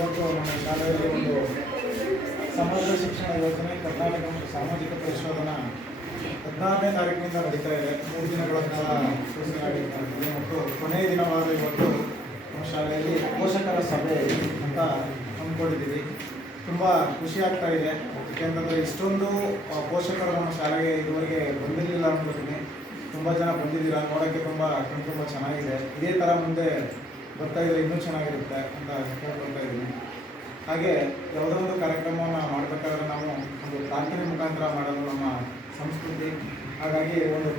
ಇವತ್ತು ನಮ್ಮ ಶಾಲೆಯಲ್ಲಿ ಒಂದು ಸಮಗ್ರ ಶಿಕ್ಷಣ ಯೋಜನೆ ಕರ್ನಾಟಕ ಮತ್ತು ಸಾಮಾಜಿಕ ಪರಿಶೋಧನಾ 16ನೇ ತಾರೀಕಿನಿಂದ ನಡೀತಾ ಇದೆ. 3 ದಿನಗಳ ಕಾಲ ಸೂಚನೆಯಾಗಿರ್ತದೆ ಮತ್ತು ಕೊನೆಯ ದಿನವಾದ ಇವತ್ತು ನಮ್ಮ ಶಾಲೆಯಲ್ಲಿ ಪೋಷಕರ ಸಭೆ ಅಂತ ಹಮ್ಮಿಕೊಂಡಿದ್ದೀವಿ. ತುಂಬ ಖುಷಿ ಆಗ್ತಾ ಇದೆ, ಏಕೆಂದರೆ ಇಷ್ಟೊಂದು ಪೋಷಕರು ನಮ್ಮ ಶಾಲೆಗೆ ಇದುವರೆಗೆ ಬಂದಿರಲಿಲ್ಲ ಅಂದ್ಬಿಟ್ಟಿನಿ. ತುಂಬ ಜನ ಬಂದಿದ್ದೀರಾ, ನೋಡೋಕ್ಕೆ ತುಂಬ ಚೆನ್ನಾಗಿದೆ. ಇದೇ ಥರ ಮುಂದೆ ಬರ್ತಾ ಇದ್ರೆ ಇನ್ನೂ ಚೆನ್ನಾಗಿರುತ್ತೆ ಅಂತ ಕೇಳ್ಕೊಳ್ತಾ ಇದ್ದೀನಿ. ಹಾಗೆ ಯಾವುದೋ ಒಂದು ಕಾರ್ಯಕ್ರಮವನ್ನು ಮಾಡಬೇಕಾದ್ರೆ ನಾವು ಒಂದು ಪ್ರಾರ್ಥನೆ ಮುಖಾಂತರ ಮಾಡೋದು ನಮ್ಮ ಸಂಸ್ಕೃತಿ. ಹಾಗಾಗಿ ಒಂದು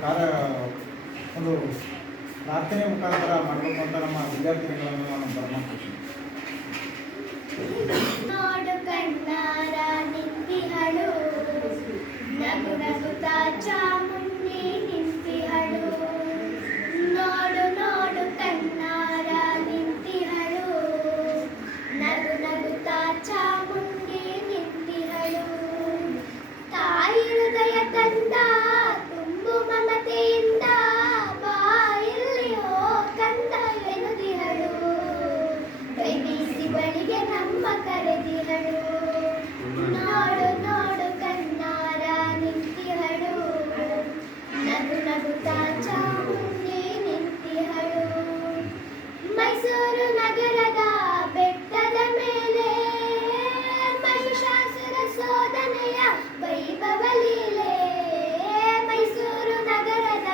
ಪ್ರಾರ್ಥನೆ ಮುಖಾಂತರ ಮಾಡಬೇಕು ಅಂತ ನಮ್ಮ ವಿದ್ಯಾರ್ಥಿಗಳನ್ನು ನಾನು ಬರ್ಮಾಡ್ತೀನಿ. ನೋಡು ಕಣ್ಣಾರ ನಿಂತಿಹಳು, ನಗು ನಗುತ್ತಾ ಚಾಮುಂಡಿ ನಿಂತಿಹಳು. ನೋಡು ನೋಡು ಕಣ್ಣಾರ ನಿಂತಿಹಳು, ನಗು ನಗುತ್ತಾ ಚಾಮುಂಡಿ ನಿಂತಿಹಳು. ತಾಯಿ ಹೃದಯ ತಂದ ತುಂಬು ಮಮತೆಯಿಂದ ಬಾಯಲ್ಲಿ ಹೋ ಕಂದ ಎನ್ನುದಿಹಳು. ಕೈ ಬೀಸಿ ಬಳಿಗೆ ನಮ್ಮ ಕರೆದಿಹಳು. ನೋಡು ನೋಡು ಕಣ್ಣಾರ ನಿಂತಿಹಳು, ನಗು ನಗುತ್ತಾ ಚಾಮುಂಡಿ ನಿಂತಿಹಳು. ಮೈಸೂರು ನಗರದ ಬೆಟ್ಟದ ಮೇಲೆ ಮಹಿಷಾಸುರ ಸೋದನೆಯ ವೈಭವ ಲೀಲೆ. ಮೈಸೂರು ನಗರದ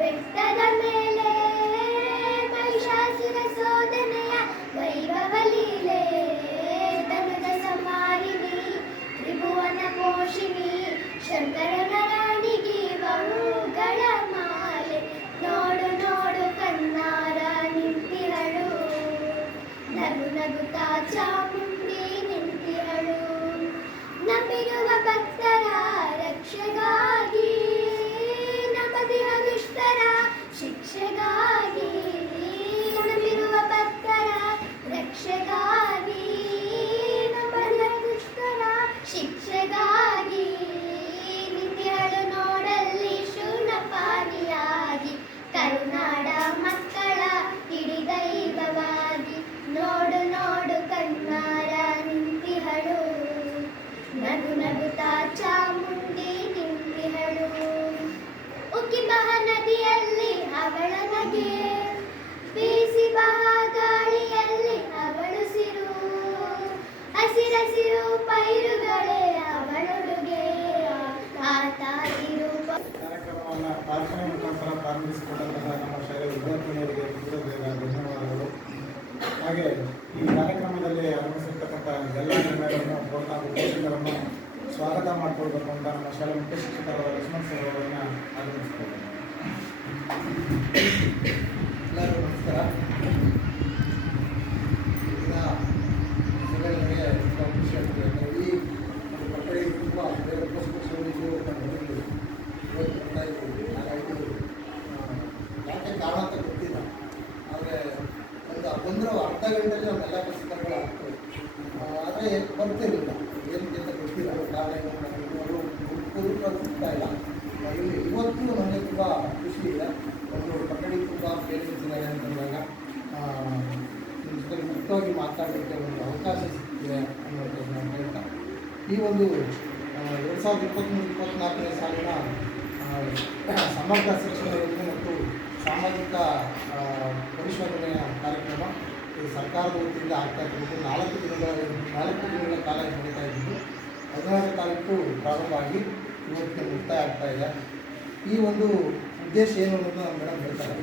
ಬೆಟ್ಟದ ಮೇಲೆ ಮಹಿಷಾಸುರ ಸೋದನೆಯ ವೈಭವ ಲೀಲೆ. ತನುಜ ಸಮಾರಿಣಿ ತ್ರಿಭುವನ ಪೋಷಿಣಿ ಶಂಕರನ ರಾಣಿಗೆ ಬಹುಗಳ ಮಾಲೆ. ನೋಡು ನೋಡು ಕಣ್ಣಾರ ನಿಂತಿಹಳು, ನಗು ನಗುತ್ತಾ ಚಾಮುಂಡಿ ನಿಂತಿಹಳು. ನಂಬಿರುವ ಭಕ್ತರ ರಕ್ಷೆಗಾಗಿ, ನಂಬದಿಹ ದುಷ್ಟರ ಶಿಕ್ಷೆಗಾಗಿ. ನಂಬಿರುವ ಭಕ್ತರ ರಕ್ಷೆಗಾಗಿ, ನಂಬದಿಹ ದುಷ್ಟರ ಶಿಕ್ಷೆಗಾಗಿ. ನಿಂತಿಹಳು ನೋಡಲ್ಲಿ ಶೂನ್ಯಪಾನಿಯಾಗಿ, ಕರುನಾಡ ಮಕ್ಕಳ ಹಿಡಿದೈವವಾಗಿ. ನೋಡು ನೋಡು ಕಣ್ಣಾರ ನಿಂತಿಹಳು, ನಗು ನಗುತ್ತಾ ಚಾಮುಂಡಿ ನಿಂತಿಹಳು. ಉಕ್ಕಿ ಬಹ ನದಿಯಲ್ಲಿ ಅವಳ ನಗೆ, ಬೀಸಿ ಬಹ ಗಾಳಿಯಲ್ಲಿ ಅವಳು ಸಿರು. ಹಸಿರಸಿರು ಪೈರುಗಳೇ ಅವಳೊಡುಗೆ, ಆ ತಾಯಿ ರೂಪ. ಕಾರ್ಯಕ್ರಮವನ್ನು ಪ್ರಾರ್ಥನೆ ಮುಖಾಂತರ ಪ್ರಾರಂಭಿಸಿಕೊಂಡಂತಹ ನಮ್ಮ ಶಾಲೆಯ ವಿದ್ಯಾರ್ಥಿನಿಯರಿಗೆ ಧನ್ಯವಾದಗಳು. ಹಾಗೆ ಈ ಕಾರ್ಯಕ್ರಮದಲ್ಲಿ ಆಗಮಿಸಿರ್ತಕ್ಕಂಥ ಎಲ್ಲ ಗಣ್ಯರನ್ನು ಪೋಷಕರನ್ನು ಸ್ವಾಗತ ಮಾಡಿಕೊಳ್ಬೇಕು ಅಂತ ನಮ್ಮ ಶಾಲೆ ಮುಖ್ಯ ಶಿಕ್ಷಕರಾದ ಲಕ್ಷ್ಮಣ್ ಸರ್ ಅವರನ್ನು ಆಗಮಿಸಿದ್ದಾರೆ. ಎಲ್ಲರಿಗೂ ನಮಸ್ಕಾರ. ಈಗ ನನಗೆ ತುಂಬ ಖುಷಿ ಆಗ್ತದೆ. ಈ ಮಕ್ಕಳಿಗೆ ತುಂಬ ಬೇರೆ ಪೋಷಕರು ಇವತ್ತು ಬರ್ತಾ ಇದ್ದೀವಿ. ಹಾಗಾಗಿ ಯಾಕೆ ಕಾರಣ ಅಂತ ಗೊತ್ತಿಲ್ಲ, ಆದರೆ ಬಂದರೂ ಅರ್ಧ ಗಂಟೆಯಲ್ಲಿ ನಮ್ಮೆಲ್ಲ ಪುಸ್ತಕಗಳು ಆಗ್ತವೆ. ಆದರೆ ಬರ್ತಿರಲಿಲ್ಲ, ಏನಕ್ಕೆ ಅಂತ ಗೊತ್ತಿಲ್ಲ. ಕಾರಣ ಅವರು ಸಿಗ್ತಾ ಇಲ್ಲ. ಇಲ್ಲಿ ಇವತ್ತು ನನಗೆ ತುಂಬ ಖುಷಿ ಇದೆ. ಒಂದು ಮಕ್ಕಳಿಗೆ ತುಂಬ ಪ್ರೇರಿಸಿದ್ದಾರೆ ಅಂತಂದಾಗ ನಿಮ್ಮ ಜೊತೆ ಮುಕ್ತವಾಗಿ ಮಾತಾಡಲಿಕ್ಕೆ ಒಂದು ಅವಕಾಶ ಸಿಗ್ತಿದೆ ಅನ್ನೋದನ್ನು ನಾನು ಹೇಳ್ತಾ, ಈ ಒಂದು 2023-24ನೇ ಸಾಲಿನ ಸಮಗ್ರ ಶಿಕ್ಷಣ ಯೋಜನೆ ಮತ್ತು ಸಾಮಾಜಿಕ ಪರಿಶೋಧನೆಯ ಕಾರ್ಯಕ್ರಮ ಇದು ಸರ್ಕಾರದ ವತಿಯಿಂದ ಆಗ್ತಾ ಇದ್ದು 4 ದಿನಗಳ ಕಾಲ ನಡೀತಾ ಇದ್ದು 16ನೇ ತಾರೀಕು ಪ್ರಾರಂಭ ಆಗಿ ಇವತ್ತಿಗೆ ಮುಕ್ತಾಯ ಆಗ್ತಾ ಇದೆ. ಈ ಒಂದು ಉದ್ದೇಶ ಏನು ಅನ್ನೋದು ನಮ್ಮ ಮೇಡಮ್ ಹೇಳ್ತಾರೆ.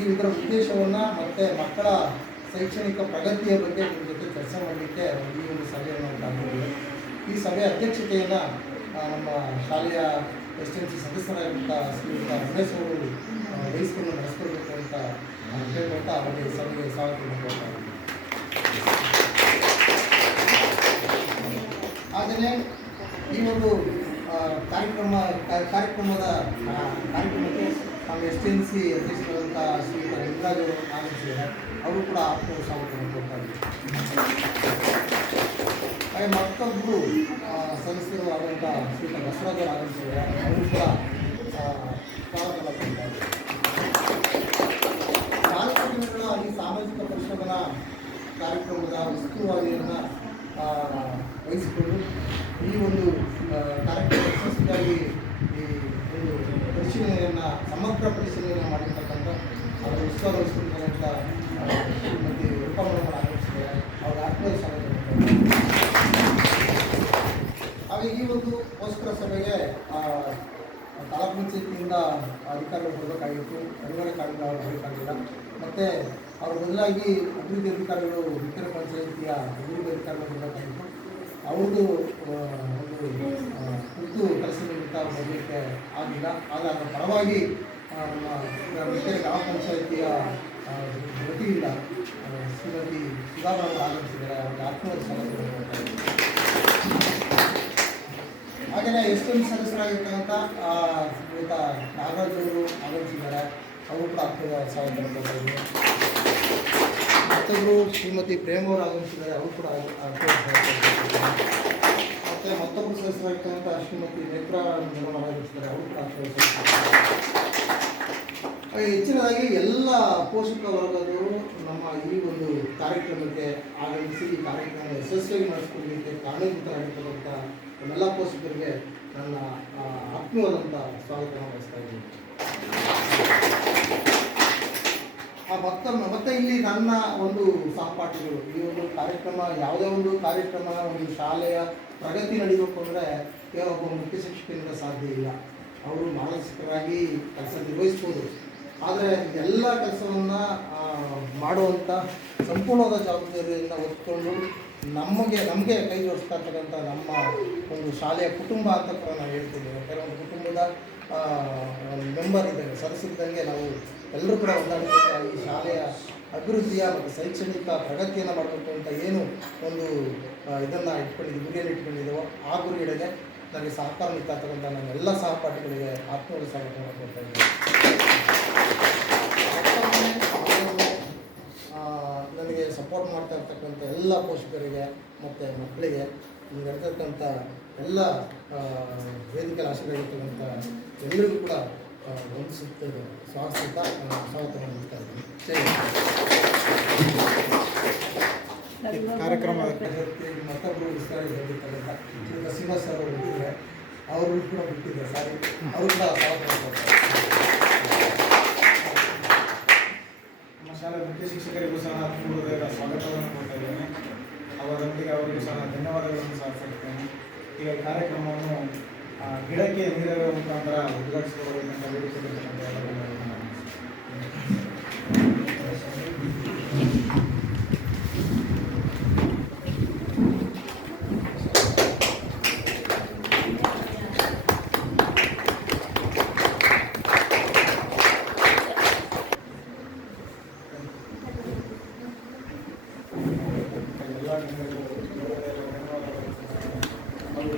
ಇದರ ಉದ್ದೇಶವನ್ನು ಮತ್ತು ಮಕ್ಕಳ ಶೈಕ್ಷಣಿಕ ಪ್ರಗತಿಯ ಬಗ್ಗೆ ನಿಮ್ಮ ಜೊತೆ ಚರ್ಚೆ ಮಾಡಲಿಕ್ಕೆ ಈ ಒಂದು ಸಭೆಯನ್ನು ಮಾಡಿದ್ದೀವಿ. ಈ ಸಭೆಯ ಅಧ್ಯಕ್ಷತೆಯನ್ನು ನಮ್ಮ ಶಾಲೆಯ STMC ಸದಸ್ಯರಾಗಿರುವಂಥ ಶ್ರೀಯುತ ರಮೇಶ್ ಅವರು ವಹಿಸಿಕೊಂಡು ನಡೆಸ್ಕೊಳ್ಬೇಕು ಅಂತ ಹೇಳ್ಕೊಳ್ತಾ ಅವರಿಗೆ ಸಭೆಗೆ ಸ್ವಾಗತ ಮಾಡ್ಕೊಳ್ತಾರೆ. ಹಾಗೆಯೇ ಈ ಒಂದು ಕಾರ್ಯಕ್ರಮಕ್ಕೆ ನಮ್ಮ STMC ಅಧ್ಯಕ್ಷರಾದಂಥ ಶ್ರೀಯುತ ಲಿಂಗರಾಜ್ ಅವರು ಆಗಮಿಸಿದ್ದಾರೆ. ಅವರು ಕೂಡ ಆತ್ಮೀಯ ಸ್ವಾಗತವನ್ನು ಕೊಡ್ತಾರೆ. ಹಾಗೆ ಮತ್ತೊಬ್ಬರು ಸದಸ್ಯರು ಆದಂಥ ಶ್ರೀಯುತ ಬಸವರಾಜ್ ಅವರು ಆಗಮಿಸಿದ್ದಾರೆ. ಅವರು ಕೂಡ ಸ್ವಾಗತ ಮಾಡ್ತಿದ್ದಾರೆ. 4 ದಿನಗಳ ಈ ಸಾಮಾಜಿಕ ಪರಿಶೋಧನಾ ಕಾರ್ಯಕ್ರಮದ ಉಸ್ತುವಾರಿಯನ್ನು ವಹಿಸಿಕೊಂಡು ಈ ಒಂದು ಕಾರ್ಯಕ್ರಮ ಯಶಸ್ವಿಯಾಗಿ ಈ ಒಂದು ಪರಿಶೀಲನೆಯನ್ನು ಸಮಗ್ರ ಪರಿಶೀಲನೆ ಮಾಡಿರ್ತಕ್ಕಂಥ ಅವರ ಉತ್ಸವ ವಹಿಸಿರ್ತಕ್ಕಂಥ ಶ್ರೀಮತಿ ರೂಪಮ್ಮನವರು ಆಗಮಿಸಿದ್ದಾರೆ. ಅವರ ಆತ್ಮೀಯ ಸ್ವಾಗತ. ಹಾಗೆ ಈ ಒಂದು ಪೋಷಕರ ಸಭೆಗೆ ತಾಲೂಕು ಪಂಚಾಯತಿಯಿಂದ ಅಧಿಕಾರಿಗಳು ಬರಬೇಕಾಗಿತ್ತು, ಅನಿವಾರ್ಯ ಕಾರಣಗಳು ಬರಬೇಕಾಗಿಲ್ಲ. ಮತ್ತು ಅವ್ರ ಬದಲಾಗಿ ಅಭಿವೃದ್ಧಿ ಅಧಿಕಾರಿಗಳು ವಿಕಿರ ಪಂಚಾಯಿತಿಯ ಅಭಿವೃದ್ಧಿ ಅಧಿಕಾರಿಗಳು ಬರಬೇಕಾಗಿತ್ತು. ಅವ್ರದ್ದು ಒಂದು ಕುರಿತು ಕೆಲಸ ನಿಮಿತ್ತ ಬರಲಿಕ್ಕೆ ಆಗಲಿಲ್ಲ. ಆಗ ಅದರ ಪರವಾಗಿ ನಮ್ಮ ವಿಕಿರ ಗ್ರಾಮ ಪಂಚಾಯಿತಿಯ ವತಿಯಿಂದ ಶ್ರೀಮತಿ ಸುಧಾಕರ್ ಆಗಮಿಸಿದ್ದಾರೆ. ಅವರಿಗೆ ಆತ್ಮೀಯ ಸ್ವಾಗತ. ಹಾಗೆಯೇ ಎಷ್ಟೊಂದು ಸದಸ್ಯರಾಗಿರ್ತಕ್ಕಂಥ ಶ್ರೀಯುತ ನಾಗರಾಜ್ ಅವರು ಆಗಮಿಸಿದ್ದಾರೆ. ಅವರು ಕೂಡ ಆತ್ಮೀಯ ಸ್ವಾಗತ ಮಾಡ್ತಾ ಇದ್ದಾರೆ. ಮತ್ತೊಬ್ಬರು ಶ್ರೀಮತಿ ಪ್ರೇಮ್ ಅವರು ಆಗಮಿಸಿದ್ದಾರೆ. ಅವರು ಕೂಡ ಆತ್ಮೀಯ ಸ್ವಾಗತ. ಮತ್ತು ಮತ್ತೊಬ್ಬರು ಸದಸ್ಯರಾಗಿರ್ತಕ್ಕಂಥ ಶ್ರೀಮತಿ ನೇತ್ರ ಆಗಮಿಸಿದ್ದಾರೆ. ಅವರು ಕೂಡ ಆತ್ಮೀಯ ಸ್ವಾಗತ. ಹೆಚ್ಚಿನದಾಗಿ ಎಲ್ಲ ಪೋಷಕ ವರ್ಗದವರು ನಮ್ಮ ಈ ಒಂದು ಕಾರ್ಯಕ್ರಮಕ್ಕೆ ಆಗಮಿಸಿ ಈ ಕಾರ್ಯಕ್ರಮ ಯಶಸ್ವಿಯಾಗಿ ನಡೆಸಿಕೊಳ್ಳಲಿಕ್ಕೆ ಕಾರಣೀಭೂತರಾಗಿರ್ತಕ್ಕಂಥ ಎಲ್ಲ ಪೋಷಕರಿಗೆ ನನ್ನ ಆತ್ಮೀಯವಾದಂಥ ಸ್ವಾಗತವನ್ನು ಬಯಸ್ತಾ ಇದ್ದೀನಿ. ಮತ್ತೆ ಇಲ್ಲಿ ನನ್ನ ಒಂದು ಸಹಪಾಠಿಗಳು ಈ ಒಂದು ಕಾರ್ಯಕ್ರಮ ಯಾವುದೇ ಒಂದು ಕಾರ್ಯಕ್ರಮ ಒಂದು ಶಾಲೆಯ ಪ್ರಗತಿ ನಡೀಬೇಕು ಅಂದರೆ ಕೇವಲ ಒಬ್ಬ ಮುಖ್ಯ ಶಿಕ್ಷಕರಿಂದ ಸಾಧ್ಯ ಇಲ್ಲ. ಅವರು ಮಾನಸಿಕರಾಗಿ ಕೆಲಸ ನಿರ್ವಹಿಸ್ಬೋದು, ಆದರೆ ಎಲ್ಲ ಕೆಲಸವನ್ನು ಮಾಡುವಂಥ ಸಂಪೂರ್ಣವಾದ ಜವಾಬ್ದಾರಿಯನ್ನು ಹೊತ್ಕೊಂಡು ನಮಗೆ ಕೈ ಜೋಡಿಸ್ತಾ ಇರ್ತಕ್ಕಂಥ ನಮ್ಮ ಒಂದು ಶಾಲೆಯ ಕುಟುಂಬ ಅಂತ ಕೂಡ ನಾವು ಹೇಳ್ತೀವಿ. ಯಾಕಂದರೆ ಒಂದು ಕುಟುಂಬದ ಮೆಂಬರ್ ಇದ್ದಂಗೆ, ಸದಸ್ಯರಿದ್ದಂಗೆ ನಾವು ಎಲ್ಲರೂ ಕೂಡ ಹೊಂದಾಣಿಕೆ ಈ ಶಾಲೆಯ ಅಭಿವೃದ್ಧಿಯ ಮತ್ತು ಶೈಕ್ಷಣಿಕ ಪ್ರಗತಿಯನ್ನು ಮಾಡಬೇಕು ಅಂತ ಏನು ಒಂದು ಇದನ್ನು ಇಟ್ಕೊಂಡಿದ್ದೀವಿ, ಗುರಿಯನ್ನು ಇಟ್ಕೊಂಡಿದ್ದೇವೋ ಆ ಗುರಿಯೆಡೆಗೆ ನನಗೆ ಸಹಕಾರ ನೀಡ್ತಾ ಇರ್ತಕ್ಕಂಥ ನನ್ನ ಎಲ್ಲ ಸಹಪಾಠಿಗಳಿಗೆ ಆತ್ಮೀಯ ಸ್ವಾಗತ ಮಾಡ್ಕೊಳ್ತಾ ಇದ್ದೀನಿ. ನನಗೆ ಸಪೋರ್ಟ್ ಮಾಡ್ತಾ ಇರ್ತಕ್ಕಂಥ ಎಲ್ಲ ಪೋಷಕರಿಗೆ ಮತ್ತು ಮಕ್ಕಳಿಗೆ ಇರ್ತಕ್ಕಂಥ ಎಲ್ಲ ವೇದಿಕೆ ಆಶೀರ್ವಾಗಿರ್ತಕ್ಕಂಥ ಎಲ್ಲರಿಗೂ ಕೂಡ ಒಂದು ಸ್ವಾಗತ ನೀಡ್ತಾ ಇದ್ದೀನಿ. ಕಾರ್ಯಕ್ರಮದ ಮತ್ತೊಬ್ಬರು ವಿಸ್ತಾರ ಶ್ರೀನಿವಾಸ್ ಸರ್ ಅವರು ಬಿಟ್ಟಿದ್ದಾರೆ, ಅವರು ಕೂಡ ಬಿಟ್ಟಿದ್ದಾರೆ. ಸಾರಿ, ಅವರು ಕೂಡ ಸ್ವಾಗತ ಮಾಡ್ತಾರೆ. ನಮ್ಮ ಶಾಲೆ ಮುಖ್ಯ ಶಿಕ್ಷಕರಿಗೂ ಸಹ ಹೃದಯದ ಸ್ವಾಗತವನ್ನು ಕೊಡ್ತಾ ಇದ್ದೇನೆ. ಅವರೊಂದಿಗೆ ಅವರಿಗೂ ಸಹ ಧನ್ಯವಾದಗಳನ್ನು ಸಹ ಸಲ್ಲಿಸ್ತೇನೆ. ಈಗ ಕಾರ್ಯಕ್ರಮವನ್ನು ಗಿಡಕ್ಕೆ ನೀರಿನ ಮುಖಾಂತರ ಉದ್ಘಾಟಿಸಿಕೊಳ್ಳಬೇಕಂತ ಬೇಡಿಕೊಂಡಿರ್ತಕ್ಕಂಥ ಎಲ್ಲರಿಗೂ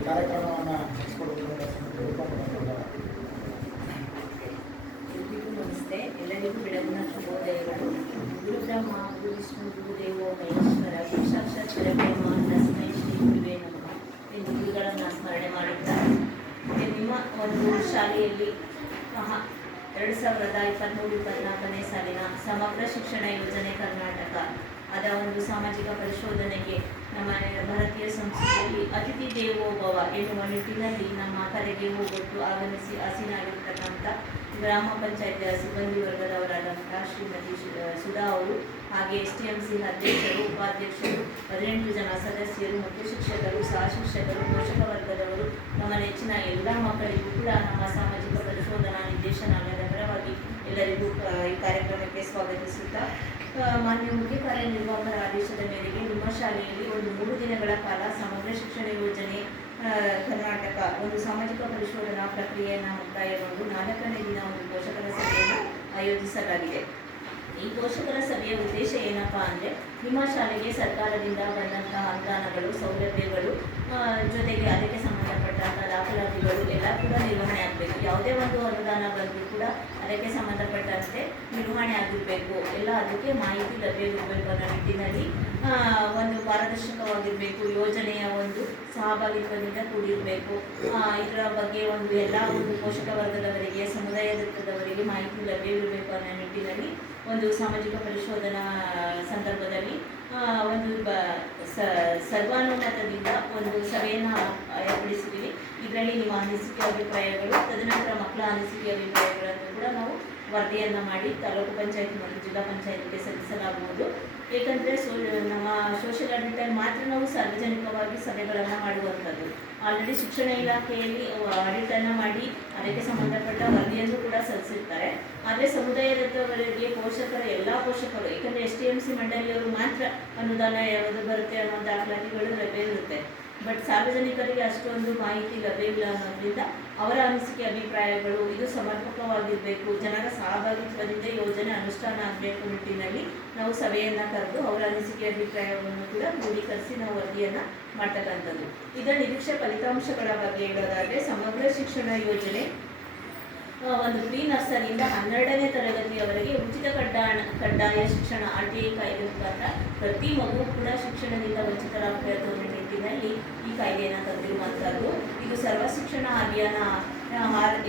ಕಾರ್ಯಕ್ರಮವನ್ನು ನಮಸ್ತೆ. ಎಲ್ಲರಿಗೂ ಬೆಳಗಿನ ಶುಭೋದಯಗಳು. ಗುರುಬ್ರಹ್ಮ ಗುರು ವಿಷ್ಣು ಗುರುದೇವೋ ಮಹೇಶ್ವರ ಗುರು ಸಾಕ್ಷಾತ್ ಪರಬ್ರಹ್ಮ ತಸ್ಮೈ ಶ್ರೀ ಗುರುವೇ ನಮಃ ಎಂದು ಗುರುಗಳನ್ನು ಸ್ಮರಣೆ ಮಾಡುತ್ತಾರೆ. ನಿಮ್ಮ ಒಂದು ಶಾಲೆಯಲ್ಲಿ 2023-24ನೇ ಸಾಲಿನ ಸಮಗ್ರ ಶಿಕ್ಷಣ ಯೋಜನೆ ಕರ್ನಾಟಕ ಅದರ ಒಂದು ಸಾಮಾಜಿಕ ಪರಿಶೋಧನೆಗೆ ನಮ್ಮ ಭಾರತೀಯ ಸಂಸ್ಕೃತಿಯಲ್ಲಿ ಅತಿಥಿ ದೇವೋಭವ ಎನ್ನುವ ನಿಟ್ಟಿನಲ್ಲಿ ನಮ್ಮ ಕರೆಗೆ ಹೋಗೊಟ್ಟು ಆಗಮಿಸಿ ಆಸೀನಾಗಿರ್ತಕ್ಕಂಥ ಗ್ರಾಮ ಪಂಚಾಯತಿಯ ಸಿಬ್ಬಂದಿ ವರ್ಗದವರಾದಂತಹ ಶ್ರೀಮತಿ ಸುಧಾ ಅವರು, ಹಾಗೆ STMC ಅಧ್ಯಕ್ಷರು, ಉಪಾಧ್ಯಕ್ಷರು, 18 ಜನ ಸದಸ್ಯರು ಮತ್ತು ಶಿಕ್ಷಕರು, ಸಹ ಶಿಕ್ಷಕರು, ಪೋಷಕ ವರ್ಗದವರು, ನಮ್ಮ ನೆಚ್ಚಿನ ಎಲ್ಲ ಮಕ್ಕಳಿಗೂ ಕೂಡ ನಮ್ಮ ಸಾಮಾಜಿಕ ಪರಿಶೋಧನಾ ನಿರ್ದೇಶನಾಲಯದ ಪರವಾಗಿ ಎಲ್ಲರಿಗೂ ಈ ಕಾರ್ಯಕ್ರಮಕ್ಕೆ ಸ್ವಾಗತಿಸುತ್ತಾ, ಮಾನ್ಯ ಮುಖ್ಯ ಕಾರ್ಯನಿರ್ವಾಹಕರ ಆದೇಶದ ಮೇರೆಗೆ ನಿಮ್ಮ ಶಾಲೆಯಲ್ಲಿ ಒಂದು 3 ದಿನಗಳ ಕಾಲ ಸಮಗ್ರ ಶಿಕ್ಷಣ ಯೋಜನೆ ಕರ್ನಾಟಕ ಒಂದು ಸಾಮಾಜಿಕ ಪರಿಶೋಧನಾ ಪ್ರಕ್ರಿಯೆಯನ್ನು ಮುಕ್ತಾಯಗೊಂಡು 4ನೇ ದಿನ ಒಂದು ಪೋಷಕರ ಸಭೆಯನ್ನು ಆಯೋಜಿಸಲಾಗಿದೆ. ಈ ಪೋಷಕರ ಸಭೆಯ ಉದ್ದೇಶ ಏನಪ್ಪಾ ಅಂದರೆ, ನಿಮ್ಮ ಶಾಲೆಗೆ ಸರ್ಕಾರದಿಂದ ಬಂದಂತಹ ಅನುದಾನಗಳು, ಸೌಲಭ್ಯಗಳು ಜೊತೆಗೆ ಅದಕ್ಕೆ ಸಂಬಂಧಪಟ್ಟಂಥ ದಾಖಲಾತಿಗಳು ಎಲ್ಲ ಕೂಡ ನಿರ್ವಹಣೆ ಆಗಬೇಕು. ಯಾವುದೇ ಒಂದು ಅನುದಾನ ಬಂದರೂ ಕೂಡ ಅದಕ್ಕೆ ಸಂಬಂಧಪಟ್ಟಂತೆ ನಿರ್ವಹಣೆ ಆಗಿರಬೇಕು, ಎಲ್ಲ ಅದಕ್ಕೆ ಮಾಹಿತಿ ಲಭ್ಯವಿರಬೇಕು ಅನ್ನೋ ನಿಟ್ಟಿನಲ್ಲಿ ಒಂದು ಪಾರದರ್ಶಕವಾಗಿರಬೇಕು, ಯೋಜನೆಯ ಒಂದು ಸಹಭಾಗಿತ್ವದಿಂದ ಕೂಡಿರಬೇಕು. ಇದರ ಬಗ್ಗೆ ಒಂದು ಎಲ್ಲ ಒಂದು ಪೋಷಕ ವರ್ಗದವರಿಗೆ, ಸಮುದಾಯದವರಿಗೆ ಮಾಹಿತಿ ಲಭ್ಯವಿರಬೇಕು ಅನ್ನೋ ನಿಟ್ಟಿನಲ್ಲಿ ಒಂದು ಸಾಮಾಜಿಕ ಪರಿಶೋಧನಾ ಸಂದರ್ಭದಲ್ಲಿ ಒಂದು ಸರ್ವಾನುಮತದಿಂದ ಒಂದು ಸಭೆಯನ್ನು ಏರ್ಪಡಿಸಿದ್ದೀವಿ. ಇದರಲ್ಲಿ ನಿಮ್ಮ ಅನಿಸಿಕೆ ಅಭಿಪ್ರಾಯಗಳು, ತದನಂತರ ಮಕ್ಕಳ ಅನಿಸಿಕೆ ಅಭಿಪ್ರಾಯಗಳನ್ನು ಕೂಡ ನಾವು ವರದಿಯನ್ನು ಮಾಡಿ ತಾಲೂಕು ಪಂಚಾಯತ್ ಮತ್ತು ಜಿಲ್ಲಾ ಪಂಚಾಯತ್ಗೆ ಸಲ್ಲಿಸಲಾಗುವುದು. ಏಕೆಂದರೆ ನಮ್ಮ ಸೋಷಿಯಲ್ ಆಡಿಟಲ್ಲಿ ಮಾತ್ರ ನಾವು ಸಾರ್ವಜನಿಕವಾಗಿ ಸಭೆಗಳನ್ನು ಮಾಡುವಂಥದ್ದು. ಆಲ್ರೆಡಿ ಶಿಕ್ಷಣ ಇಲಾಖೆಯಲ್ಲಿ ಆಡಿಟನ್ನು ಮಾಡಿ ಅದಕ್ಕೆ ಸಂಬಂಧಪಟ್ಟ ವರದಿಯನ್ನು ಕೂಡ ಸಲ್ಲಿಸಿರ್ತಾರೆ. ಆದರೆ ಸಮುದಾಯದವರಿಗೆ ಎಲ್ಲ ಪೋಷಕರು, ಏಕೆಂದರೆ STMC ಮಂಡಳಿಯವರು ಮಾತ್ರ ಅನುದಾನ ಯಾವುದು ಬರುತ್ತೆ ಅನ್ನೋ ದಾಖಲಾತಿಗಳು ಲಭ್ಯವಿರುತ್ತೆ. ಬಟ್ ಸಾರ್ವಜನಿಕರಿಗೆ ಅಷ್ಟೊಂದು ಮಾಹಿತಿ ಲಭ್ಯವಿಲ್ಲ ಅನ್ನೋದ್ರಿಂದ ಅವರ ಅನಿಸಿಕೆ ಅಭಿಪ್ರಾಯಗಳು ಇದು ಸಮರ್ಪಕವಾಗಿರಬೇಕು, ಜನರ ಸಹಭಾಗಿತ್ವದಿಂದ ಯೋಜನೆ ಅನುಷ್ಠಾನ ಆಗಬೇಕು ನಿಟ್ಟಿನಲ್ಲಿ ನಾವು ಸಭೆಯನ್ನು ಕರೆದು ಅವರ ಅನಿಸಿಕೆ ಅಭಿಪ್ರಾಯವನ್ನು ಕೂಡ ಕ್ರೋಢೀಕರಿಸಿ ನಾವು ವರದಿಯನ್ನು ಮಾಡ್ತಕ್ಕಂಥದ್ದು. ಇದರ ನಿರೀಕ್ಷೆ ಫಲಿತಾಂಶಗಳ ಬಗ್ಗೆ ಹೇಳೋದಾದರೆ, ಸಮಗ್ರ ಶಿಕ್ಷಣ ಯೋಜನೆ ಒಂದು ಪ್ರೀ ನರ್ಸರಿಯಿಂದ 12ನೇ ತರಗತಿಯವರೆಗೆ ಉಚಿತ ಕಡ್ಡಾಯ ಶಿಕ್ಷಣ RTI ಕಾಯ್ದೆ ಮುಖಾಂತರ ಪ್ರತಿ ಮಗು ಕೂಡ ಶಿಕ್ಷಣದಿಂದ ವಂಚಿತರಾಗಬೇಕು ಅನ್ನೋ ನಿಟ್ಟಿನಲ್ಲಿ ಈ ಕಾಯ್ದೆಯನ್ನು ತಂದಿರುವಂಥದ್ದು. ಇದು ಸರ್ವ ಶಿಕ್ಷಣ ಅಭಿಯಾನ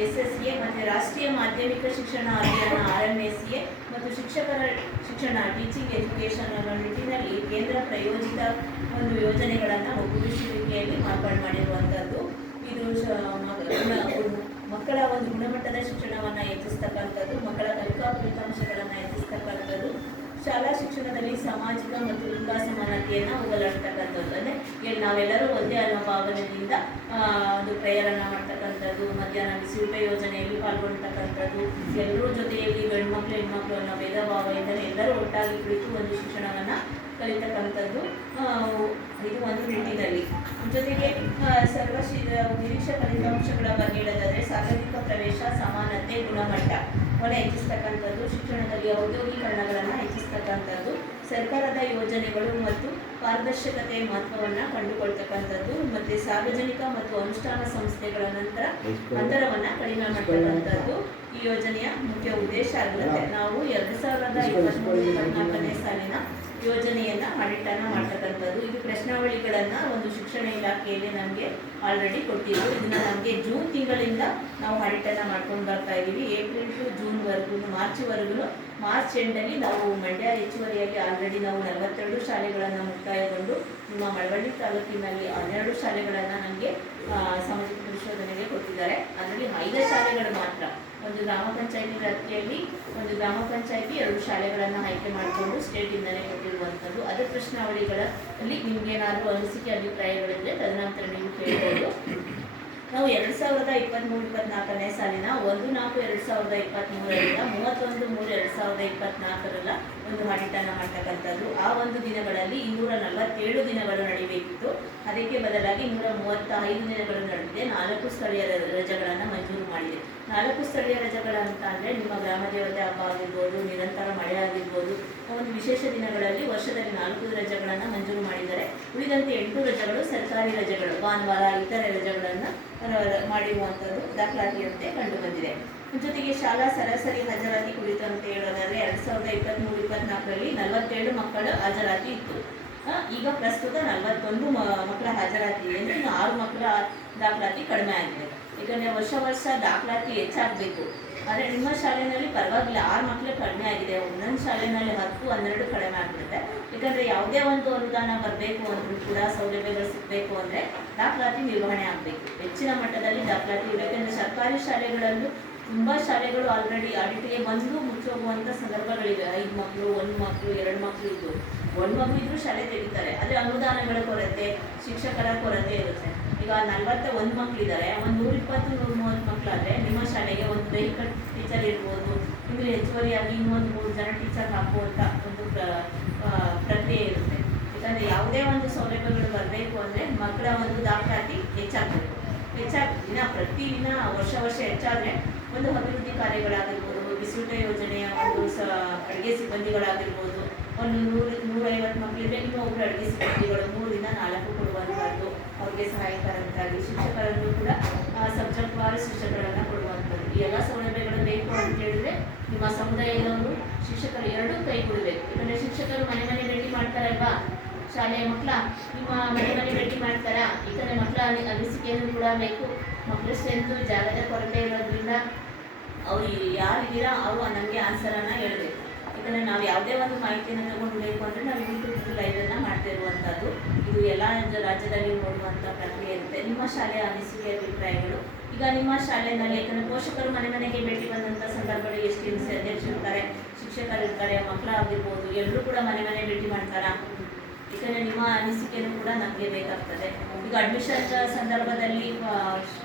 SSA ಮತ್ತು ರಾಷ್ಟ್ರೀಯ ಮಾಧ್ಯಮಿಕ ಶಿಕ್ಷಣ ಅಭಿಯಾನ RMSA ಮತ್ತು ಶಿಕ್ಷಕರ ಶಿಕ್ಷಣ ಟೀಚಿಂಗ್ ಎಜುಕೇಷನ್ ಅನ್ನೋ ನಿಟ್ಟಿನಲ್ಲಿ ಕೇಂದ್ರ ಪ್ರಾಯೋಜಿತ ಒಂದು ಯೋಜನೆಗಳನ್ನು ಒಗ್ಗೂಡಿಸುವಿಕೆಯಲ್ಲಿ ಮಾರ್ಪಾಡು ಮಾಡಿರುವಂಥದ್ದು. ಇದು ಮಕ್ಕಳ ಒಂದು ಗುಣಮಟ್ಟದ ಶಿಕ್ಷಣವನ್ನು ಹೆಚ್ಚಿಸ್ತಕ್ಕಂಥದ್ದು, ಮಕ್ಕಳ ಕಲಿಕಾ ಫಲಿತಾಂಶಗಳನ್ನು ಹೆಚ್ಚಿಸ್ತಕ್ಕಂಥದ್ದು, ಶಾಲಾ ಶಿಕ್ಷಣದಲ್ಲಿ ಸಾಮಾಜಿಕ ಮತ್ತು ಲಿಂಗ ಸಮಾನತೆಯನ್ನು ಹೋಗಲಾಡ್ತಕ್ಕಂಥದ್ದು. ಅಂದರೆ ಇಲ್ಲಿ ನಾವೆಲ್ಲರೂ ಒಂದೇ ಅನ್ನೋ ಭಾವನೆಯಿಂದ ಒಂದು ಪ್ರೇಯರನ್ನು ಮಾಡ್ತಕ್ಕಂಥದ್ದು, ಮಧ್ಯಾಹ್ನ ಬಿಸಿಯೂಟ ಯೋಜನೆಯಲ್ಲಿ ಪಾಲ್ಗೊಳ್ತಕ್ಕಂಥದ್ದು, ಎಲ್ಲರೂ ಜೊತೆಯಲ್ಲಿ ಗಂಡು ಮಕ್ಕಳು ಹೆಣ್ಮಕ್ಳು ಅನ್ನೋ ಭೇದ ಭಾವದಿಂದಲೇ ಎಲ್ಲರೂ ಒಟ್ಟಾಗಿ ಕುಳಿತು ಒಂದು ಶಿಕ್ಷಣವನ್ನು ಕಲಿತಕ್ಕಂಥದ್ದು. ಇದು ಒಂದು ನಿಟ್ಟಿನಲ್ಲಿ. ಜೊತೆಗೆ ನಿರೀಕ್ಷೆ ಫಲಿತಾಂಶಗಳ ಬಗ್ಗೆ ಹೇಳೋದಾದರೆ, ಸಾರ್ವತ್ರಿಕ ಪ್ರವೇಶ, ಸಮಾನತೆ, ಗುಣಮಟ್ಟವನ್ನು ಹೆಚ್ಚಿಸ್ತಕ್ಕಂಥದ್ದು, ಶಿಕ್ಷಣದಲ್ಲಿ ಔದ್ಯೋಗೀಕರಣಗಳನ್ನು ಹೆಚ್ಚಿಸ್ತಕ್ಕಂಥದ್ದು, ಸರ್ಕಾರದ ಯೋಜನೆಗಳು ಮತ್ತು ಪಾರದರ್ಶಕತೆಯ ಮಹತ್ವವನ್ನು ಕಂಡುಕೊಳ್ತಕ್ಕಂಥದ್ದು, ಮತ್ತು ಸಾರ್ವಜನಿಕ ಮತ್ತು ಅನುಷ್ಠಾನ ಸಂಸ್ಥೆಗಳ ಅಂತರವನ್ನು ಕಡಿಮೆ ಮಾಡ್ತಕ್ಕಂಥದ್ದು ಈ ಯೋಜನೆಯ ಮುಖ್ಯ ಉದ್ದೇಶ ಆಗಿರುತ್ತೆ. ನಾವು 2023-24ನೇ ಸಾಲಿನ ಯೋಜನೆಯನ್ನು ಆಡಿಟನ್ನು ಮಾಡ್ತಕ್ಕಂಥದ್ದು. ಇದು ಪ್ರಶ್ನಾವಳಿಗಳನ್ನು ಒಂದು ಶಿಕ್ಷಣ ಇಲಾಖೆಯಲ್ಲಿ ನಮಗೆ ಆಲ್ರೆಡಿ ಕೊಟ್ಟಿದ್ದು. ಇದನ್ನು ನಮಗೆ ಜೂನ್ ತಿಂಗಳಿಂದ ನಾವು ಆಡಿಟನ್ನು ಮಾಡ್ಕೊಂಡು ಬರ್ತಾ ಇದ್ದೀವಿ. ಏಪ್ರಿಲ್ ಟು ಜೂನ್ವರೆಗೂ, ಮಾರ್ಚ್ ಎಂಡಲ್ಲಿ ನಾವು ಮಂಡ್ಯ ಹೆಚ್ಚುವರಿಯಲ್ಲಿ ಆಲ್ರೆಡಿ ನಾವು 42 ಶಾಲೆಗಳನ್ನು ಮುಕ್ತಾಯಗೊಂಡು ನಿಮ್ಮ ಮಳವಳ್ಳಿ ತಾಲೂಕಿನಲ್ಲಿ 12 ಶಾಲೆಗಳನ್ನು ನಮಗೆ ಸಾಮಾಜಿಕ ಪರಿಶೋಧನೆಗೆ ಕೊಟ್ಟಿದ್ದಾರೆ. ಅದರಲ್ಲಿ 5 ಶಾಲೆಗಳು ಮಾತ್ರ, ಒಂದು ಗ್ರಾಮ ಪಂಚಾಯತಿ ವ್ಯಾಪ್ತಿಯಲ್ಲಿ ಒಂದು ಗ್ರಾಮ ಪಂಚಾಯತಿ 2 ಶಾಲೆಗಳನ್ನು ಆಯ್ಕೆ ಮಾಡಿಕೊಂಡು ಸ್ಟೇಟಿಂದಲೇ ಕೊಟ್ಟಿರುವಂಥದ್ದು. ಅದರ ಪ್ರಶ್ನಾವಳಿಗಳಲ್ಲಿ ನಿಮಗೇನಾದರೂ ಅನಿಸಿಕೆ ಅಭಿಪ್ರಾಯಗಳಿದ್ರೆ ತದನಂತರ ನೀವು ಕೇಳ್ಬೋದು. ನಾವು 2023-24ನೇ ಸಾಲಿನ 1/4/2023ರಿಂದ 31/3/2024 ಒಂದು ಆಡಿಟನ್ನು ಮಾಡ್ತಕ್ಕಂಥದ್ದು. ಆ ಒಂದು ದಿನಗಳಲ್ಲಿ 247 ದಿನಗಳು ನಡೀಬೇಕಿತ್ತು. ಅದಕ್ಕೆ ಬದಲಾಗಿ 135 ದಿನಗಳು ನಡೆದಿದೆ. 4 ಸ್ಥಳೀಯ ರಜೆಗಳನ್ನು ಮಂಜೂರು ಮಾಡಿದೆ. 4 ಸ್ಥಳೀಯ ರಜೆಗಳಂತ ಅಂದರೆ ನಿಮ್ಮ ಗ್ರಾಮ ದೇವತೆ ಹಬ್ಬ ಆಗಿರ್ಬೋದು, ನಿರಂತರ ಮಳೆ ಆಗಿರ್ಬೋದು, ಒಂದು ವಿಶೇಷ ದಿನಗಳಲ್ಲಿ ವರ್ಷದಲ್ಲಿ 4 ರಜೆಗಳನ್ನು ಮಂಜೂರು ಮಾಡಿದ್ದಾರೆ. ಉಳಿದಂತೆ 8 ರಜೆಗಳು ಸರ್ಕಾರಿ ರಜೆಗಳು, ಭಾನುವಾರ ಇತರೆ ರಜೆಗಳನ್ನು ಮಾಡಿರುವಂಥದ್ದು ದಾಖಲಾತಿಯಂತೆ ಕಂಡುಬಂದಿದೆ. ಜೊತೆಗೆ ಶಾಲಾ ಸರಾಸರಿ ಹಾಜರಾತಿ ಕುರಿತು ಅಂತ ಹೇಳೋದಾದರೆ 2023-24ರಲ್ಲಿ 47 ಮಕ್ಕಳ ಹಾಜರಾತಿ ಇತ್ತು. ಈಗ ಪ್ರಸ್ತುತ 41 ಮಕ್ಕಳ ಹಾಜರಾತಿ ಇದೆ. ಇನ್ನು 6 ಮಕ್ಕಳ ದಾಖಲಾತಿ ಕಡಿಮೆ ಆಗಿದೆ. ಯಾಕಂದರೆ ವರ್ಷ ದಾಖಲಾತಿ ಹೆಚ್ಚಾಗಬೇಕು. ಆದರೆ ನಿಮ್ಮ ಶಾಲೆಯಲ್ಲಿ ಪರವಾಗಿಲ್ಲ, 6 ಮಕ್ಕಳು ಕಡಿಮೆ ಆಗಿದೆ. ಒಂದೊಂದು ಶಾಲೆಯಲ್ಲಿ 10-12 ಕಡಿಮೆ ಆಗಿಬಿಡುತ್ತೆ. ಯಾಕಂದರೆ ಯಾವುದೇ ಒಂದು ಅನುದಾನ ಬರಬೇಕು ಅಂದರೂ ಕೂಡ, ಸೌಲಭ್ಯಗಳು ಸಿಗಬೇಕು ಅಂದರೆ ದಾಖಲಾತಿ ನಿರ್ವಹಣೆ ಆಗಬೇಕು. ಹೆಚ್ಚಿನ ಮಟ್ಟದಲ್ಲಿ ದಾಖಲಾತಿ ಇರಬೇಕೆಂದರೆ ಸರ್ಕಾರಿ ಶಾಲೆಗಳಲ್ಲೂ ತುಂಬ ಶಾಲೆಗಳು ಆಲ್ರೆಡಿ ಆಡಿಟಿಗೆ ಬಂದು ಮುಚ್ಚೋಗುವಂಥ ಸಂದರ್ಭಗಳಿವೆ. 5 ಮಕ್ಕಳು, 1 ಮಕ್ಕಳು, 2 ಮಕ್ಕಳು ಇದ್ದು 1 ಮಗು ಇದ್ದರೂ ಶಾಲೆ ತೆಗಿತಾರೆ. ಆದರೆ ಅನುದಾನಗಳ ಕೊರತೆ, ಶಿಕ್ಷಕರ ಕೊರತೆ ಇರುತ್ತೆ. ಈಗ 41 ಮಕ್ಕಳಿದ್ದಾರೆ, ಒಂದು 120-130 ಮಕ್ಕಳಾದರೆ ನಿಮ್ಮ ಶಾಲೆಗೆ ಒಂದು ವೆಹಿಕಲ್ ಟೀಚರ್ ಇರ್ಬೋದು, ಇನ್ನು ಹೆಚ್ಚುವರಿಯಾಗಿ ಇನ್ನೊಂದು 3 ಜನ ಟೀಚರ್ ಹಾಕುವಂಥ ಒಂದು ಪ್ರಕ್ರಿಯೆ ಇರುತ್ತೆ. ಯಾಕಂದರೆ ಯಾವುದೇ ಒಂದು ಸೌಲಭ್ಯಗಳು ಬರಬೇಕು ಅಂದರೆ ಮಕ್ಕಳ ಒಂದು ದಾಖಲಾತಿ ಹೆಚ್ಚಾಗಬೇಕು. ಪ್ರತಿದಿನ ವರ್ಷ ಹೆಚ್ಚಾದರೆ ಒಂದು ಅಭಿವೃದ್ಧಿ ಕಾರ್ಯಗಳಾಗಿರ್ಬೋದು, ಬಿಸಿಯೂಟ ಯೋಜನೆಯ ಒಂದು ಅಡುಗೆ ಸಿಬ್ಬಂದಿಗಳಾಗಿರ್ಬೋದು, ಒಂದು 150 ಮಕ್ಕಳಿದ್ರೆ ಇನ್ನೊಬ್ಬರು ಅಡುಗೆ ಸಿಬ್ಬಂದಿಗಳು 3ರಿಂದ 4 ಕೊಡುವಂಥದ್ದು, ಅವ್ರಿಗೆ ಸಹಾಯಕರಂತಾಗಿ ಶಿಕ್ಷಕರನ್ನು ಕೂಡ ಸಬ್ಜೆಕ್ಟ್ ವಾರು ಶಿಕ್ಷಕರನ್ನು ಕೊಡುವಂಥದ್ದು. ಈ ಎಲ್ಲ ಸೌಲಭ್ಯಗಳು ಬೇಕು ಅಂತ ಹೇಳಿದ್ರೆ ನಿಮ್ಮ ಸಮುದಾಯದವರು ಶಿಕ್ಷಕರು ಎರಡೂ ಕೈ ಕೊಡಬೇಕು. ಯಾಕಂದರೆ ಶಿಕ್ಷಕರು ಮನೆ ಭೇಟಿ ಮಾಡ್ತಾರಲ್ವಾ, ಶಾಲೆಯ ಮಕ್ಕಳ ನಿಮ್ಮ ಮನೆ ಭೇಟಿ ಮಾಡ್ತಾರಾ, ಈ ಥರ ಮಕ್ಕಳ ಅನಿಸಿಕೆಯನ್ನು ಕೂಡ ಬೇಕು. ಮಕ್ಕಳ ಸ್ಟ್ರೆಂತು ಜಾಗದ ಕೊರತೆ ಇರೋದ್ರಿಂದ ಅವ್ರು ಯಾರಿದ್ದೀರಾ ಅವರು ನಮಗೆ ಆನ್ಸರನ್ನು ಹೇಳಬೇಕು. ಯಾಕಂದರೆ ನಾವು ಯಾವುದೇ ಒಂದು ಮಾಹಿತಿಯನ್ನು ತಗೊಂಡು ಬೇಕು ಅಂದರೆ ನಾವು ಯೂಟ್ಯೂಬ್ ಲೈವನ್ನು ಮಾಡ್ತಾ ಇರುವಂಥದ್ದು. ಎಲ್ಲ ರಾಜ್ಯದಲ್ಲಿ ನೋಡುವಂಥ ಪ್ರಕ್ರಿಯೆ ಇರುತ್ತೆ. ನಿಮ್ಮ ಶಾಲೆಯ ಅನಿಸಿಕೆ ಅಭಿಪ್ರಾಯಗಳು, ಈಗ ನಿಮ್ಮ ಶಾಲೆಯಲ್ಲಿ ಯಾಕಂದರೆ ಪೋಷಕರು ಮನೆ ಮನೆಗೆ ಭೇಟಿ ಬಂದಂಥ ಸಂದರ್ಭಗಳು ಎಷ್ಟು ಹಿಂಸೆ ಅಧ್ಯಕ್ಷರು ಇರ್ತಾರೆ, ಶಿಕ್ಷಕರು ಇರ್ತಾರೆ, ಮಕ್ಕಳಾಗಿರ್ಬೋದು, ಎಲ್ಲರೂ ಕೂಡ ಮನೆ ಮನೆ ಭೇಟಿ ಮಾಡ್ತಾರ. ಯಾಕಂದರೆ ನಿಮ್ಮ ಅನಿಸಿಕೆಯೂ ಕೂಡ ನಮಗೆ ಬೇಕಾಗ್ತದೆ. ಈಗ ಅಡ್ಮಿಷನ್ ಸಂದರ್ಭದಲ್ಲಿ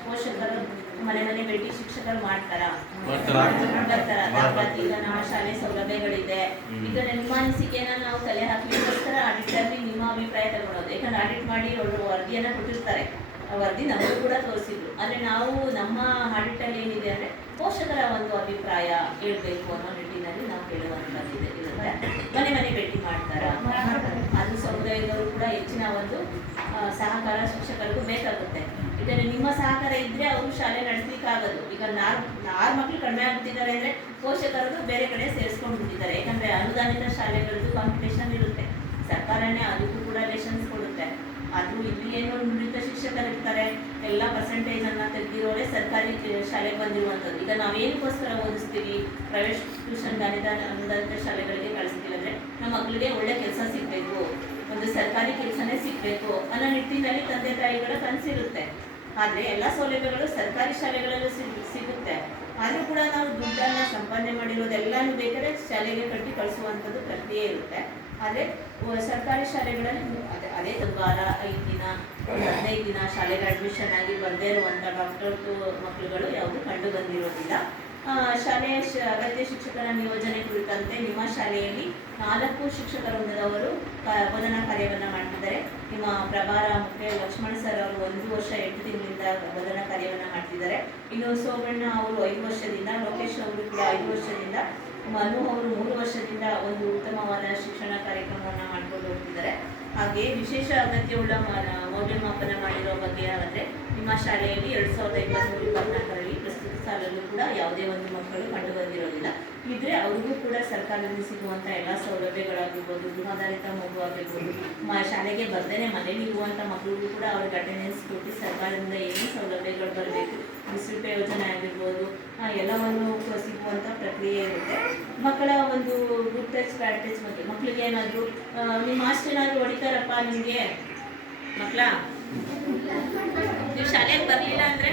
ಪೋಷಕರು ಮನೆ ಮನೆ ಭೇಟಿ ಶಿಕ್ಷಕರು ಬರ್ತಾರ. ಈಗ ನಮ್ಮ ಶಾಲೆ ಸೌಲಭ್ಯಗಳಿದೆ. ಈಗ ನಿಮ್ಮ ಅನಿಸಿಕೆಯನ್ನ ನಾವು ತಲೆ ಹಾಕಲಿಕ್ಕೋಸ್ಕರ ಆಡಿಟರ್ಲಿ ನಿಮ್ಮ ಅಭಿಪ್ರಾಯ ತಗೊಳ್ಳೋದು. ಯಾಕಂದ್ರೆ ಆಡಿಟ್ ಮಾಡಿ ಅವರು ವರದಿಯನ್ನ ಕೊಟ್ಟಿರ್ತಾರೆ. ಆ ವರದಿ ನಮಗೂ ಕೂಡ ತೋರಿಸಿದ್ರು. ಆದರೆ ನಾವು ನಮ್ಮ ಆಡಿಟಲ್ಲಿ ಏನಿದೆ ಅಂದರೆ ಪೋಷಕರ ಒಂದು ಅಭಿಪ್ರಾಯ ಹೇಳ್ಬೇಕು ಅನ್ನೋ ನಿಟ್ಟಿನಲ್ಲಿ ನಾವು ಕೇಳುವಂಥದ್ದು ಇರುತ್ತೆ. ಮನೆ ಮನೆ ಭೇಟಿ ಮಾಡ್ತಾರ. ಅದು ಸಮುದಾಯದವರು ಕೂಡ ಹೆಚ್ಚಿನ ಒಂದು ಸಹಕಾರ ಶಿಕ್ಷಕರಿಗೂ ಬೇಕಾಗುತ್ತೆ. ಇದರಲ್ಲಿ ನಿಮ್ಮ ಸಹಕಾರ ಇದ್ರೆ ಅವರು ಶಾಲೆ ನಡೆಸಲಿಕ್ಕಾಗದು. ಈಗ ನಾರು ಮಕ್ಕಳು ಕಡಿಮೆ ಆಗ್ತಿದ್ದಾರೆ ಅಂದರೆ ಪೋಷಕರದ್ದು ಬೇರೆ ಕಡೆ ಸೇರಿಸ್ಕೊಂಡು ಬಿಟ್ಟಿದ್ದಾರೆ. ಯಾಕಂದರೆ ಅನುದಾನಿತ ಶಾಲೆಗಳದ್ದು ಕಾಂಪಿಟೇಷನ್ ಇರುತ್ತೆ. ಸರ್ಕಾರನೇ ಅದಕ್ಕೂ ಕೂಡ ಲೆಸನ್ಸ್ ಕೊಡುತ್ತೆ. ಅದು ಇಲ್ಲಿ ಏನು ನುರಿತ ಶಿಕ್ಷಕರು ಇರ್ತಾರೆ, ಎಲ್ಲ ಪರ್ಸೆಂಟೇಜನ್ನು ತೆಗೆದಿರೋರೆ ಸರ್ಕಾರಿ ಶಾಲೆಗೆ ಬಂದಿರುವಂಥದ್ದು. ಈಗ ನಾವೇನಕ್ಕೋಸ್ಕರ ಓದಿಸ್ತೀವಿ, ಪ್ರೈವೇಟ್ ಟ್ಯೂಷನ್ ಅನುದಾನಿತ ಶಾಲೆಗಳಿಗೆ ಕಳಿಸ್ತೀವಿ ಅಂದರೆ ನಮ್ಮ ಮಕ್ಕಳಿಗೆ ಒಳ್ಳೆ ಕೆಲಸ ಸಿಗಬೇಕು, ಒಂದು ಸರ್ಕಾರಿ ಕೆಲಸನೇ ಸಿಗಬೇಕು ಅನ್ನೋ ನಿಟ್ಟಿನಲ್ಲಿ ತಂದೆ ತಾಯಿಗಳ ಕನಸಿರುತ್ತೆ. ಆದರೆ ಎಲ್ಲ ಸೌಲಭ್ಯಗಳು ಸರ್ಕಾರಿ ಶಾಲೆಗಳಲ್ಲೂ ಸಿಗುತ್ತೆ. ಆದರೂ ಕೂಡ ನಾವು ದುಡ್ಡನ್ನು ಸಂಪಾದನೆ ಮಾಡಿರೋದೆಲ್ಲನೂ ಬೇಕಾದ್ರೆ ಶಾಲೆಗೆ ಕಟ್ಟಿ ಕಳಿಸುವಂಥದ್ದು ಪ್ರಕ್ರಿಯೆ ಇರುತ್ತೆ. ಆದರೆ ಸರ್ಕಾರಿ ಶಾಲೆಗಳಲ್ಲಿ ಅದೇ ಒಂದು ವಾರ 5 ದಿನ 15 ದಿನ ಶಾಲೆಗೆ ಅಡ್ಮಿಷನ್ ಆಗಿ ಬರದೇ ಇರುವಂಥ ಡಾಕ್ಟರ್ದು ಮಕ್ಕಳುಗಳು ಯಾವುದು ಕಂಡು ಬಂದಿರೋದಿಲ್ಲ. ಶಾಲೆಯ ಅಗತ್ಯ ಶಿಕ್ಷಕರ ನಿಯೋಜನೆ ಕುರಿತಂತೆ ನಿಮ್ಮ ಶಾಲೆಯಲ್ಲಿ 4 ಶಿಕ್ಷಕರ ವೃಂದದವರು ಬೋಧನಾ ಕಾರ್ಯವನ್ನು ಮಾಡ್ತಿದ್ದಾರೆ. ನಿಮ್ಮ ಪ್ರಭಾರ ಮುಖ್ಯ ಲಕ್ಷ್ಮಣ ಸರ್ ಅವರು 1 ವರ್ಷ 8 ತಿಂಗಳಿಂದ ಬೋಧನಾ ಕಾರ್ಯವನ್ನು ಮಾಡ್ತಿದ್ದಾರೆ. ಇನ್ನು ಸೋಮಣ್ಣ ಅವರು 5 ವರ್ಷದಿಂದ, ಲೋಕೇಶ್ ಅವರು ಕೂಡ 5 ವರ್ಷದಿಂದ, ಮನು ಅವರು 3 ವರ್ಷದಿಂದ ಒಂದು ಉತ್ತಮವಾದ ಶಿಕ್ಷಣ ಕಾರ್ಯಕ್ರಮವನ್ನು ಮಾಡಿಕೊಂಡು ಹೋಗ್ತಿದ್ದಾರೆ. ಹಾಗೆ ವಿಶೇಷ ಅಗತ್ಯವುಳ್ಳ ಮೌಲ್ಯಮಾಪನ ಮಾಡಿರೋ ಬಗ್ಗೆ ಆದರೆ ನಿಮ್ಮ ಶಾಲೆಯಲ್ಲಿ 2023-24ರಲ್ಲಿ ಪ್ರಸ್ತುತ ಸಾಲಲ್ಲೂ ಕೂಡ ಯಾವುದೇ ಒಂದು ಮಕ್ಕಳು ಕಂಡು ಬಂದಿರೋದಿಲ್ಲ. ಇದ್ರೆ ಅವ್ರಿಗೂ ಕೂಡ ಸರ್ಕಾರದಿಂದ ಸಿಗುವಂಥ ಎಲ್ಲ ಸೌಲಭ್ಯಗಳಾಗಿರ್ಬೋದು, ಗೃಹಾಧಾರಿತ ಮಗು ಆಗಿರ್ಬೋದು, ಶಾಲೆಗೆ ಬರ್ದೇನೆ ಮನೇಲಿ ಇರುವಂಥ ಮಕ್ಕಳಿಗೂ ಕೂಡ ಅವ್ರಿಗೆ ಅಟೆಂಡೆನ್ಸ್ ಕೊಟ್ಟು ಸರ್ಕಾರದಿಂದ ಏನೇನು ಸೌಲಭ್ಯಗಳು ಬರಬೇಕು, ವಿಸ್ತೃತ ಯೋಜನೆ ಆಗಿರ್ಬೋದು, ಎಲ್ಲವನ್ನು ಸಿಗುವಂಥ ಪ್ರಕ್ರಿಯೆ ಇರುತ್ತೆ. ಮಕ್ಕಳ ಒಂದು ಗುಡ್ ಟಚ್ ಬ್ಯಾಡ್ ಟಚ್ ಬಗ್ಗೆ ಮಕ್ಕಳಿಗೆ ಏನಾದರೂ ನಿಮ್ಮ ಮಾಸ್ಟರ್ ಏನಾದರೂ ಹೊಡಿತಾರಪ್ಪ ನಿಮಗೆ ಮಕ್ಕಳ, ನೀವು ಶಾಲೆಗೆ ಬರಲಿಲ್ಲ ಅಂದರೆ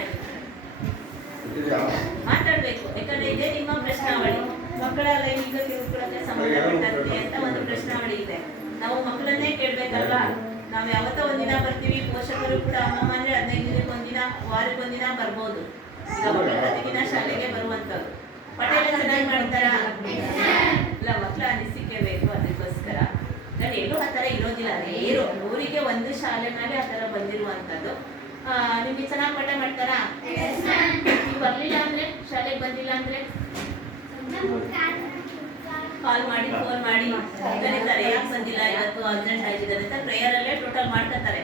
ಮಾತಾಡಬೇಕು. ಯಾಕಂದರೆ ಇದೇ ನಿಮ್ಮ ಪ್ರಶ್ನಾವಳಿ, ಮಕ್ಕಳ ಲೈಂಗಿಕ ಕಿರುಕುಳಕ್ಕೆ ಸಂಬಂಧಪಟ್ಟಂತೆ ಅಂತ ಒಂದು ಪ್ರಶ್ನಾವಳಿ ಇದೆ. ನಾವು ಮಕ್ಕಳನ್ನೇ ಕೇಳಬೇಕಲ್ವಾ. ನಾವು ಯಾವತ್ತೋ ಒಂದಿನ ಬರ್ತೀವಿ, ಪೋಷಕರು ಕೂಡ ಅಮ್ಮಮ್ಮ ಅಂದರೆ 15 ದಿನಕ್ಕೆ ಒಂದಿನ, ವಾರಕ್ಕೆ ಒಂದಿನ ಬರ್ಬೋದು. ಈಗ ಮಕ್ಕಳು ಪ್ರತಿದಿನ ಶಾಲೆಗೆ ಬರುವಂಥದ್ದು. ಪಠ್ಯ ಚೆನ್ನಾಗಿ ಮಾಡ್ತಾರಾ? ಇಲ್ಲ, ಮಕ್ಕಳ ಅನಿಸಿಕೆ ಬೇಕು. ಅದಕ್ಕೋಸ್ಕರ ನಾನು ಎಲ್ಲೂ ಆ ಥರ ಇರೋದಿಲ್ಲ. ರೇರು 100ಗೆ 1 ಶಾಲೆ ಮೇಲೆ ಆ ಥರ ಬಂದಿರುವಂಥದ್ದು. ನಿಮಗೆ ಚೆನ್ನಾಗಿ ಪಾಠ ಮಾಡ್ತಾರಾ? ನೀವು ಬರಲಿಲ್ಲ ಅಂದರೆ, ಶಾಲೆಗೆ ಬಂದಿಲ್ಲ ಅಂದರೆ ಕಾಲ್ ಮಾಡಿ ಫೋನ್ ಮಾಡಿ ಕರೀತಾರೆ. ಯಾಕೆ ಬಂದಿಲ್ಲ, ಇವತ್ತು ಅರ್ಜೆಂಟ್ ಆಗಿದ್ದಾರೆ ಅಂತ ಪ್ರೇಯರಲ್ಲೇ ಟೋಟಲ್ ಮಾಡ್ಕೊತಾರೆ.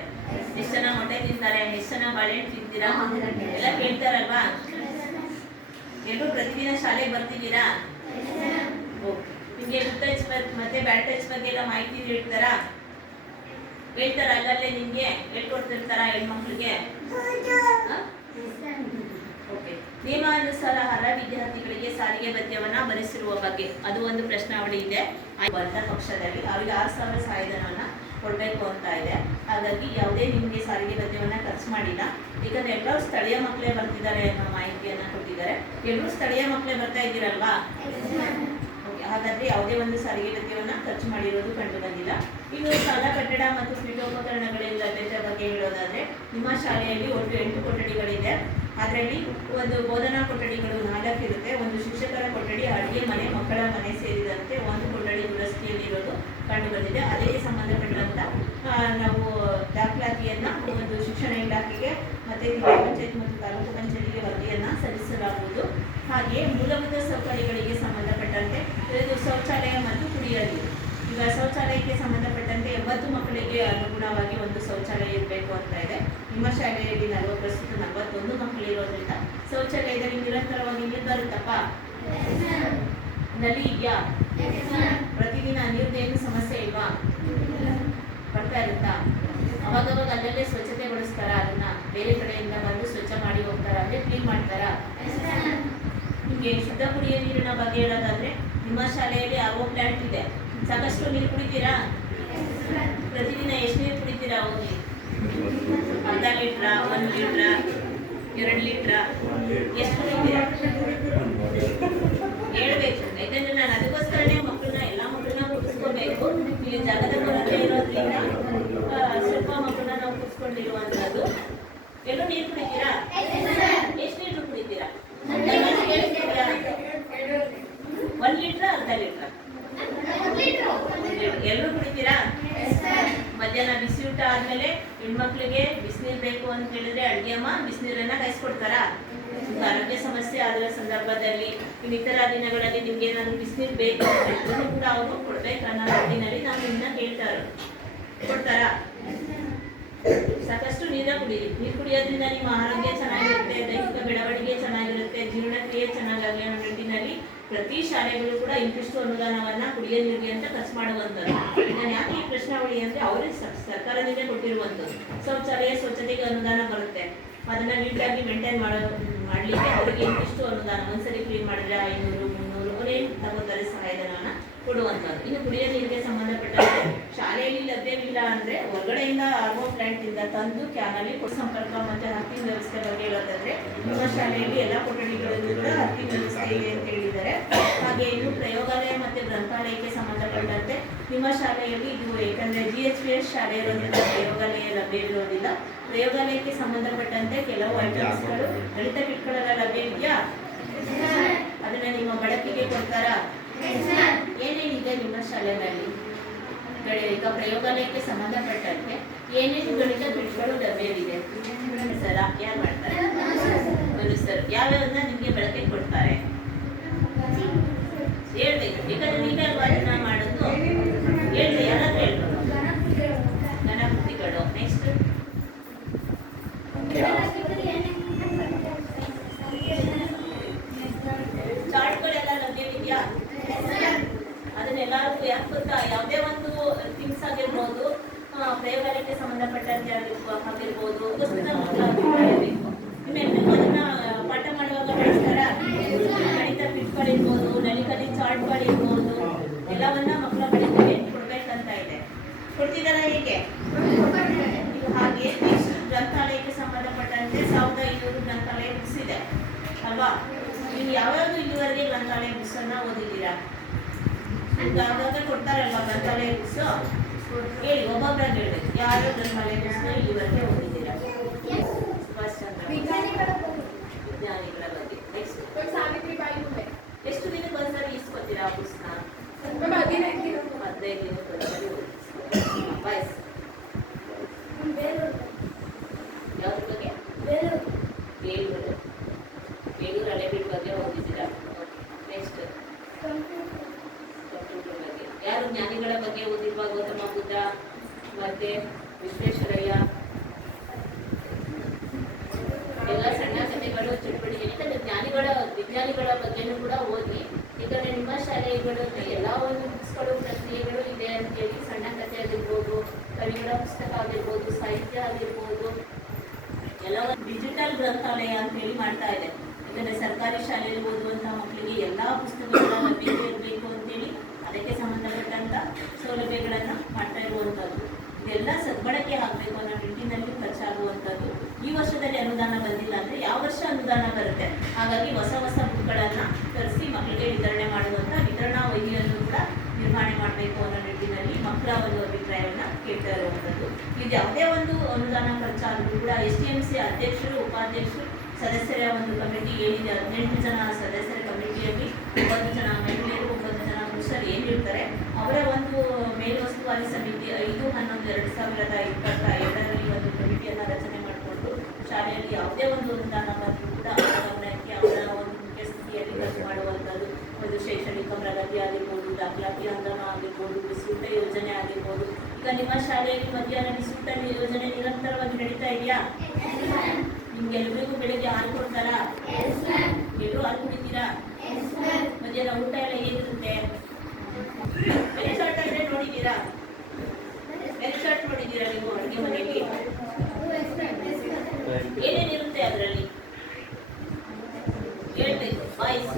ಎಷ್ಟು ಜನ ಮೊಟ್ಟೆ ತಿಂತಾರೆ, ಎಷ್ಟು ಜನ ಬಾಳೆಹಣ್ಣು ತಿಂತೀರಾ ಎಲ್ಲ ಕೇಳ್ತಾರಲ್ವಾ. ಎಲ್ಲರೂ ಪ್ರತಿದಿನ ಶಾಲೆಗೆ ಬರ್ತಿದ್ದೀರಾ? ಓಕೆ. ನಿಮಗೆ ಗುಡ್ ಟಚ್ ಮತ್ತೆ ಬ್ಯಾಡ್ ಟಚ್ ಬಗ್ಗೆ ಎಲ್ಲ ಮಾಹಿತಿ ಹೇಳ್ತಾರಾ? ಹೇಳ್ತಾರ? ಅಲ್ಲಲ್ಲೇ ನಿಮಗೆ ಹೇಳ್ಕೊಡ್ತಿರ್ತಾರ ಹೆಣ್ಮಕ್ಳಿಗೆ? ಓಕೆ. ನಿಯಮಾನುಸಾರ ಅರ್ಹ ವಿದ್ಯಾರ್ಥಿಗಳಿಗೆ ಸಾರಿಗೆ ಭತ್ಯವನ್ನು ಭರಿಸಿರುವ ಬಗ್ಗೆ ಅದು ಒಂದು ಪ್ರಶ್ನಾವಳಿ ಇದೆ. ಬಂದ ಪಕ್ಷದಲ್ಲಿ ಅವರಿಗೆ 6,000 ಸಹಾಯಧನವನ್ನು ಕೊಡಬೇಕು ಅಂತ ಇದೆ. ಹಾಗಾಗಿ ಯಾವುದೇ ನಿಮಗೆ ಸಾರಿಗೆ ಭತ್ಯವನ್ನು ಖರ್ಚು ಮಾಡಿಲ್ಲ. ಯಾಕಂದರೆ ಎಲ್ಲರೂ ಸ್ಥಳೀಯ ಮಕ್ಕಳೇ ಬರ್ತಿದ್ದಾರೆ ಅನ್ನೋ ಮಾಹಿತಿಯನ್ನು ಕೊಟ್ಟಿದ್ದಾರೆ. ಎಲ್ಲರೂ ಸ್ಥಳೀಯ ಮಕ್ಕಳೇ ಬರ್ತಾ ಇದ್ದೀರಲ್ವಾ? ಓಕೆ. ಹಾಗಾದರೆ ಯಾವುದೇ ಒಂದು ಸಾರಿಗೆ ಭತ್ಯವನ್ನು ಖರ್ಚು ಮಾಡಿರೋದು ಕಂಡು ಬಂದಿಲ್ಲ. ಇನ್ನು ಶಾಲಾ ಕಟ್ಟಡ ಮತ್ತು ಪೀಠೋಪಕರಣಗಳ ಲಭ್ಯತೆ ಬಗ್ಗೆ ಹೇಳೋದಾದರೆ ನಿಮ್ಮ ಶಾಲೆಯಲ್ಲಿ ಒಟ್ಟು 8 ಕೊಠಡಿಗಳಿದೆ. ಅದರಲ್ಲಿ ಒಂದು ಬೋಧನಾ ಕೊಠಡಿಗಳು 4 ಇರುತ್ತೆ. ಒಂದು ಶಿಕ್ಷಕರ ಕೊಠಡಿ, ಅಡುಗೆ ಮನೆ, ಮಕ್ಕಳ ಮನೆ ಸೇರಿದಂತೆ 1 ಕೊಠಡಿ ದುರಸ್ತಿಯಲ್ಲಿರೋದು ಕಂಡು ಬಂದಿದೆ. ಅದಕ್ಕೆ ಸಂಬಂಧಪಟ್ಟಂಥ ನಾವು ದಾಖಲಾತಿಯನ್ನು ಒಂದು ಶಿಕ್ಷಣ ಇಲಾಖೆಗೆ ಮತ್ತು ಜಿಲ್ಲಾ ಪಂಚಾಯತ್ ಮತ್ತು ತಾಲೂಕು ಪಂಚಾಯತಿಗೆ ವರದಿಯನ್ನು ಸಲ್ಲಿಸಲಾಗುವುದು. ಹಾಗೆಯೇ ಮೂಲಭೂತ ಸೌಕರ್ಯಗಳಿಗೆ ಸಂಬಂಧಪಟ್ಟಂತೆ ಇದು ಶೌಚಾಲಯ ಮತ್ತು ಕುಡಿಯುವ ನೀರು. ಈಗ ಶೌಚಾಲಯಕ್ಕೆ ಸಂಬಂಧಪಟ್ಟಂತೆ 80 ಮಕ್ಕಳಿಗೆ ಅನುಗುಣವಾಗಿ ಒಂದು ಶೌಚಾಲಯ ಇರಬೇಕು ಅಂತ ಇದೆ. ನಿಮ್ಮ ಶಾಲೆಯಲ್ಲಿ ಪ್ರಸ್ತುತ 41 ಮಕ್ಕಳಿರೋದ್ರಿಂದ ಶೌಚಾಲಯದಲ್ಲಿ ನಿರಂತರವಾಗಿ ನೀರು ಬರುತ್ತಪ್ಪ? ನಲ್ಲಿ ಇದೆಯಾ? ಪ್ರತಿದಿನ ನೀರಿನ ಸಮಸ್ಯೆ ಇಲ್ವಾ? ಬರ್ತಾ ಇರುತ್ತಾ? ಅವಾಗವಾಗ ಅಲ್ಲಲ್ಲೇ ಸ್ವಚ್ಛತೆಗೊಳಿಸ್ತಾರ? ಅದನ್ನ ಬೇರೆ ಕಡೆಯಿಂದ ಬಂದು ಸ್ವಚ್ಛ ಮಾಡಿ ಹೋಗ್ತಾರ, ಅಂದರೆ ಕ್ಲೀನ್ ಮಾಡ್ತಾರ? ನಿಮಗೆ ಶುದ್ಧ ಕುಡಿಯುವ ನೀರಿನ ಬಗ್ಗೆ ಹೇಳೋದಾದ್ರೆ ನಿಮ್ಮ ಶಾಲೆಯಲ್ಲಿ RO ಪ್ಲಾಂಟ್ ಇದೆ. ಸಾಕಷ್ಟು ನೀರು ಕುಡಿತೀರಾ? ಪ್ರತಿದಿನ ಎಷ್ಟು ನೀರು ಕುಡಿತೀರಾ ಹೋಗಿ? ಅರ್ಧ ಲೀಟ್ರ, 1 ಲೀಟ್ರ, 2 ಲೀಟ್ರ, ಎಷ್ಟು ಕುಡಿತೀರಾ ಹೇಳ್ಬೇಕು. ಯಾಕಂದ್ರೆ ನಾನು ಅದಕ್ಕೋಸ್ಕರನೇ ಎಲ್ಲ ಮಕ್ಕಳನ್ನ ಕೂರಿಸ್ಕೋಬೇಕು. ಇಲ್ಲಿ ಜಾಗದ ಕೊರತೆ ಇರೋದ್ರಿಂದ ಸ್ವಲ್ಪ ಮಕ್ಕಳನ್ನ ನಾವು ಕೂರಿಸ್ಕೊಂಡಿರುವಂತದ್ದು. ಎಲ್ಲರೂ ನೀರು ಕುಡಿತೀರಾ? ಎಷ್ಟು ಲೀಟ್ರ್ ಕುಡಿತೀರಾ? 1 ಲೀಟ್ರ, ಅರ್ಧ ಲೀಟ್ರ? ಎಲ್ಲರೂ ಕುಡಿತೀರಾ? ಮಧ್ಯಾಹ್ನ ಬಿಸಿ ಊಟ ಆದ್ಮೇಲೆ ಹೆಣ್ಮಕ್ಳಿಗೆ ಬಿಸಿನೀರು ಬೇಕು ಅಂತ ಹೇಳಿದ್ರೆ ಅಡುಗೆ ಅಮ್ಮ ಬಿಸಿನೀರನ್ನ ಕಾಯಿಸ್ಕೊಡ್ತಾರಾ? ಆರೋಗ್ಯ ಸಮಸ್ಯೆ ಆದ ಸಂದರ್ಭದಲ್ಲಿ ಇನ್ನಿತರ ದಿನಗಳಲ್ಲಿ ನಿಮ್ಗೆ ಏನಾದ್ರು ಬಿಸಿನೀರು ಬೇಕು ಅಂತ ಕೂಡ ಅವರು ಕೊಡ್ಬೇಕು ಅನ್ನೋ ನಿಟ್ಟಿನಲ್ಲಿ ನಾವು ನಿಮ್ಮನ್ನ ಕೇಳ್ತಾರೆ. ಕೊಡ್ತಾರಾ? ಸಾಕಷ್ಟು ನೀರ ಕುಡೀರಿ. ನೀರು ಕುಡಿಯೋದ್ರಿಂದ ನಿಮ್ಮ ಆರೋಗ್ಯ ಚೆನ್ನಾಗಿರುತ್ತೆ, ದೈಹಿಕ ಬೆಳವಣಿಗೆ ಚೆನ್ನಾಗಿರುತ್ತೆ, ಜೀರ್ಣಕ್ರಿಯೆ ಚೆನ್ನಾಗಾಗಲಿ ಅನ್ನೋ ನಿಟ್ಟಿನಲ್ಲಿ ಪ್ರತಿ ಶಾಲೆಗಳು ಕೂಡ ಇಂತಿಷ್ಟು ಅನುದಾನವನ್ನ ಕುಡಿಯೋ ನೀರಿಗೆ ಅಂತ ಖರ್ಚು ಮಾಡುವಂಥದ್ದು. ನಾನು ಯಾಕೆ ಈ ಪ್ರಶ್ನಾವಳಿ ಅಂದ್ರೆ ಅವರೇ ಸರ್ಕಾರದಿಂದ ಕೊಟ್ಟಿರುವಂಥದ್ದು. ಶೌಚಾಲಯ ಸ್ವಚ್ಛತೆಗೆ ಅನುದಾನ ಬರುತ್ತೆ, ಅದನ್ನ ನೀಟಾಗಿ ಮೇಂಟೈನ್ ಮಾಡ್ಲಿಕ್ಕೆ ಅವರಿಗೆ ಇಂತಿಷ್ಟು ಅನುದಾನ. ಒಂದ್ಸರಿ ಕ್ಲೀನ್ ಮಾಡಿದ್ರೆ 500, 300 ಅವರೇ ತಗೋತಾರೆ ಸಹಾಯಧನವನ್ನ ಕೊಡುವಂಥದ್ದು. ಇನ್ನು ಕುಡಿಯೋ ನೀರಿಗೆ ಸಂಬಂಧಪಟ್ಟಂತೆ ಶಾಲೆಯಲ್ಲಿ ಲಭ್ಯವಿಲ್ಲ ಅಂದ್ರೆ ಹೊರಗಡೆಯಿಂದ ಆರ್ಒ ಪ್ಲಾಂಟ್ ಇಂದ ತಂದು ಕ್ಯಾನಲ್ಲಿ ಸಂಪರ್ಕ ಮತ್ತೆ ಹರ್ತಿಂಗ್ ವ್ಯವಸ್ಥೆ ಬಗ್ಗೆ ಹೇಳೋದಾದ್ರೆ ನಮ್ಮ ಶಾಲೆಯಲ್ಲಿ ಎಲ್ಲ ಕೊಠಡಿಗಳಿಂದ ಹರ್ತಿಂಗ್ ವ್ಯವಸ್ಥೆ ಇದೆ ಅಂತ ಹೇಳಿದ್ದಾರೆ. ಹಾಗೆ ಇನ್ನು ಪ್ರಯೋಗಾಲಯ ಮತ್ತೆ ಗ್ರಂಥಾಲಯಕ್ಕೆ ಸಂಬಂಧಪಟ್ಟಂತೆ ನಿಮ್ಮ ಶಾಲೆಯಲ್ಲಿ ಇದು ಏಕೆಂದ್ರೆ GHVS ಶಾಲೆ ಇರೋದ್ರಿಂದ ಪ್ರಯೋಗಾಲಯ ಲಭ್ಯವಿರೋದಿಲ್ಲ. ಪ್ರಯೋಗಾಲಯಕ್ಕೆ ಸಂಬಂಧಪಟ್ಟಂತೆ ಕೆಲವು ಐಟಮ್ಸ್ಗಳು ಗಣಿತ ಕಿಟ್ಗಳೆಲ್ಲ ಲಭ್ಯ ಇದೆಯಾ? ಅದನ್ನ ನಿಮ್ಮ ಬಳಕೆಗೆ ಕೊಡ್ತಾರಾ? ಏನೇನಿದೆ ನಿಮ್ಮ ಶಾಲೆಗಳಲ್ಲಿ? ಈಗ ಪ್ರಯೋಗಾಲಯಕ್ಕೆ ಸಂಬಂಧಪಟ್ಟಂತೆ ಏನೇನು ಗಣಿತ ಕಿಟ್ಗಳು ಲಭ್ಯವಿದೆ? ಸರ ಯಾರು ಮಾಡ್ತಾರೆ? ಸರ್ ಯಾವ್ಯಾವನ್ನ ನಿಮ್ಗೆ ಬಳಕೆ ಕೊಡ್ತಾರೆ ಹೇಳ್ಬೇಕು. ಯಾಕಂದ್ರೆ ನೀವೇ ಅಲ್ವಾ ಅದನ್ನ ಮಾಡೋದು. ಹೇಳ್ರಿ, ಯಾರಾದ್ರೂ ಹೇಳ್ಬೋದು. ಘನಪುಟಿಗಳು. ನೆಕ್ಸ್ಟ್ ಚಾರ್ಟ್ಗಳೆಲ್ಲ ಲಭ್ಯವಿದೆಯಾ? ಅದನ್ನೆಲ್ಲರಿಗೂ ಯಾಕೆ ಗೊತ್ತಾ? ಯಾವುದೇ ಒಂದು ಥಿಂಗ್ಸ್ ಆಗಿರ್ಬೋದು, ಪ್ರಯೋಗಾಲಯಕ್ಕೆ ಸಂಬಂಧಪಟ್ಟಂತೆ ಆಗಿರ್ಬೋದು, ಬೇಕು. ನಿಮ್ಮೆಲ್ಲರಿಗೂ ಅದನ್ನ ಪಾಠ ಮಾಡುವಾಗ ಬಳಸ್ತಾರ? ಗಣಿತ ಕಿಟ್ಗಳಿರ್ಬೋದು, ನಲಿಕಲಿ ಚಾರ್ಟ್ಗಳಿರ್ಬೋದು, ಎಲ್ಲವನ್ನ ಮಕ್ಕಳ ಬಳಿಗೆ ಕೊಡ್ಬೇಕಂತ ಇದೆ. ಕೊಡ್ತಿದಾರ? ಹೇಗೆ? ಹಾಗೆ ನೆಕ್ಸ್ಟ್ ಗ್ರಂಥಾಲಯಕ್ಕೆ ಸಂಬಂಧಪಟ್ಟಂತೆ 1500 ಗ್ರಂಥಾಲಯ ಬುಕ್ಸ್ ಇದೆ ಅಲ್ವಾ? ನೀವು ಯಾವ್ಯಾವ್ದು ಇಲ್ಲಿವರೆಗೆ ಗ್ರಂಥಾಲಯ ಬುಕ್ಸ್ ಅನ್ನ ಓದಿದ್ದೀರಾ? ಆಗಾಗ ಕೊಡ್ತಾರಲ್ವಾ ಗ್ರಂಥಾಲಯ ಬುಕ್ಸ್? ಹೇಳಿ, ಒಬ್ಬೊಬ್ಬರಾಗಿ ಹೇಳ್ಬೇಕು. ಯಾರು ಗ್ರಂಥಾಲಯ ಬುಕ್ಸ್ ಇಲ್ಲಿವರೆಗೆ ಓದಿದ್ದೀರಾ? ಸುಭಾಷ್ ಚಂದ್ರ ವಿಜ್ಞಾನಿಗಳ ಬಗ್ಗೆ. ನೆಕ್ಸ್ಟ್ ಎಷ್ಟು ದಿನಕ್ಕೆ ಒಂದ್ಸರಿ ಇಸ್ಕೊತೀರಾ ಆ ಬುಕ್ಸ್ನ? 15 ದಿನಕ್ಕೆ ಒಂದ್ಸರಿ ವಯಸ್ಸು. ಯಾವ್ದ್ರ ಬಗ್ಗೆ? ಬೇಲೂರು ಹಳೆಬೀಡು ಬಗ್ಗೆ ಓದಿದ್ದೀರಾ? ನೆಕ್ಸ್ಟ್ ಕಂಪ್ಯೂಟರ್ ಬಗ್ಗೆ. ಯಾರು ಜ್ಞಾನಿಗಳ ಬಗ್ಗೆ ಓದಿಲ್ವಾ? ಗೌತಮ ಬುದ್ಧ ಮತ್ತೆ ವಿಶ್ವೇಶ್ವರಯ್ಯ ಎಲ್ಲ ಸಣ್ಣ ಕಥೆಗಳು, ಚಟುವಟಿಕೆ. ಯಾಕಂದ್ರೆ ವಿಜ್ಞಾನಿಗಳ ಬಗ್ಗೆನೂ ಕೂಡ ಓದಿ. ಯಾಕಂದ್ರೆ ನಿಮ್ಮ ಶಾಲೆಗಳಲ್ಲಿ ಎಲ್ಲ ಒಂದು ಬುಕ್ಸ್ಗಳು, ಪ್ರಕ್ರಿಯೆಗಳು ಇದೆ ಅಂತೇಳಿ ಸಣ್ಣ ಕಥೆ ಆಗಿರ್ಬೋದು, ಕವಿಗಳ ಪುಸ್ತಕ ಆಗಿರ್ಬೋದು, ಸಾಹಿತ್ಯ ಆಗಿರ್ಬೋದು, ಎಲ್ಲ ಡಿಜಿಟಲ್ ಗ್ರಂಥಾಲಯ ಅಂತ ಹೇಳಿ ಮಾಡ್ತಾ ಇದೆ. ಯಾಕಂದ್ರೆ ಸರ್ಕಾರಿ ಶಾಲೆಯಲ್ಲಿ ಓದುವಂತಹ ಮಕ್ಕಳಿಗೆ ಎಲ್ಲಾ ಪುಸ್ತಕಗಳ ಲಭ್ಯತೆ ಇರಬೇಕು ಅಂತೇಳಿ ಅದಕ್ಕೆ ಸಂಬಂಧಪಟ್ಟಂತ ಸೌಲಭ್ಯಗಳನ್ನ ಮಾಡ್ತಾ ಇರುವಂತದ್ದು. ಇದೆಲ್ಲ ಸದ್ಬಳಕೆ ಆಗಬೇಕು ಅನ್ನೋ ನಿಟ್ಟಿನಲ್ಲಿ ಖರ್ಚಾಗುವಂಥದ್ದು. ಈ ವರ್ಷದಲ್ಲಿ ಅನುದಾನ ಬಂದಿಲ್ಲ ಅಂದ್ರೆ ಯಾವ ವರ್ಷ ಅನುದಾನ ಬರುತ್ತೆ. ಹಾಗಾಗಿ ಹೊಸ ಬುಕ್ಗಳನ್ನ ತರಿಸಿ ಮಕ್ಕಳಿಗೆ ವಿತರಣೆ ಮಾಡುವಂತ ವಿತರಣಾ ವಹಿಯನ್ನು ಕೂಡ ನಿರ್ವಹಣೆ ಮಾಡಬೇಕು ಅನ್ನೋ ನಿಟ್ಟಿನಲ್ಲಿ ಮಕ್ಕಳ ಒಂದು ಅಭಿಪ್ರಾಯವನ್ನ ಕೇಳ್ತಾ ಇರುವಂಥದ್ದು. ಇದು ಯಾವುದೇ ಒಂದು ಅನುದಾನ ಖರ್ಚಾದ್ರೂ ಕೂಡ STMC ಅಧ್ಯಕ್ಷರು, ಉಪಾಧ್ಯಕ್ಷರು, ಸದಸ್ಯರ ಒಂದು ಕಮಿಟಿ ಏನಿದೆ, 18 ಜನ ಸದಸ್ಯರ ಕಮಿಟಿಯಲ್ಲಿ 9 ಜನ ಮಹಿಳೆಯರು, 9 ಜನ ಪುರುಷರು ಏನಿರ್ತಾರೆ ಅವರ ಒಂದು ಮೇಲ್ವಸ್ತುವಾರಿ ಸಮಿತಿ 5/12/2022ರಲ್ಲಿ ಒಂದು ಕಮಿಟಿಯನ್ನು ರಚನೆ ಮಾಡಿಕೊಂಡು ಶಾಲೆಯಲ್ಲಿ ಯಾವುದೇ ಒಂದು ಅನುದಾನ ಬಂದರೂ ಕೂಡ ಅವರ ಗಮನಕ್ಕೆ ಅವರ ಒಂದು ಮುಖ್ಯ ಸ್ಥಿತಿಯಲ್ಲಿ ಖರ್ಚು ಮಾಡುವಂಥದ್ದು. ಒಂದು ಶೈಕ್ಷಣಿಕ ಪ್ರಗತಿ ಆಗಿರ್ಬೋದು, ದಾಖಲಾತಿ ಅನುದಾನ ಆಗಿರ್ಬೋದು, ಬಿಸಿಯೂಟ ಯೋಜನೆ ಆಗಿರ್ಬೋದು. ಈಗ ನಿಮ್ಮ ಶಾಲೆಯಲ್ಲಿ ಮಧ್ಯಾಹ್ನ ಬಿಸಿಯೂಟ ಯೋಜನೆ ನಿರಂತರವಾಗಿ ನಡೀತಾ ಇದೆಯಾ? ನಿಮ್ಗೆಲ್ರಿಗೂ ಬೆಳಿಗ್ಗೆ ಹಾಲು ಕೊಡ್ತಾರಾ? ಎಲ್ಲರೂ ಹಾಲು ಕುಡಿತೀರಾ? ಮಧ್ಯಾಹ್ನ ಊಟ ಎಲ್ಲ ಹೇಗಿರುತ್ತೆ? ಮೆನುಚಾರ್ಟ್ ಅಂದ್ರೆ ನೋಡಿದ್ದೀರಾ? ಮೆನುಚಾರ್ಟ್ ನೋಡಿದ್ದೀರಾ ನೀವು ಅಡುಗೆ ಮನೆಯಲ್ಲಿ? ಏನೇನಿರುತ್ತೆ ಅದರಲ್ಲಿ ಹೇಳ್ಬೇಕು. ಬಾಯ್ಸ್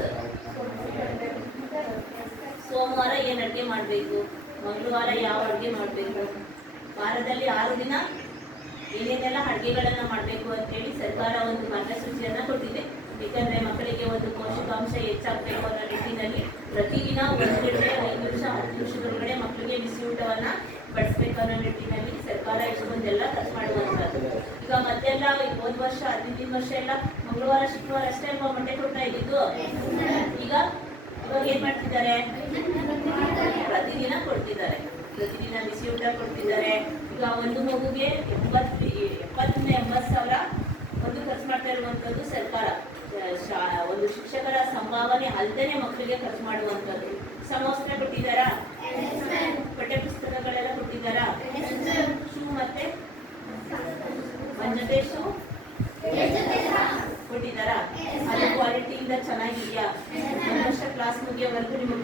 ಸೋಮವಾರ ಏನು ಅಡುಗೆ ಮಾಡಬೇಕು, ಮಂಗಳವಾರ ಯಾವ ಅಡುಗೆ ಮಾಡಬೇಕು, ವಾರದಲ್ಲಿ 6 ದಿನ ಏನೇನೆಲ್ಲ ಅಡುಗೆಗಳನ್ನ ಮಾಡಬೇಕು ಅಂತೇಳಿ ಸರ್ಕಾರ ಒಂದು ಮಾರ್ಗಸೂಚಿಯನ್ನ ಕೊಟ್ಟಿದೆ. ಏಕೆಂದ್ರೆ ಮಕ್ಕಳಿಗೆ ಒಂದು ಪೌಷ್ಟಿಕಾಂಶ ಹೆಚ್ಚಾಗಬೇಕು ಅನ್ನೋ ನಿಟ್ಟಿನಲ್ಲಿ ಪ್ರತಿದಿನ 1 ಗಂಟೆ 5 ನಿಮಿಷ 10 ನಿಮಿಷದೊಳಗಡೆ ಮಕ್ಕಳಿಗೆ ಬಿಸಿ ಊಟವನ್ನ ಬಡಿಸ್ಬೇಕು ಅನ್ನೋ ನಿಟ್ಟಿನಲ್ಲಿ ಸರ್ಕಾರ ಇಷ್ಟೊಂದೆಲ್ಲ ಖರ್ಚು ಮಾಡುವಂಥದ್ದು. ಈಗ ಮತ್ತೆಲ್ಲ ಹೋದ ವರ್ಷ 15 ವರ್ಷ ಎಲ್ಲ ಮಂಗಳವಾರ ಶುಕ್ರವಾರ ಅಷ್ಟೇ ಅಲ್ವಾ ಮೊಟ್ಟೆ ಕೊಡ್ತಾ ಇದ್ದಿದ್ದು. ಇವಾಗ ಏನ್ ಮಾಡ್ತಿದ್ದಾರೆ, ಪ್ರತಿದಿನ ಕೊಡ್ತಿದ್ದಾರೆ. ಪ್ರತಿದಿನ ಬಿಸಿ ಊಟ ಕೊಡ್ತಿದ್ದಾರೆ. ಈಗ ಒಂದು ಮಗುಗೆ 80,000 ಒಂದು ಖರ್ಚು ಮಾಡ್ತಾ ಇರುವಂತದ್ದು ಸರ್ಕಾರ. ಒಂದು ಶಿಕ್ಷಕರ ಸಂಭಾವನೆ ಅಲ್ಲದೆ ಮಕ್ಕಳಿಗೆ ಖರ್ಚು ಮಾಡುವಂಥದ್ದು. ಸಮವಸ್ತ್ರ ಕೊಟ್ಟಿದ್ದಾರಾ? ಪಠ್ಯ ಪುಸ್ತಕಗಳೆಲ್ಲ ಕೊಟ್ಟಿದ್ದಾರಾ? ಶೂ ಮತ್ತೆ ಒಂದ್ ಶೂ ಕೊಟ್ಟಿದ್ದಾರಾ? ಅದು ಕ್ವಾಲಿಟಿಯಿಂದ ಚೆನ್ನಾಗಿದ್ಯಾ? ಒಂದು ವರ್ಷ ಕ್ಲಾಸ್ ಮುಗಿಯೋವರೆಗೂ ನಿಮಗೆ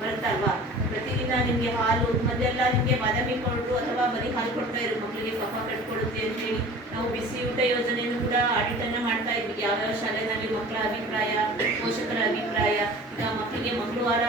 ಬರುತ್ತಲ್ವಾ? ಪ್ರತಿದಿನ ನಿಮಗೆ ಹಾಲು ಮೊದಲೆಲ್ಲ ನಿಮಗೆ ಬಾದಾಮಿ ಪೌಡ್ರು ಅಥವಾ ಬರೀ ಹಾಲು ಕೊಡ್ತಾ ಇದ್ರು, ಮಕ್ಕಳಿಗೆ ಕಫ ಕಟ್ಕೊಡುತ್ತೆ ಅಂತ ಹೇಳಿ ನಾವು ಬಿಸಿ ಊಟ ಯೋಜನೆಯನ್ನು ಕೂಡ ಆಡಿಟ್ ಅನ್ನ ಮಾಡ್ತಾ ಇದ್ವಿ. ಯಾವ್ಯಾವ ಶಾಲೆನಲ್ಲಿ ಮಕ್ಕಳ ಅಭಿಪ್ರಾಯ, ಪೋಷಕರ ಅಭಿಪ್ರಾಯ. ಈಗ ಮಕ್ಕಳಿಗೆ ಮಂಗಳವಾರ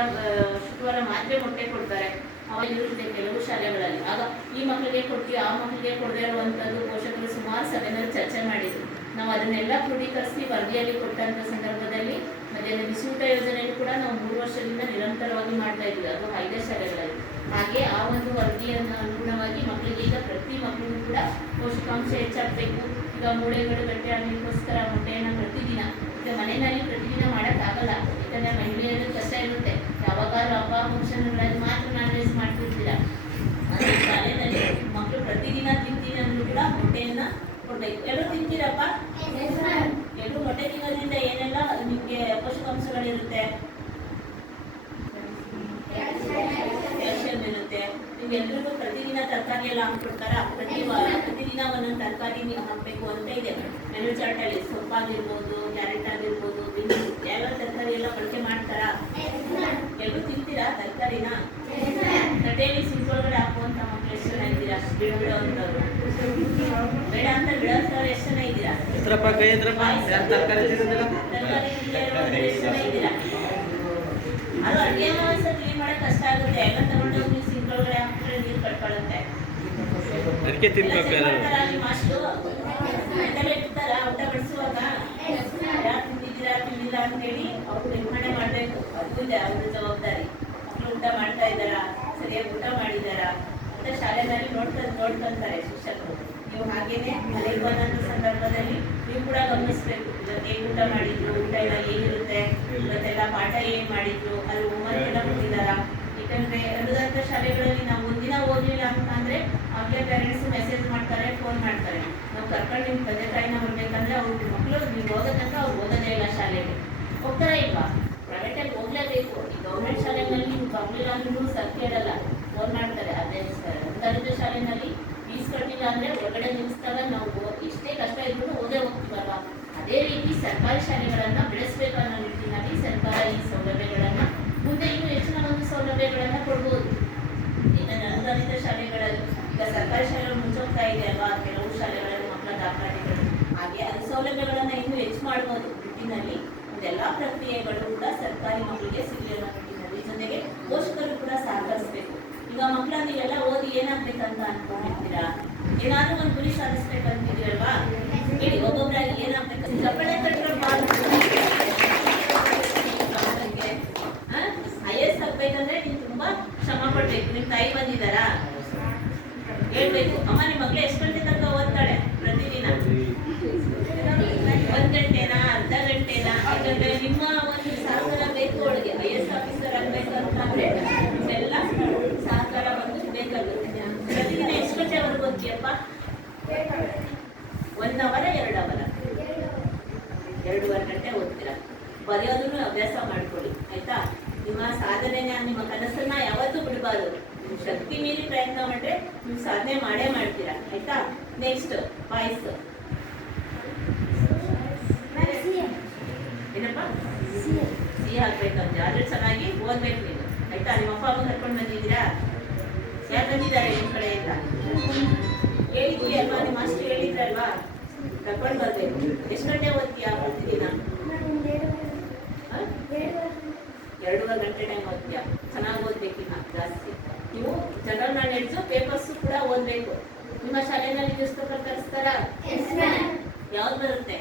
ಶುಕ್ರವಾರ ಮಾತ್ರ ಮೊಟ್ಟೆ ಕೊಡ್ತಾರೆ, ಅವಾಗ ಇರುತ್ತೆ ಕೆಲವು ಶಾಲೆಗಳಲ್ಲಿ. ಆಗ ಈ ಮಕ್ಕಳಿಗೆ ಕೊಟ್ಟು ಆ ಮಕ್ಕಳಿಗೆ ಕೊಡದೇ ಇರುವಂಥದ್ದು ಪೋಷಕರು ಸುಮಾರು ಸಭೆಯಲ್ಲಿ ಚರ್ಚೆ ಮಾಡಿದ್ರು. ನಾವು ಅದನ್ನೆಲ್ಲ ಕ್ರೋಢೀಕರಿಸಿ ವರದಿಯಲ್ಲಿ ಕೊಟ್ಟಂಥ ಸಂದರ್ಭದಲ್ಲಿ ಮಧ್ಯಾಹ್ನ ಬಿಸಿ ಊಟ ಯೋಜನೆಯನ್ನು ಕೂಡ ನಾವು 3 ವರ್ಷದಿಂದ ನಿರಂತರವಾಗಿ ಮಾಡ್ತಾ ಇದ್ವಿ, ಅದು 5 ಶಾಲೆಗಳಲ್ಲಿ. ಹಾಗೆ ಆ ಒಂದು ವರದಿಯನ್ನು ಅನುಗುಣವಾಗಿ ಮಕ್ಕಳಿಗೆ ಈಗ ಪ್ರತಿ ಮಕ್ಕಳಿಗೂ ಕೂಡ ಪೌಷ್ಟಿಕಾಂಶ ಹೆಚ್ಚಾಗಬೇಕು. ಈಗ ಮೂಳೆಗಳು ಗಟ್ಟಿ ಆಗಲಿಕ್ಕೋಸ್ಕರ ಮೊಟ್ಟೆಯನ್ನು ಪ್ರತಿದಿನ, ಈಗ ಮನೆಯಲ್ಲಿ ಪ್ರತಿದಿನ ಮಾಡೋಕ್ಕಾಗಲ್ಲ, ಯಾಕಂದರೆ ಮಹಿಳೆಯರು ಕಷ್ಟ ಇರುತ್ತೆ. ಯಾವಾಗಾದ್ರೂ ಹಬ್ಬ ಫಂಕ್ಷನ್ಗಳಲ್ಲಿ ಮಾತ್ರ ನಾನ್ ವೆಜ್ ಮಾಡ್ತಿರ್ತೀರ. ಆದರೆ ಶಾಲೆಯಲ್ಲಿ ಮಕ್ಕಳು ಪ್ರತಿದಿನ ತಿಂತೀನಿ ಅಂದ್ರೂ ಕೂಡ ಮೊಟ್ಟೆಯನ್ನು ಕೊಡ್ಬೇಕು. ಎಲ್ಲರೂ ತಿಂತೀರಪ್ಪ? ಎಲ್ಲರೂ ಮೊಟ್ಟೆ ತಿನ್ನೋದ್ರಿಂದ ಏನೆಲ್ಲ ನಿಮಗೆ ಪೋಷಕಾಂಶಗಳಿರುತ್ತೆ? ಕ್ಯಾಲ್ಸಿಯಂ ಇರುತ್ತೆ. ನೀವೆಲ್ಲರಿಗೂ ಪ್ರತಿದಿನ ತರಕಾರಿ ಎಲ್ಲ ಹಾಕ್ಕೊಡ್ತಾರ? ಪ್ರತಿದಿನ ಒಂದೊಂದು ತರಕಾರಿ ಹಾಕಬೇಕು ಅಂತ ಇದೆ ಮೆನು ಚಾರ್ಟಲ್ಲಿ. ಸೊಪ್ಪಾಗಿರ್ಬೋದು, ಕ್ಯಾರೆಟ್ ಆಗಿರ್ಬೋದು, ಬೀನ್ಸ್, ಯಾವ ತರಕಾರಿ ಎಲ್ಲ ಬಳಕೆ ಮಾಡ್ತಾರಾ? ಎಲ್ಲರೂ ತಿಂತೀರಾ ತರಕಾರಿನ? ತಟ್ಟೆಯಲ್ಲಿ ಸಿಂಕೊಳಗಡೆ ಹಾಕುವಂತ ಮಕ್ಕಳು ಎಷ್ಟು ಜನ ಇದ್ದೀರಾ? ಬಿಡೋಂಥವ್ರು ಬೇಡ ಅಂತ ಬಿಡೋಂಥವ್ರು ಎಷ್ಟು ಜನ ಇದ್ದೀರಾ? ತರಕಾರಿ ಎಷ್ಟು ಜನ ಇದ್ದೀರಾ? ಅದು ಅಡುಗೆ ಮಾಂಸ ಕ್ಲೀನ್ ಮಾಡಕ್ ಕಷ್ಟ ಆಗುತ್ತೆ. ಎಲ್ಲ ತಗೊಂಡು ಹೋಗಿ ಸಿಂಕ್ ಒಳಗಡೆ ಹಾಕಿದ್ರೆ ನೀರು ಕಟ್ಕೊಳ್ಳುತ್ತೆ. ಮಾಸ್ಟರು ಇರ್ತಾರ ಊಟ ಬಡಿಸುವಾಗ ಯಾರು ತಿಂದಿದ್ದೀರಾ ತಿಂದಿಲ್ಲ ಅಂತೇಳಿ ಅವ್ರು ನಿರ್ವಹಣೆ ಮಾಡ್ಬೇಕು. ಅದು ಅವ್ರ ಜವಾಬ್ದಾರಿ. ಮಕ್ಕಳು ಊಟ ಮಾಡ್ತಾ ಇದ್ದಾರಾ, ಸರಿಯಾಗಿ ಊಟ ಮಾಡಿದಾರಾ ಅಂತ ಶಾಲೆನಲ್ಲಿ ನೋಡ್ಕೊಂತಾರೆ ಶಿಕ್ಷಕರು. ನೀವು ಹಾಗೇನೆ ಮನೆಗೆ ಬಂದಂಥ ಸಂದರ್ಭದಲ್ಲಿ ನೀವು ಕೂಡ ಗಮನಿಸ್ಬೇಕು. ಹೇಗೆ ಊಟ ಮಾಡಿದ್ರು, ಊಟ ಎಲ್ಲ ಹೇಗಿರುತ್ತೆ, ಇವತ್ತೆಲ್ಲ ಪಾಠ ಏನು ಮಾಡಿದ್ರು, ಅಲ್ಲಿ ಹೋಮ್ವರ್ಕ್ ಎಲ್ಲ ಕೊಟ್ಟಿದ್ದಾರಾ? ಯಾಕಂದ್ರೆ ಉಳಿದಂಥ ಶಾಲೆಗಳಲ್ಲಿ ನಾವು ಒಂದಿನ ಓದಲಿಲ್ಲ ಅಂತಂದ್ರೆ ಆಗಲೇ ಪೇರೆಂಟ್ಸ್ ಮೆಸೇಜ್ ಮಾಡ್ತಾರೆ, ಫೋನ್ ಮಾಡ್ತಾರೆ, ನಾವು ಕರ್ಕೊಂಡು ನಿಮ್ಮ ತಂದೆ ತಾಯಿನ ಬರ್ಬೇಕಂದ್ರೆ ಅವ್ರ ಮಕ್ಕಳು ನೀವು ಓದೋದಂತ ಅವ್ರು ಓದೋದೇ ಇಲ್ಲ, ಶಾಲೆಗೆ ಹೋಗ್ತಾರಾ ಇಲ್ವಾ? ಪ್ರೈವೇಟಲ್ಲಿ ಹೋಗ್ಲೇಬೇಕು. ಈ ಗೌರ್ಮೆಂಟ್ ಶಾಲೆಗಳಲ್ಲಿ ನೀವು ಬರ್ಲಿಲ್ಲ ಅಂದ್ರೂ ಸರ್ ಕೇಳಲ್ಲ, ಫೋನ್ ಮಾಡ್ತಾರೆ. ಅದೇ ಸರ್ಕಾರದ ಶಾಲೆಯಲ್ಲಿ ಫೀಸ್ ಕಟ್ಟಿಲ್ಲ ಅಂದ್ರೆ ಹೊರಗಡೆ ನಿಲ್ಲಿಸಿದಾಗ ನಾವು ಎಷ್ಟೇ ಕಷ್ಟ ಇದ್ರೂ ಓದೇ ಹೋಗ್ತೀವಲ್ವಾ? ಅದೇ ರೀತಿ ಸರ್ಕಾರಿ ಶಾಲೆಗಳನ್ನ ಬೆಳೆಸಬೇಕು ಅನ್ನೋ ನಿಟ್ಟಿನಲ್ಲಿ ಸರ್ಕಾರ ಈ ಸೌಲಭ್ಯಗಳನ್ನ ಮುಂದೆ ಇನ್ನೂ ಹೆಚ್ಚಿನ ಒಂದು ಸೌಲಭ್ಯಗಳನ್ನ ಕೊಡ್ಬೋದು. ಯಾಕಂದ್ರೆ ಅನುದಾನಿತ ಶಾಲೆಗಳಲ್ಲಿ ಈಗ ಸರ್ಕಾರಿ ಶಾಲೆಗಳು ಮುಂಚೋಗ್ತಾ ಇದೆ ಅಲ್ವಾ? ಕೆಲವು ಶಾಲೆಗಳಲ್ಲಿ ಮಕ್ಕಳ ದಾಖಲಾತಿಗಳು, ಹಾಗೆ ಅದು ಸೌಲಭ್ಯಗಳನ್ನ ಇನ್ನೂ ಹೆಚ್ಚು ಮಾಡ್ಬೋದು ನಿಟ್ಟಿನಲ್ಲಿ. ಇದೆಲ್ಲ ಪ್ರಕ್ರಿಯೆಗಳು ಕೂಡ ಸರ್ಕಾರಿ ಮಕ್ಕಳಿಗೆ ಸಿಗಲಿ ಅನ್ನೋ ನಿಟ್ಟಿನಲ್ಲಿ. ಜೊತೆಗೆ ಪೋಷಕರು ಕೂಡ ಸಹಕರಿಸಬೇಕು. ಈಗ ಮಕ್ಕಳ ನೀವೆಲ್ಲ ಓದಿ ಏನಾಗ್ಬೇಕಂತ ಅನ್ಕೊಂಡಿರ್ತೀರಾ? ಏನಾದ್ರೂ ಒಂದು ಗುರಿ ಸಾಧಿಸ್ಬೇಕಂತಿದ್ದೀರಲ್ವಾ? ಹೇಳಿ ಒಬ್ಬೊಬ್ಬರಾಗಿ ಏನಾಗ್ಬೇಕು? ಚಪ್ಪಳೆ ಕಟ್ಟರಪ್ಪ. IAS ಆಗ್ಬೇಕಂದ್ರೆ ನೀನು ತುಂಬಾ ಶ್ರಮ ಪಡ್ಬೇಕು. ನಿಮ್ ತಾಯಿ ಬಂದಿದ್ದಾರಾ? ಹೇಳ್ಬೇಕು, ಅಮ್ಮ ನಿಮ್ಮ ಮಗಳು ಎಷ್ಟು ಗಂಟೆ ತನಕ ಓದ್ತಾಳೆ ಪ್ರತಿದಿನ? 1 ಗಂಟೆನಾ, ಅರ್ಧ ಗಂಟೆನಾ? ಯಾಕಂದ್ರೆ ನಿಮ್ಮ ಒಂದು ಸಹಕಾರ ಬೇಕು ಅವಳಿಗೆ. IAS ಆಫೀಸರ್ ಆಗ್ಬೇಕು ಅಂತಂದ್ರೆ ನಿಮ್ಮೆಲ್ಲ ಸಹಕಾರ ಬಂದು ಬೇಕಾಗುತ್ತೆ. ಪ್ರತಿದಿನ ಎಷ್ಟು ಗಂಟೆವರೆಗೂ ಓದ್ತೀಯಪ್ಪ? 1 ಅವರ 2 ಅವರ? 2.5 ಗಂಟೆ ಓದ್ತೀರಾ. ಬರೆಯೋದನ್ನು ಅಭ್ಯಾಸ ಮಾಡ್ಕೊಳ್ಳಿ, ಆಯ್ತಾ? ನಿಮ್ಮ ಸಾಧನೆನ, ನಿಮ್ಮ ಕನಸನ್ನ ಯಾವತ್ತೂ ಬಿಡಬಾರ್ದು. ನೀವು ಶಕ್ತಿ ಮೀರಿ ಪ್ರಯತ್ನ ಮಾಡ್ರೆ ನೀವು ಸಾಧನೆ ಮಾಡೇ ಮಾಡ್ತೀರಾ, ಆಯ್ತಾ? ನೆಕ್ಸ್ಟ್ ವಾಯ್ಸ್ ಏನಪ್ಪ? ಸಿ ಹಾಕ್ಬೇಕಂತೆ. ಆದ್ರೆ ಚೆನ್ನಾಗಿ ಓದ್ಬೇಕು ನೀನು, ಆಯ್ತಾ? ನಿಮ್ಮ ಅಪ್ಪ ಅಮ್ಮ ಕರ್ಕೊಂಡು ಬಂದಿದ್ದೀರಾ? ಯಾರು ಬಂದಿದ್ದಾರೆ ನಿಮ್ಮ ಕಡೆಯಿಂದ? ಹೇಳಿದ್ವಿ ಅಲ್ವಾ? ನಿಮ್ಮ ಮಾಸ್ಟರ್ ಹೇಳಿದ್ರಲ್ವಾ? ಕರ್ಕೊಂಡು ಬರ್ಬೇಕು. ಎಷ್ಟು ಗಂಟೆ ಓದ್ತೀಯಾ ಪ್ರತಿದಿನ? 2.5 ಗಂಟೆ ಟೈಮ್ ಓದ್ತೀಯಾ? ಚೆನ್ನಾಗಿ ಓದ್ಬೇಕಿನ್ನ ಜಾಸ್ತಿ. ನೀವು ಜನರಲ್ ನಾಲೆಡ್ಜು ಪೇಪರ್ಸು ಕೂಡ ಓದಬೇಕು. ನಿಮ್ಮ ಶಾಲೆಯಲ್ಲಿ ನ್ಯೂಸ್ ಪೇಪರ್ ತರಿಸ್ತಾರ? ಯಾವ್ದು ಬರುತ್ತೆ?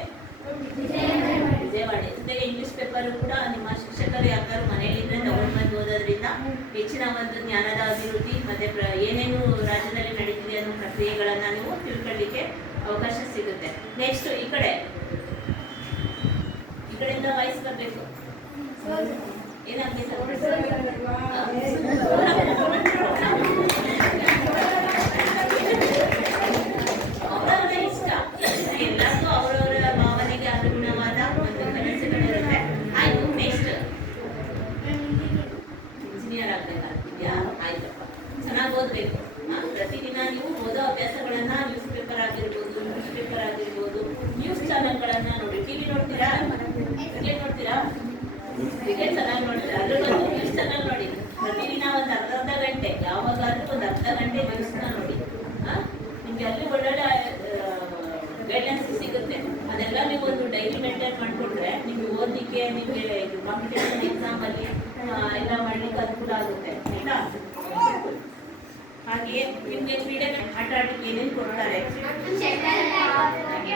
ವಿಜಯವಾಣಿ. ಜೊತೆಗೆ ಇಂಗ್ಲಿಷ್ ಪೇಪರ್ ಕೂಡ ನಿಮ್ಮ ಶಿಕ್ಷಕರು ಯಾರು ಮನೆಯಲ್ಲಿದ್ರೆ ತಗೊಂಡು ಬಂದು ಓದೋದ್ರಿಂದ ಹೆಚ್ಚಿನ ಒಂದು ಜ್ಞಾನದ ಅಭಿವೃದ್ಧಿ ಮತ್ತೆ ಏನೇನು ರಾಜ್ಯದಲ್ಲಿ ನಡೀತಿದೆ ಅನ್ನೋ ಪ್ರಕ್ರಿಯೆಗಳನ್ನ ನೀವು ತಿಳ್ಕೊಳ್ಳಿಕ್ಕೆ ಅವಕಾಶ ಸಿಗುತ್ತೆ. ನೆಕ್ಸ್ಟ್ ಈ ಕಡೆಯಿಂದ ವಾಯ್ಸ್ ಬರಬೇಕು. ಏನಾಗಬೇಕು? ಅವರವರ ಇಷ್ಟ, ಎಲ್ಲರಿಗೂ ಅವರವರ ಭಾವನೆಗೆ ಅನುಗುಣವಾದ ಒಂದು ಕನಸುಗಳಿರುತ್ತೆ. ಆಯ್ತು, ನೆಕ್ಸ್ಟ್ ಇಂಜಿನಿಯರ್ ಆಗ್ಬೇಕಾಗ್ತಿದ್ಯಾ? ಆಯ್ತಪ್ಪ, ಚೆನ್ನಾಗಿ ಓದ್ಬೇಕು. ಪ್ರತಿದಿನ ನೀವು ಓದೋ ಅಭ್ಯಾಸಗಳನ್ನ ನ್ಯೂಸ್ ಪೇಪರ್ ಆಗಿರ್ಬೋದು, ನ್ಯೂಸ್ ಚಾನೆಲ್ಗಳನ್ನ ನೋಡಿ. ಟಿವಿ ನೋಡ್ತೀರಾ? ಕ್ರಿಕೆಟ್ ನೋಡ್ತೀರಾ? ಕ್ರಿಕೆಟ್ ಚೆನ್ನಾಗಿ ನೋಡ್ತೀರಾ? ಅದ್ರಲ್ಲೂ ನ್ಯೂಸ್ ಚಾನೆಲ್ ನೋಡಿ. ಪ್ರತಿದಿನ ಒಂದು ಅರ್ಧ ಗಂಟೆ, ಯಾವಾಗಾದ್ರೂ ಒಂದು ಅರ್ಧ ಗಂಟೆ ನ್ಯೂಸ್ನ ನೋಡಿ. ನಿಮ್ಗೆ ಅಲ್ಲಿ ಒಳ್ಳೊಳ್ಳೆ ಗೈಡ್ಲೈನ್ಸ್ ಸಿಗುತ್ತೆ. ಅದೆಲ್ಲ ನೀವು ಒಂದು ಡೈರಿ ಮೇಂಟೈನ್ ಮಾಡ್ಕೊಂಡ್ರೆ ನಿಮ್ಗೆ ಓದಲಿಕ್ಕೆ, ನಿಮಗೆ ಕಾಂಪಿಟೇಷನ್ ಎಕ್ಸಾಮಲ್ಲಿ ಎಲ್ಲ ಮಾಡ್ಲಿಕ್ಕೆ ಅನುಕೂಲ ಆಗುತ್ತೆ ಆಯ್ತಾ? ಹಾಗೆಯೇ ನಿಮಗೆ ಕ್ರೀಡೆ ಆಟ ಆಡಲಿಕ್ಕೆ ಏನೇನು ಕೊಡ್ತಾರೆ?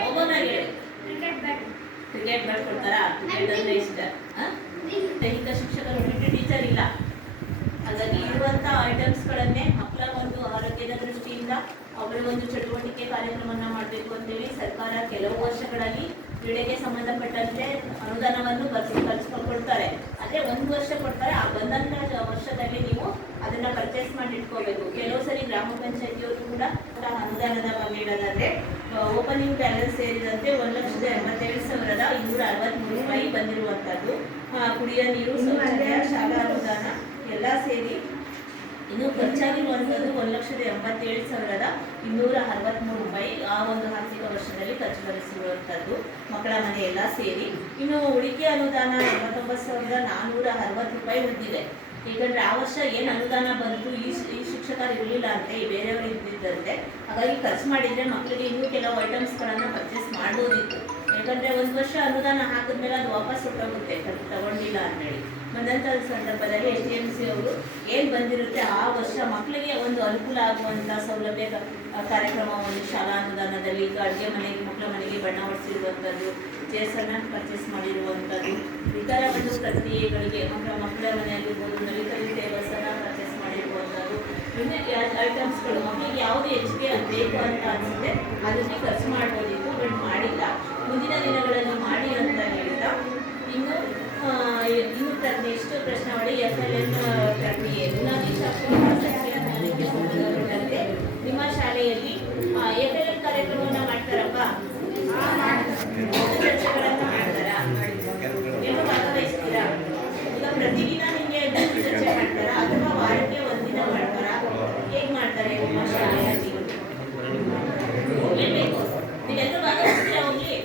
ಒಬ್ಬೊಬ್ಬರಾಗಿ ಹೇಳಿ. ಕ್ರಿಕೆಟ್ ಬ್ಯಾಟ್ ಕೊಡ್ತಾರಾ? ಕ್ರಿಕೆಟ್ ಅಂದ್ರೆ ಇಷ್ಟ. ದೈಹಿಕ ಶಿಕ್ಷಕರು ಬಿಟ್ಟು ಟೀಚರ್ ಇಲ್ಲ. ಹಾಗಾಗಿ ಇರುವಂಥ ಐಟಮ್ಸ್ಗಳನ್ನೇ ಮಕ್ಕಳ ಒಂದು ಆರೋಗ್ಯದ ದೃಷ್ಟಿಯಿಂದ ಅವರ ಒಂದು ಚಟುವಟಿಕೆ ಕಾರ್ಯಕ್ರಮವನ್ನು ಮಾಡಬೇಕು ಅಂತೇಳಿ ಸರ್ಕಾರ ಕೆಲವು ವರ್ಷಗಳಲ್ಲಿ ಕ್ರೀಡೆಗೆ ಸಂಬಂಧಪಟ್ಟಂತೆ ಅನುದಾನವನ್ನು ಕೊಡ್ತಾರೆ. ಅದೇ ಒಂದು ವರ್ಷ ಕೊಡ್ತಾರೆ. ಆ ಬಂದಂಥ ವರ್ಷದಲ್ಲಿ ನೀವು ಅದನ್ನ ಪರ್ಚೇಸ್ ಮಾಡಿ ಇಟ್ಕೋಬೇಕು. ಕೆಲವು ಸರಿ ಗ್ರಾಮ ಪಂಚಾಯತಿಯವರು ಕೂಡ ಅನುದಾನದ ಬಗ್ಗೆ ಹೇಳೋದಾದ್ರೆ ಓಪನಿಂಗ್ ಬ್ಯಾಲೆನ್ಸ್ ಸೇರಿದಂತೆ 1,87,263 ರೂಪಾಯಿ ಬಂದಿರುವಂಥದ್ದು. ಕುಡಿಯೋ ನೀರು, ಶೌಚಾಲಯ, ಶಾಲಾ ಅನುದಾನ ಎಲ್ಲ ಸೇರಿ ಇನ್ನು ಖರ್ಚಾಗಿರುವಂಥದ್ದು 1,87,263 ರೂಪಾಯಿ ಆ ಒಂದು ಆರ್ಥಿಕ ವರ್ಷದಲ್ಲಿ ಖರ್ಚು ಭರಿಸಿರುವಂಥದ್ದು ಮಕ್ಕಳ ಮನೆ ಎಲ್ಲ ಸೇರಿ. ಇನ್ನು ಉಳಿಕೆ ಅನುದಾನ 89,460 ರೂಪಾಯಿ ಉಳಿದಿದೆ. ಏಕೆಂದರೆ ಆ ವರ್ಷ ಏನು ಅನುದಾನ ಬಂತು, ಈ ಶಿಕ್ಷಕರು ಇರಲಿಲ್ಲ ಅಂತೆ, ಬೇರೆಯವರು ಇದ್ದಿದ್ದಂತೆ. ಹಾಗಾಗಿ ಖರ್ಚು ಮಾಡಿದರೆ ಮಕ್ಕಳಿಗೆ ಇನ್ನೂ ಕೆಲವು ಐಟಮ್ಸ್ಗಳನ್ನು ಪರ್ಚೇಸ್ ಮಾಡ್ಬೋದಿತ್ತು. ಯಾಕಂದರೆ ಒಂದು ವರ್ಷ ಅನುದಾನ ಹಾಕಿದ್ಮೇಲೆ ಅದು ವಾಪಸ್ ಹೊರಟೋಗುತ್ತೆ ತಗೊಂಡಿಲ್ಲ ಅಂತೇಳಿ. ಬಂದಂಥ ಸಂದರ್ಭದಲ್ಲಿ SDMC ಅವರು ಏನು ಬಂದಿರುತ್ತೆ ಆ ವರ್ಷ ಮಕ್ಕಳಿಗೆ ಒಂದು ಅನುಕೂಲ ಆಗುವಂಥ ಸೌಲಭ್ಯ ಕಾರ್ಯಕ್ರಮವನ್ನು ಶಾಲಾ ಅನುದಾನದಲ್ಲಿ ಈಗ ಅಡುಗೆ ಮನೆಗೆ, ಮಕ್ಕಳ ಮನೆಗೆ ಬಣ್ಣ ಹೊಡಿಸಿರುವಂಥದ್ದು, ಚೇರ್ಸನ್ನು ಪರ್ಚೇಸ್ ಮಾಡಿರುವಂಥದ್ದು, ಇತರ ಒಂದು ಪ್ರಕ್ರಿಯೆಗಳಿಗೆ ಮಕ್ಕಳ ಮನೆಯಾಗಿರ್ಬೋದು, ನಲಿಕಲಿ ಟೇಬಲ್ಸನ್ನು ಪರ್ಚೇಸ್ ಮಾಡಿರುವಂಥದ್ದು, ಇನ್ನೇ ಐಟಮ್ಸ್ಗಳು ಮಕ್ಕಳಿಗೆ ಯಾವುದು ಹೆಚ್ಚಿಗೆ ಬೇಕು ಅಂತ ಅನಿಸುತ್ತೆ ಅದಕ್ಕೆ ಖರ್ಚು ಮಾಡ್ಬೋದಿತ್ತು, ಬಟ್ ಮಾಡಿಲ್ಲ. ಮುಂದಿನ ದಿನಗಳಲ್ಲಿ ಮಾಡಿ ಅಂತ ಹೇಳ್ತಾ ಇನ್ನು ನೆಕ್ಸ್ಟ್ ಪ್ರಶ್ನಾವಳಿ FLN ಪ್ರಕ್ರಿಯೆ ಗುಲಾಬಿ ಶಾಸ್ತ್ರಕ್ಕೆ ಸಂಬಂಧಪಟ್ಟಂತೆ ನಿಮ್ಮ ಶಾಲೆಯಲ್ಲಿ FLN ಕಾರ್ಯಕ್ರಮವನ್ನು ಮಾಡ್ತಾರಪ್ಪ? ಚರ್ಚೆಗಳನ್ನು ಮಾಡ್ತಾರಾ? ನೀವು ಭಾಗವಹಿಸ್ತೀರಾ? ಈಗ ಪ್ರತಿದಿನ ನಿಮಗೆ ಚರ್ಚೆ ಮಾಡ್ತಾರಾ ಅಥವಾ ವಾರಕ್ಕೆ ಒಂದಿನ ಮಾಡ್ತಾರಾ? ಹೇಗೆ ಮಾಡ್ತಾರೆ ನಿಮ್ಮ ಶಾಲೆಯಲ್ಲಿ? ಹೋಗ್ಲೇಬೇಕು. ನೀವೆಲ್ಲರೂ ಭಾಗವಹಿಸ್ತೀರಾ? ಹೋಗ್ಲಿ.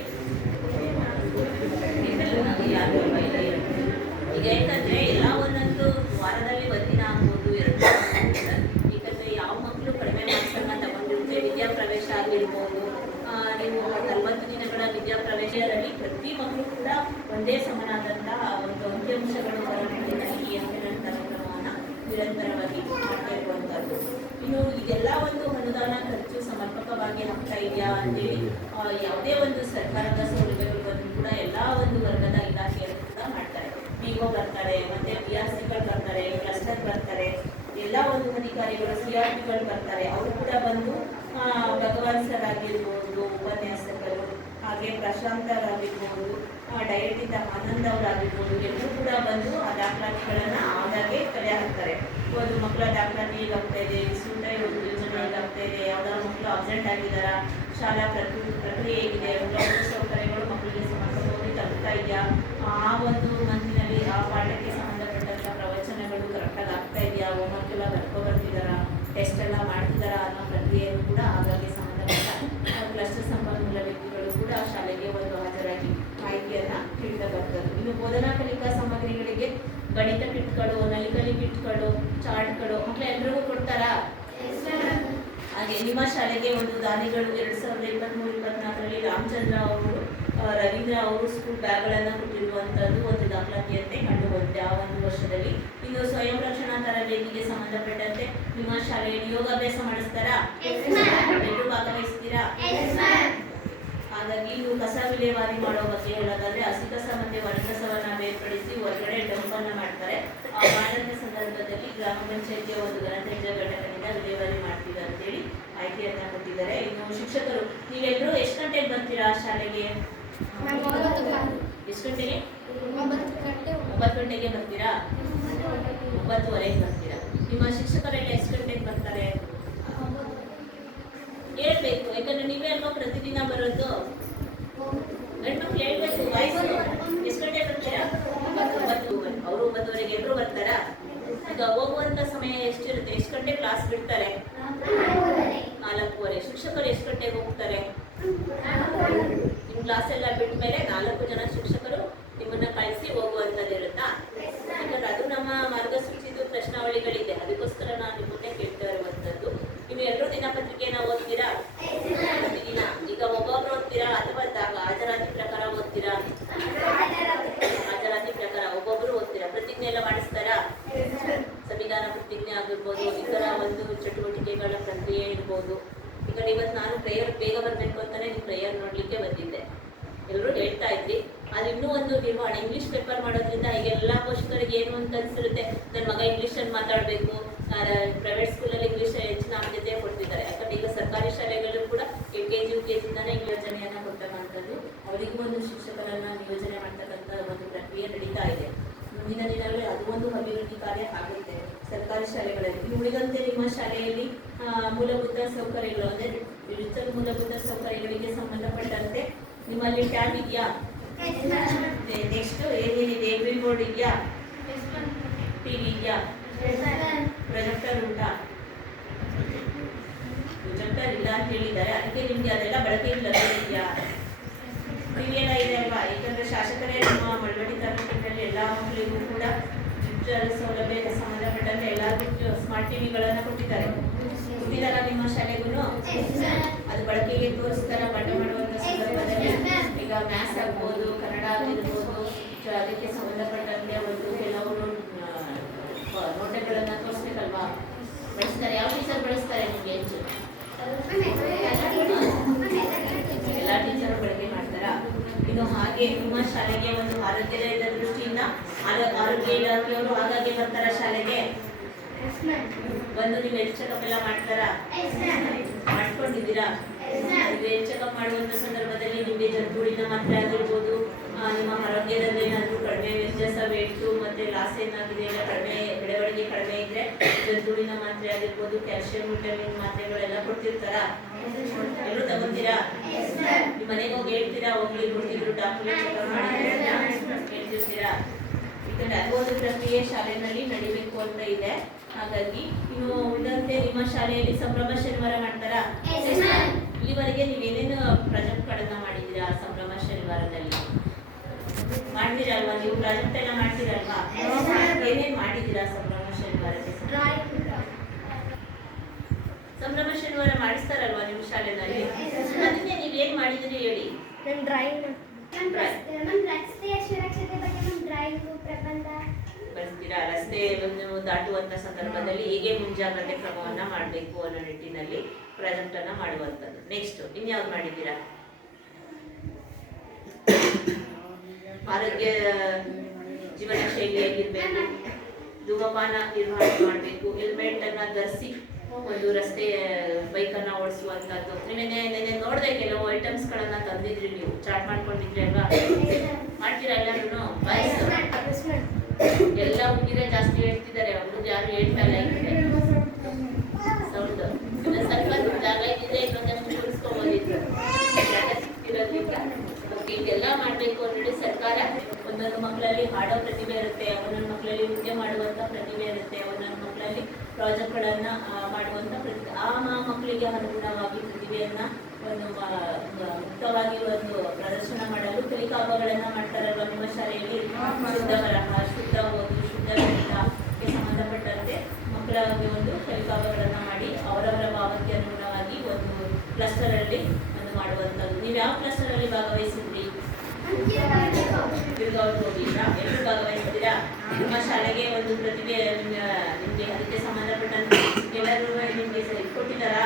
ಈಗ ಯಾಕಂದ್ರೆ ಎಲ್ಲ ಒಂದೊಂದು ವಾರದಲ್ಲಿ ಒಂದಿನ ಆಗ್ಬೋದು, 2 ದಿನ ಆಗ್ಬೋದು. ಯಾಕಂದ್ರೆ ಯಾವ ಮಕ್ಕಳು ಕಡಿಮೆ ಮಾರ್ಕ್ಸನ್ನು ತಗೊಂಡಿರುತ್ತೆ, ವಿದ್ಯಾಪ್ರವೇಶ ಆಗಿರ್ಬೋದು, ನೀವು 40 ದಿನಗಳ ವಿದ್ಯಾಪ್ರವೇಶದಲ್ಲಿ ಪ್ರತಿ ಮಕ್ಕಳು ಕೂಡ ಒಂದೇ ಸಮನಾದಂತಹ ಒಂದು ಅಂಕಿಅಂಶಗಳು ಹೊರನಡೆದಲ್ಲಿ ಈ FLN ಕಾರ್ಯಕ್ರಮವನ್ನು ನಿರಂತರವಾಗಿ ಮಾಡ್ತಾ ಇರುವಂಥದ್ದು. ಇನ್ನು ಇದೆಲ್ಲ ಒಂದು ಅನುದಾನ ಖರ್ಚು ಸಮರ್ಪಕವಾಗಿ ಆಗ್ತಾ ಇದೆಯಾ ಅಂತೇಳಿ ಯಾವುದೇ ಒಂದು ಸರ್ಕಾರದ ಸೌಲಭ್ಯಗಳು ಬಂದು ಕೂಡ ಎಲ್ಲ ಒಂದು ವರ್ಗದ ಇಲಾಖೆಯನ್ನು ಕೂಡ ಮಾಡ್ತಾರೆ. PO ಬರ್ತಾರೆ, ಮತ್ತೆ BRCಗಳು ಬರ್ತಾರೆ, ಕ್ಲಸ್ಟರ್ ಬರ್ತಾರೆ, ಎಲ್ಲ ಒಂದು ಅಧಿಕಾರಿಗಳು CRPಗಳು ಬರ್ತಾರೆ. ಅವರು ಕೂಡ ಬಂದು ಭಗವಾನ್ ಸರ್ ಆಗಿರ್ಬೋದು, ಉಪನ್ಯಾಸಕರು, ಹಾಗೆ ಪ್ರಶಾಂತರಾಗಿರ್ಬೋದು, ಡಯಟಿಂದ ಆನಂದ್ ಅವರಾಗಿರ್ಬೋದು, ಎಲ್ಲರೂ ಕೂಡ ಬಂದು ಆ ದಾಖಲಾತಿಗಳನ್ನು ಆಗಾಗ್ಗೆ ಕಲೆ ಹಾಕ್ತಾರೆ. ಒಂದು ಮಕ್ಕಳ ದಾಖಲಾತಿ ಹೇಗಾಗ್ತಾ ಇದೆ, ಸುಂದರ ಯೋಜನೆ ಹೇಗಾಗ್ತಾ ಇದೆ, ಯಾವ್ದಾದ್ರು ಮಕ್ಕಳು ಅಬ್ಸೆಂಟ್ ಆಗಿದ್ದಾರಾ, ಶಾಲಾ ಪ್ರಕ್ರಿಯೆ ಹೇಗಿದೆ, ಮೂಲಭೂತ ಸೌಕರ್ಯಗಳು ಮಕ್ಕಳಿಗೆ ಸಮರ್ಪಕವಾಗಿ ತಲುಪ್ತಾ ಇದೆಯಾ, ಆ ಒಂದು ಮಂತಿನಲ್ಲಿ ಆ ಪಾಠಕ್ಕೆ ಸಂಬಂಧಪಟ್ಟಂಥ ಪ್ರವಚನಗಳು ಕರೆಕ್ಟಾಗಿ ಆಗ್ತಾ ಇದೆಯಾ, ಹೋಮ್ವರ್ಕ್ ಎಲ್ಲ ಬರ್ಕೊಬರ್ತಿದ್ದಾರಾ, ಟೆಸ್ಟ್ ಎಲ್ಲ ಮಾಡ್ತಿದ್ದಾರಾ ಅನ್ನೋ ಪ್ರಕ್ರಿಯೆಯನ್ನು ಕೂಡ ಹಾಗಾಗಿ ಸಂಬಂಧಪಟ್ಟ ಕ್ಲಸ್ಟರ್ ಸಂಪನ್ಮೂಲ ವ್ಯಕ್ತಿಗಳು ಕೂಡ ಶಾಲೆಗೆ ಒಂದು ಹಾಜರಾಗಿ ಮಾಹಿತಿಯನ್ನು ನೀಡ್ತಾ ಬರ್ತಾರೆ. ಇನ್ನು ಬೋಧನಾ ಕಲಿಕಾ ಸಾಮಗ್ರಿಗಳಿಗೆ ಗಣಿತ ಕಿಟ್ಗಳು, ನಲಿಕಲಿ ಕಿಟ್ಗಳು, ಚಾರ್ಟ್ಗಳು ಮಕ್ಕಳು ಎಲ್ರಿಗೂ ಕೊಡ್ತಾರಾ? ಹಾಗೆ ನಿಮ್ಮ ಶಾಲೆಗೆ ಒಂದು ದಾನಿಗಳು 2023-24ರಲ್ಲಿ ರಾಮಚಂದ್ರ ಅವರು, ರವೀಂದ್ರ ಅವರು ಸ್ಕೂಲ್ ಬ್ಯಾಗ್ಗಳನ್ನು ಕೊಟ್ಟಿರುವಂಥದ್ದು ಒಂದು ದಾಖಲಾತಿಯಂತೆ ಕಂಡು ಬಂದಿದೆ ಆ ಒಂದು ವರ್ಷದಲ್ಲಿ. ಇನ್ನು ಸ್ವಯಂ ರಕ್ಷಣಾ ತರಬೇತಿಗೆ ಸಂಬಂಧಪಟ್ಟಂತೆ ನಿಮ್ಮ ಶಾಲೆಯಲ್ಲಿ ಯೋಗಾಭ್ಯಾಸ ಮಾಡಿಸ್ತಾರಾ? ಎಲ್ಲರೂ ವಿಲೇವಾರಿ ಮಾಡೋ ಬಗ್ಗೆ ಹೇಳೋದಾದ್ರೆ ಹಸಿ ಕಸ ಮತ್ತೆ ಒಣ ಕಸವನ್ನ ಬೇರ್ಪಡಿಸಿ ಹೊರಗಡೆ ಡಂಪನ್ನ ಮಾಡ್ತಾರೆ. ಆ ಮಾಡಿದ ಸಂದರ್ಭದಲ್ಲಿ ಗ್ರಾಮ ಪಂಚಾಯತಿಯ ಒಂದು ಘನತ್ಯಾಜ್ಯ ಘಟಕದಿಂದ ವಿಲೇವಾರಿ ಮಾಡ್ತೀವಿ ಅಂತೇಳಿ ಆಯ್ಕೆಯನ್ನ ಕೊಟ್ಟಿದ್ದಾರೆ. ಇನ್ನು ಶಿಕ್ಷಕರು, ನೀವೆಲ್ಲರೂ ಎಷ್ಟು ಗಂಟೆಗೆ ಬರ್ತೀರಾ ಶಾಲೆಗೆ? ಎಷ್ಟು ಗಂಟೆಗೆ? 9 ಗಂಟೆಗೆ ಬರ್ತೀರಾ? 9:15 ಬರ್ತೀರಾ? ನಿಮ್ಮ ಶಿಕ್ಷಕರೆಲ್ಲ ಎಷ್ಟು ಗಂಟೆಗೆ ಬರ್ತಾರೆ? ಹೇಳ್ಬೇಕು, ಯಾಕಂದ್ರೆ ನೀವೇ ಅಲ್ವಾ ಪ್ರತಿದಿನ ಬರೋದು. ಗಂಡ್ಮಕ್ಳು ಹೇಳ್ಬೇಕು ವಾಯ್ಸು. ಎಷ್ಟು ಗಂಟೆಗೆ ಬರ್ತೀರಾ? 9. ಅವರು 9:15 ಎಲ್ಲರೂ ಬರ್ತಾರಾ? ಈಗ ಹೋಗುವಂತ ಸಮಯ ಎಷ್ಟಿರುತ್ತೆ? ಎಷ್ಟು ಗಂಟೆ ಕ್ಲಾಸ್ ಬಿಡ್ತಾರೆ? 4:15. ಶಿಕ್ಷಕರು ಎಷ್ಟು ಗಂಟೆಗೆ ಹೋಗ್ತಾರೆ? ನಿಮ್ಮ ಕ್ಲಾಸ್ ಎಲ್ಲ ಬಿಟ್ಟ ಮೇಲೆ 4 ಜನ ಶಿಕ್ಷಕರು ನಿಮ್ಮನ್ನ ಕಳಿಸಿ ಹೋಗುವಂಥದ್ದು ಇರುತ್ತಾ? ಯಾಕಂದ್ರೆ ಅದು ನಮ್ಮ ಮಾರ್ಗಸೂಚಿದು ಪ್ರಶ್ನಾವಳಿಗಳಿದೆ, ಅದಕ್ಕೋಸ್ಕರ ನಾನು ನಿಮ್ಮನ್ನೇ ಕೇಳ್ತಾ ಇರುವಂಥದ್ದು. ನೀವು ಎಲ್ಲರೂ ದಿನಪತ್ರಿಕೆನ ಓದ್ತೀರಾ? ಪ್ರತಿದಿನ. ಈಗ ಒಬ್ಬೊಬ್ರು ಓದ್ತೀರಾ ಅಥವಾ ಹಾಜರಾತಿ ಪ್ರಕಾರ ಓದ್ತೀರಾ? ಹಾಜರಾತಿ ಪ್ರಕಾರ ಒಬ್ಬೊಬ್ರು ಓದ್ತೀರಾ. ಪ್ರತಿಜ್ಞೆ ಎಲ್ಲ ಮಾಡಿಸ್ತಾರಾ? ಸಂವಿಧಾನ ಪ್ರತಿಜ್ಞೆ ಆಗಿರ್ಬೋದು, ಇತರ ಒಂದು ಚಟುವಟಿಕೆಗಳ ಪ್ರಕ್ರಿಯೆ ಇರ್ಬೋದು. ಈಗ ಇವತ್ತು ನಾನು ಪ್ರೇಯರ್ ಬೇಗ ಬರಬೇಕು ಅಂತಾನೆ ನಿಮ್ಮ ಪ್ರೇಯರ್ ನೋಡ್ಲಿಕ್ಕೆ ಬಂದಿದ್ದೆ, ಎಲ್ಲರೂ ಹೇಳ್ತಾ ಇದ್ರಿ. ಅದು ಇನ್ನೂ ಒಂದು ನಿರ್ವಹಣೆ, ಇಂಗ್ಲಿಷ್ ಪೇಪರ್ ಮಾಡೋದ್ರಿಂದ ಈಗ ಎಲ್ಲ ಪೋಷಕರಿಗೆ ಏನು ಅಂತ ಅನ್ಸಿರುತ್ತೆ, ನನ್ನ ಮಗ ಇಂಗ್ಲೀಷಲ್ಲಿ ಮಾತಾಡಬೇಕು. ಪ್ರೈವೇಟ್ ಸ್ಕೂಲಲ್ಲಿ ಇಂಗ್ಲೀಷ್ ಹೆಚ್ಚಿನ ಆದ್ಯತೆ ಕೊಡ್ತಿದ್ದಾರೆ. ಯಾಕಂದ್ರೆ ಈಗ ಸರ್ಕಾರಿ ಶಾಲೆಗಳು ಕೂಡ LKG UKG ಇಂದಾನೆ ಯೋಜನೆಯನ್ನ ಕೊಡ್ತಕ್ಕಂಥದ್ದು, ಅವರಿಗೂ ಒಂದು ಶಿಕ್ಷಕರನ್ನ ನಿಯೋಜನೆ ಮಾಡ್ತಕ್ಕಂಥ ಒಂದು ಪ್ರಕ್ರಿಯೆ ನಡೀತಾ ಇದೆ. ಮುಂದಿನ ದಿನಗಳಲ್ಲಿ ಅದು ಒಂದು ಅಭಿವೃದ್ಧಿ ಕಾರ್ಯ ಆಗುತ್ತೆ ಸರ್ಕಾರಿ ಶಾಲೆಗಳಲ್ಲಿ. ಉಳಿದಂತೆ ನಿಮ್ಮ ಶಾಲೆಯಲ್ಲಿ ಮೂಲಭೂತ ಸೌಕರ್ಯಗಳು ಅಂದರೆ ಡಿಜಿಟಲ್ ಮೂಲಭೂತ ಸೌಕರ್ಯಗಳಿಗೆ ಸಂಬಂಧಪಟ್ಟಂತೆ ನಿಮ್ಮಲ್ಲಿ ಟ್ಯಾಬ್ ಇದೆಯಾ? ನೆಕ್ಸ್ಟ್ ಏನೇನಿದೆ? ಎಗ್ರಿ ಬೋರ್ಡ್ ಇದೆಯಾ? ಟಿವಿ ಇದೆಯಾ? ಪ್ರೊಜೆಕ್ಟರ್ ಉಂಟಾ? ಪ್ರೊಜೆಕ್ಟರ್ ಇಲ್ಲ ಅಂತ ಹೇಳಿದ್ದಾರೆ, ಅದಕ್ಕೆ ನಿಮ್ಗೆ ಅದೆಲ್ಲ ಬಳಕೆಗೆ ಲಭ್ಯವಿದೆಯಾ? ಟಿವಿ ಎಲ್ಲ ಇದೆ ಅಲ್ವಾ? ಯಾಕಂದ್ರೆ ಶಾಸಕರೇ ನಮ್ಮ ಮಳವಳ್ಳಿ ತಾಲೂಕಿನಲ್ಲಿ ಎಲ್ಲ ಮಕ್ಕಳಿಗೂ ಕೂಡ ಡಿಜಿಟಲ್ ಸೌಲಭ್ಯಕ್ಕೆ ಸಂಬಂಧಪಟ್ಟಂತೆ ಎಲ್ಲರಿಗೂ ಸ್ಮಾರ್ಟ್ ಟಿವಿಗಳನ್ನು ಕೊಟ್ಟಿದ್ದಾರೆ. ಕೊಟ್ಟಿದ್ದಾರ ನಿಮ್ಮ ಶಾಲೆಗೂ? ಅದು ಬಳಕೆಗೆ ತೋರಿಸ್ತಾರ ಪಾಠ ಮಾಡುವಂತ ಸಂದರ್ಭದಲ್ಲಿ? ಈಗ ಮ್ಯಾಥ್ಸ್ ಆಗ್ಬೋದು, ಕನ್ನಡ ಆಗಿರ್ಬೋದು, ಅದಕ್ಕೆ ಸಂಬಂಧಪಟ್ಟಂತೆ ಒಂದು ಕೆಲವರು ನೋಟಗಳನ್ನ ತೋರಿಸ್ಬೇಕಲ್ವಾ? ಬಳಸ್ತಾರೆ. ಯಾವ ಟೀಚರ್ ಬಳಸ್ತಾರೆ ನಿಮ್ಗೆ ಹೆಚ್ಚು? ಎಲ್ಲ ಟೀಚರ್ ಬಳಕೆ ಮಾಡ್ತಾರಾ? ಇನ್ನು ಹಾಗೆ ನಿಮ್ಮ ಶಾಲೆಗೆ ಒಂದು ಆರೋಗ್ಯದ ದೃಷ್ಟಿಯಿಂದ ಆರೋಗ್ಯ ಇಲಾಖೆಯವರು ಆಗಾಗ್ಗೆ ಬರ್ತಾರ ಶಾಲೆಗೆ? ಬಂದು ನೀವು ಹೆಲ್ತ್ ಚೆಕಪ್ ಎಲ್ಲ ಮಾಡ್ತಾರಾ? ಮಾಡ್ಕೊಂಡಿದ್ದೀರಾ? ಹೆಲ್ತ್ ಚೆಕಪ್ ಮಾಡುವಂತ ಸಂದರ್ಭದಲ್ಲಿ ನಿಮಗೆ ಜಂತುಳಿನ ಮಾತ್ರೆ ಆಗಿರ್ಬೋದು, ನಿಮ್ಮ ಆರೋಗ್ಯದಲ್ಲಿ ಏನಾದರೂ ಕಡಿಮೆ ವ್ಯತ್ಯಾಸ, ವೇಟು ಮತ್ತೆ ಲಾಸ್ ಏನಾಗಿದೆ, ಇಲ್ಲ ಕಡಿಮೆ ಬೆಳವಣಿಗೆ ಕಡಿಮೆ ಇದ್ರೆ ಜಂತುಳಿನ ಮಾತ್ರೆ ಆಗಿರ್ಬೋದು, ಕ್ಯಾಲ್ಸಿಯಂ ವಿಟಮಿನ್ ಮಾತ್ರೆಗಳೆಲ್ಲ ಕೊಡ್ತಿರ್ತಾರಾ? ಎಲ್ಲರೂ ತಗೋತೀರಾ? ನಿಮ್ಮ ಮನೆಗೆ ಹೋಗಿ ಹೇಳ್ತೀರಾ? ಹೋಗ್ಲಿ ನೋಡ್ತಿದ್ರು ಡಾಕ್ಟರ್ ಚೆಕಪ್ ಮಾಡಿ ಹೇಳ್ತಿರ್ತೀರಾ? ಯಾಕಂದ್ರೆ ಅದು ಒಂದು ಪ್ರಕ್ರಿಯೆ ಶಾಲೆಯಲ್ಲಿ ನಡಿಬೇಕು ಅಂತ ಇದೆ. ಹಾಗಾಗಿ ಇನ್ನು ಉಳಿದಂತೆ ನಿಮ್ಮ ಶಾಲೆಯಲ್ಲಿ ಸಂಭ್ರಮ ಶನಿವಾರ ಮಾಡ್ತಾರಾ? ಇಲ್ಲಿವರೆಗೆ ನೀವೇನೇನು ಪ್ರಾಜೆಕ್ಟ್ಗಳನ್ನ ಮಾಡಿದ್ದೀರಾ ಸಂಭ್ರಮ ಶನಿವಾರದಲ್ಲಿ? ಮಾಡ್ತೀರಲ್ವಾ? ನೀವು ಪ್ರಾಜೆಕ್ಟ್ ಎಲ್ಲ ಮಾಡ್ತೀರಲ್ವಾ? ಏನೇನು ಮಾಡಿದ್ದೀರಾ ಸಂಭ್ರಮ ಶನಿವಾರಕ್ಕೆ? ಸಂಭ್ರಮ ಶನಿವಾರ ಮಾಡಿಸ್ತಾರಲ್ವಾ ನಿಮ್ಮ ಶಾಲೆಯಲ್ಲಿ? ಅದನ್ನೇ ನೀವೇನ್ ಮಾಡಿದ್ರಿ ಹೇಳಿ. ರಸ್ತೆಯ ಸುರಕ್ಷತೆ ಬಗ್ಗೆ ಡ್ರೈವ್ ಪ್ರಬಂಧ ಬಳಸ್ತೀರಾ? ರಸ್ತೆಯನ್ನು ದಾಟುವಂತ ಸಂದರ್ಭದಲ್ಲಿ ಹೇಗೆ ಮುಂಜಾಗ್ರತೆ ಕ್ರಮವನ್ನ ಮಾಡಬೇಕು ಅನ್ನೋ ನಿಟ್ಟಿನಲ್ಲಿ ಪ್ರಾಜೆಕ್ಟ್ ಅನ್ನ ಮಾಡುವಂಥದ್ದು. ನೆಕ್ಸ್ಟ್ ಇನ್ಯಾವ್ದು ಮಾಡಿದ್ದೀರಾ? ಆರೋಗ್ಯ ಜೀವನ ಶೈಲಿ ಹೇಗಿರ್ಬೇಕು, ಧೂಮಪಾನ ನಿರ್ವಹಣೆ ಮಾಡಬೇಕು, ಹೆಲ್ಮೆಟ್ ಅನ್ನ ಧರಿಸಿ ಒಂದು ರಸ್ತೆ ಬೈಕ್ ಅನ್ನ ಓಡಿಸುವಂತದ್ದು. ನೆನೆ ನೋಡಿದೆ ಕೆಲವು ಐಟಮ್ಸ್ ಗಳನ್ನ ತಂದಿದ್ರಿ, ನೀವು ಚಾರ್ಟ್ ಮಾಡ್ಕೊಂಡಿದ್ರಿ ಅಲ್ವಾ? ಮಾಡ್ತೀರಾ ಎಲ್ಲರೂ? ಎಲ್ಲ ಹುಡುಗಿರೇ ಜಾಸ್ತಿ ಹೇಳ್ತಿದ್ದಾರೆ, ಹುಡುಗ ಯಾರು ಹೇಳ್ತಾ ಇಲ್ಲ. ಸೌಂಡ್ ಸ್ವಲ್ಪ ಜಾಗ ಇದ್ದಿದ್ರೆ ಇನ್ನೊಂದಷ್ಟು ಕೂರಿಸ್ಕೊಬೋದಿತ್ತು. ಇದೆಲ್ಲ ಮಾಡ್ಬೇಕು ಅನ್ನೋದು ಸರ್ಕಾರ. ಒಂದೊಂದು ಮಕ್ಕಳಲ್ಲಿ ಹಾಡೋ ಪ್ರತಿಭೆ ಇರುತ್ತೆ, ಒಂದೊಂದು ಮಕ್ಕಳಲ್ಲಿ ನೃತ್ಯ ಮಾಡುವಂತ ಪ್ರತಿಭೆ ಇರುತ್ತೆ, ಒಂದೊಂದು ಮಕ್ಕಳಲ್ಲಿ ಪ್ರಾಜೆಕ್ಟ್ಗಳನ್ನ ಮಾಡುವಂತ ಆ ಮಕ್ಕಳಿಗೆ ಅನುಗುಣವಾಗಿ ಪ್ರತಿಭೆಯನ್ನ ಒಂದು ಮುಕ್ತವಾಗಿ ಒಂದು ಪ್ರದರ್ಶನ ಮಾಡಲು ಕಲಿಕಾ ಹಬ್ಬಗಳನ್ನ ಮಾಡ್ತಾರಲ್ವ ನಿಮ್ಮ ಶಾಲೆಯಲ್ಲಿ? ಶುದ್ಧ ಬರಹ, ಶುದ್ಧ ಓದು, ಶುದ್ಧ ಗಣಿತಕ್ಕೆ ಸಂಬಂಧಪಟ್ಟಂತೆ ಮಕ್ಕಳಿಗೆ ಒಂದು ಕಲಿಕಾ ಹಬ್ಬಗಳನ್ನ ಮಾಡಿ ಅವರವರ ಭಾವಕ್ಕೆ ಅನುಗುಣವಾಗಿ ಒಂದು ಕ್ಲಸ್ಟರ್ ಅಲ್ಲಿ ಒಂದು ಮಾಡುವಂಥದ್ದು. ನೀವು ಯಾವ ಕ್ಲಸ್ಟರ್ ಅಲ್ಲಿ ಭಾಗವಹಿಸಿದ್ರಿ? ತಿರ್ಗಾವ್ರು ಹೋಗಿದ್ರಾ? ಎಲ್ಲರೂ ಭಾಗವಹಿಸ್ತೀರಾ? ನಿಮ್ಮ ಶಾಲೆಗೆ ಒಂದು ಪ್ರತಿಭೆ ನಿಮಗೆ ಅದಕ್ಕೆ ಸಂಬಂಧಪಟ್ಟಂತೆ ಎಲ್ಲರೂ ನಿಮಗೆ ಕೊಟ್ಟಿದ್ದಾರಾ?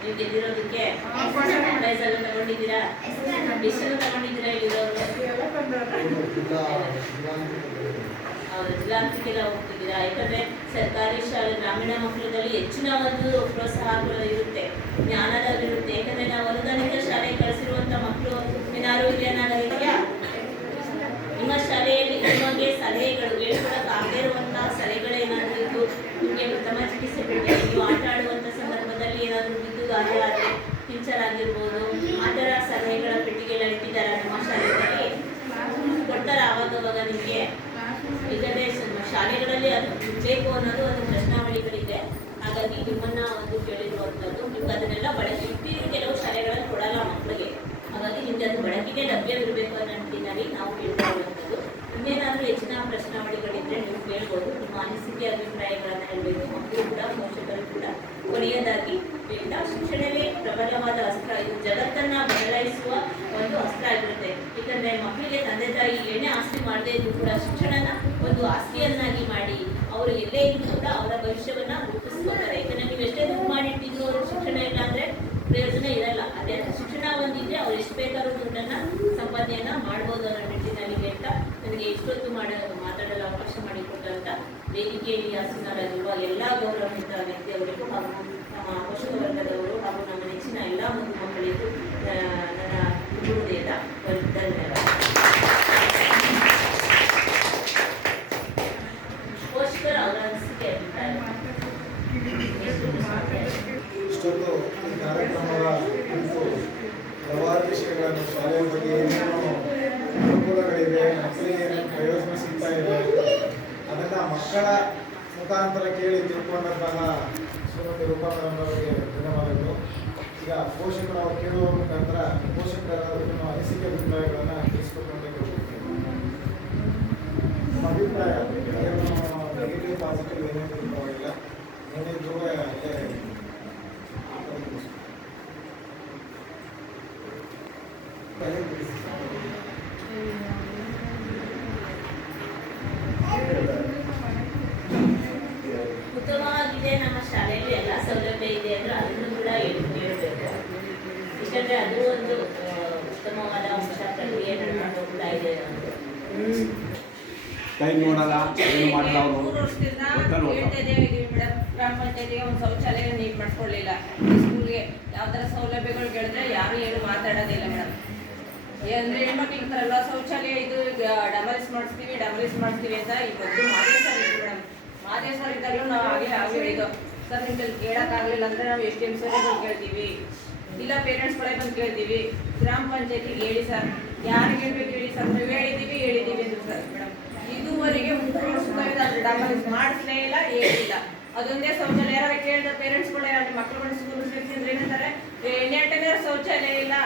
ನೀವು ಗೆದ್ದಿರೋದಕ್ಕೆ ಪ್ರೈಸ್ ಎಲ್ಲ ತಗೊಂಡಿದ್ದೀರಾ? ಎಷ್ಟು ತಗೊಂಡಿದ್ದೀರಾ ಇಲ್ಲಿರೋರು? ಹೌದು, ಜಿಲ್ಲಾಂತಕ್ಕೆಲ್ಲ ಹೋಗ್ತಿದ್ದೀರಾ? ಯಾಕಂದ್ರೆ ಸರ್ಕಾರಿ ಶಾಲೆ ಗ್ರಾಮೀಣ ಮಕ್ಕಳಲ್ಲಿ ಹೆಚ್ಚಿನ ಒಂದು ಪ್ರೋತ್ಸಾಹಗಳು ಇರುತ್ತೆ, ಜ್ಞಾನದಲ್ಲಿರುತ್ತೆ. ಯಾಕಂದ್ರೆ ನಾವು ಅನುದಾನಿತ ಶಾಲೆಗೆ ಕಳಿಸಿರುವಂತ ಮಕ್ಕಳು ಏನಾದ್ರು ಇದೆಯಾ? ನಿಮ್ಮ ಶಾಲೆಯಲ್ಲಿ ನಿಮಗೆ ಸಲಹೆಗಳು ಹೇಳ್ಕೊಡಕ್ಕೆ ಆಗದೇ ಇರುವಂತಹ ಸಲಹೆಗಳೇನಾದರೂ ಇದ್ದು ನಿಮಗೆ ಪ್ರಥಮ ಚಿಕಿತ್ಸೆ ಬಿಟ್ಟು ನೀವು ಆಟ ಆಡುವಂಥ ಸಂದರ್ಭದಲ್ಲಿ ಏನಾದರೂ ಬಿದ್ದು ಗಾಯ ಆದರೆ ಪಿಂಚರ್ ಆಗಿರ್ಬೋದು, ಆ ಥರ ಸಲಹೆಗಳ ಪೆಟ್ಟಿಗೆಲ್ಲ ಇಟ್ಟಿದ್ದಾರೆ ನಮ್ಮ ಶಾಲೆಗಳಲ್ಲಿ ಕೊಡ್ತಾರೆ ಆವಾಗ ನಿಮಗೆ. ಇದಲ್ಲೇ ಶಾಲೆಗಳಲ್ಲಿ ಅದು ಬೇಕು ಅನ್ನೋದು ಒಂದು ಪ್ರಶ್ನಾವಳಿಗಳಿದೆ. ಹಾಗಾಗಿ ನಿಮ್ಮನ್ನ ಒಂದು ಕೇಳಿರುವಂಥದ್ದು, ನಿಮ್ಗೆ ಅದನ್ನೆಲ್ಲ ಬಳಕೆ ಕೆಲವು ಶಾಲೆಗಳಲ್ಲಿ ಕೊಡಲ್ಲ ಮಕ್ಕಳಿಗೆ. ಹಾಗಾಗಿ ನಿಮ್ಗೆ ಅದು ಬಳಕೆಗೆ ಲಭ್ಯವಿರಬೇಕು ಅನ್ನೋ ನಿಟ್ಟಿನಲ್ಲಿ ನಾವು ಕೇಳ್ತಾ ಇರುವಂಥದ್ದು. ಇನ್ನೇನಾದರೂ ಹೆಚ್ಚಿನ ಪ್ರಶ್ನಾವಳಿಗಳಿದ್ರೆ ನೀವು ಕೇಳ್ಬೋದು. ನಿಮ್ಮ ಅನಿಸಿಕೆ ಅಭಿಪ್ರಾಯಗಳನ್ನು ಹೇಳಬೇಕು. ಮಕ್ಕಳು ಕೂಡ ಪೋಷಕರು ಕೂಡ. ಕೊನೆಯದಾಗಿ ಶಿಕ್ಷಣವೇ ಪ್ರಬಲವಾದ ಅಸ್ತ್ರ. ಇದು ಜಗತ್ತನ್ನ ಬದಲಾಯಿಸುವ ಒಂದು ಅಸ್ತ್ರ ಆಗಿರುತ್ತೆ. ಯಾಕಂದ್ರೆ ಮಕ್ಕಳಿಗೆ ತಂದೆ ತಾಯಿ ಏನೇ ಆಸ್ತಿ ಮಾಡದೇ ಇದ್ರು ಕೂಡ ಶಿಕ್ಷಣನ ಒಂದು ಆಸ್ತಿಯನ್ನಾಗಿ ಮಾಡಿ ಅವರು ಎಲ್ಲೇ ಇದ್ರು ಕೂಡ ಅವರ ಭವಿಷ್ಯವನ್ನ ರೂಪಿಸ್ಕೊತಾರೆ. ಯಾಕಂದ್ರೆ ನೀವು ಎಷ್ಟೇ ದುಡ್ಡು ಮಾಡಿಟ್ಟಿದ್ರು ಅವ್ರಿಗೆ ಶಿಕ್ಷಣ ಇಲ್ಲ ಅಂದ್ರೆ ಪ್ರಯೋಜನ ಇರಲ್ಲ. ಅದೇ ಶಿಕ್ಷಣ ಒಂದಿದ್ರೆ ಅವ್ರು ಎಷ್ಟು ಬೇಕಾದ್ರೂ ದುಡ್ಡನ್ನ ಸಂಪಾದನೆಯನ್ನ ಮಾಡ್ಬೋದು ಅನ್ನೋ ನಿಟ್ಟಿನಲ್ಲಿ ಹೇಳ್ತಾ ನನಗೆ ಇಷ್ಟೊತ್ತು ಮಾತಾಡಲು ಅವಕಾಶ ಮಾಡಿಕೊಟ್ಟಂತ ವೇದಿಕೆಯಲ್ಲಿ ಆಸೀನರಾಗಿರುವ ಎಲ್ಲ ಗೌರವಾನ್ವಿತ ವ್ಯಕ್ತಿಯವರಿಗೂ ಹಾಗೂ ನಮ್ಮ ಪೋಷಕ ವರ್ಗದವರು ಹಾಗೂ ನಮ್ಮ ನೆಚ್ಚಿನ ಎಲ್ಲ ಮಗು ಮಕ್ಕಳಿಗೂ ನನ್ನ ಹೃದಯದ ಧನ್ಯವಾದ. ಪೋಷಕರು ಅವರ ಅನಿಸಿಕೆ ಅಭಿಪ್ರಾಯ ಇಷ್ಟೊಂದು ಈ ಕಾರ್ಯಕ್ರಮದ ಕುರಿತು ಹಲವಾರು ವಿಷಯಗಳನ್ನು ಶಾಲೆಯ ಬಗ್ಗೆ ಏನೇನು ಅನುಕೂಲಗಳಿವೆ, ಮಕ್ಕಳಿಗೆ ಏನೇನು ಪ್ರಯೋಜನ ಸಿಗ್ತಾ ಇದೆ ಅದನ್ನು ಮಕ್ಕಳ ಮುಖಾಂತರ ಕೇಳಿ ತಿಳ್ಕೊಂಡಂತಹ ಶ್ರೀಮತಿ ರೂಪಾ ಮೇಡಮ್ ಅವರಿಗೆ ಧನ್ಯವಾದಗಳು. ಈಗ ಪೋಷಕರು ಅವರು ಕೇಳುವ ಮುಖಾಂತರ ಪೋಷಕರ ಅನಿಸಿಕೆ ಅಭಿಪ್ರಾಯಗಳನ್ನು ತಿಳಿಸ್ಕೊಟ್ಟಂತೆ ನಮ್ಮ ಅಭಿಪ್ರಾಯ ನೆಗೆಟಿವ್ ಪಾಸಿಟಿವ್ ಏನೇನು ತಿಳ್ಕೊಳ್ಳಿಲ್ಲ, ಏನಿದ್ರು ಉತ್ತಮವಾಗಿದೆ. ನಮ್ಮ ಶಾಲೆಯಲ್ಲಿ ಎಲ್ಲ ಸೌಲಭ್ಯ ಇದೆ ಅಂದ್ರೆ ಅದನ್ನು ಕೂಡ ಹೇಳ್ಬೇಕು. ಯಾಕಂದ್ರೆ ಅದು ಒಂದು ಉತ್ತಮವಾದ ಅಂಶ ಪ್ರಕ್ರಿಯೆ ನಡ್ಕೊಂಡು ಹೋಗ್ತಾ ಇದೆ. ಕೈ ನೋಡಲ್ಲ, ಏನು ಮಾಡಲ್ಲ ಅವರು. 3 ವರ್ಷದಿಂದ ಹೇಳ್ತಾ ಇದ್ದೇವೆ ಮೇಡಮ್, ಗ್ರಾಮ ಪಂಚಾಯತಿಗೆ ಒಂದು ಶೌಚಾಲಯ ನೀಟ್ ಮಾಡ್ಕೊಳ್ಳಿಲ್ಲ. ಈ ಸ್ಕೂಲ್ಗೆ ಯಾವ ಥರ ಸೌಲಭ್ಯಗಳು ಕೇಳಿದ್ರೆ ಯಾರು ಏನು ಮಾತಾಡೋದಿಲ್ಲ ಮೇಡಮ್. ಅಂದರೆ ಹೆಣ್ಮಕ್ಳು ಇರ್ತಾರಲ್ಲ, ಶೌಚಾಲಯ ಇದು ಡಮಲಿಸ್ ಮಾಡಿಸ್ತೀವಿ ಅಂತ ಇವತ್ತು ಮಾದೇವ್ ಸರ್ ಇದ್ರು ಮೇಡಮ್. ಮಾದೇವ್ ಸರ್ ಇದ್ದಾಗಲೂ ನಾವು ಆಗಿರೋದು ಸರ್ ನಿಮ್ಮಲ್ಲಿ ಕೇಳೋಕ್ಕಾಗಲಿಲ್ಲ ಅಂದರೆ ನಾವು ಎಷ್ಟು ಸರಿ ಬಂದು ಕೇಳ್ತೀವಿ, ಇಲ್ಲ ಪೇರೆಂಟ್ಸ್ಗಳೇ ಬಂದು ಕೇಳ್ತೀವಿ. ಗ್ರಾಮ ಪಂಚಾಯತಿಗೆ ಹೇಳಿ ಸರ್, ಯಾರಿಗೆ ಹೇಳ್ಬೇಕು ಹೇಳಿ ಸರ್, ನಾವು ಹೇಳಿದ್ದೀವಿ ಅಂದರು ಸರ್ ಮೇಡಮ್. ಇದುವರೆಗೆ 3 ವರ್ಷದಿಂದ ಅದು ಡಮಲಿಸ್ ಮಾಡಿಸ್ಲೇ ಇಲ್ಲ, ಏನಿಲ್ಲ. ಅದೊಂದೇ ಶೌಚಾಲಯ ಯಾರು ಕೇಳಿದ ಪೇರೆಂಟ್ಸ್ಗಳೇ ಮಕ್ಕಳುಗಳ ಸ್ಕೂಲ್ ಸೇರಿಸಿದ್ರೆ ಏನಂತಾರೆ, 8ನೇ ಶೌಚಾಲಯ ಇಲ್ಲ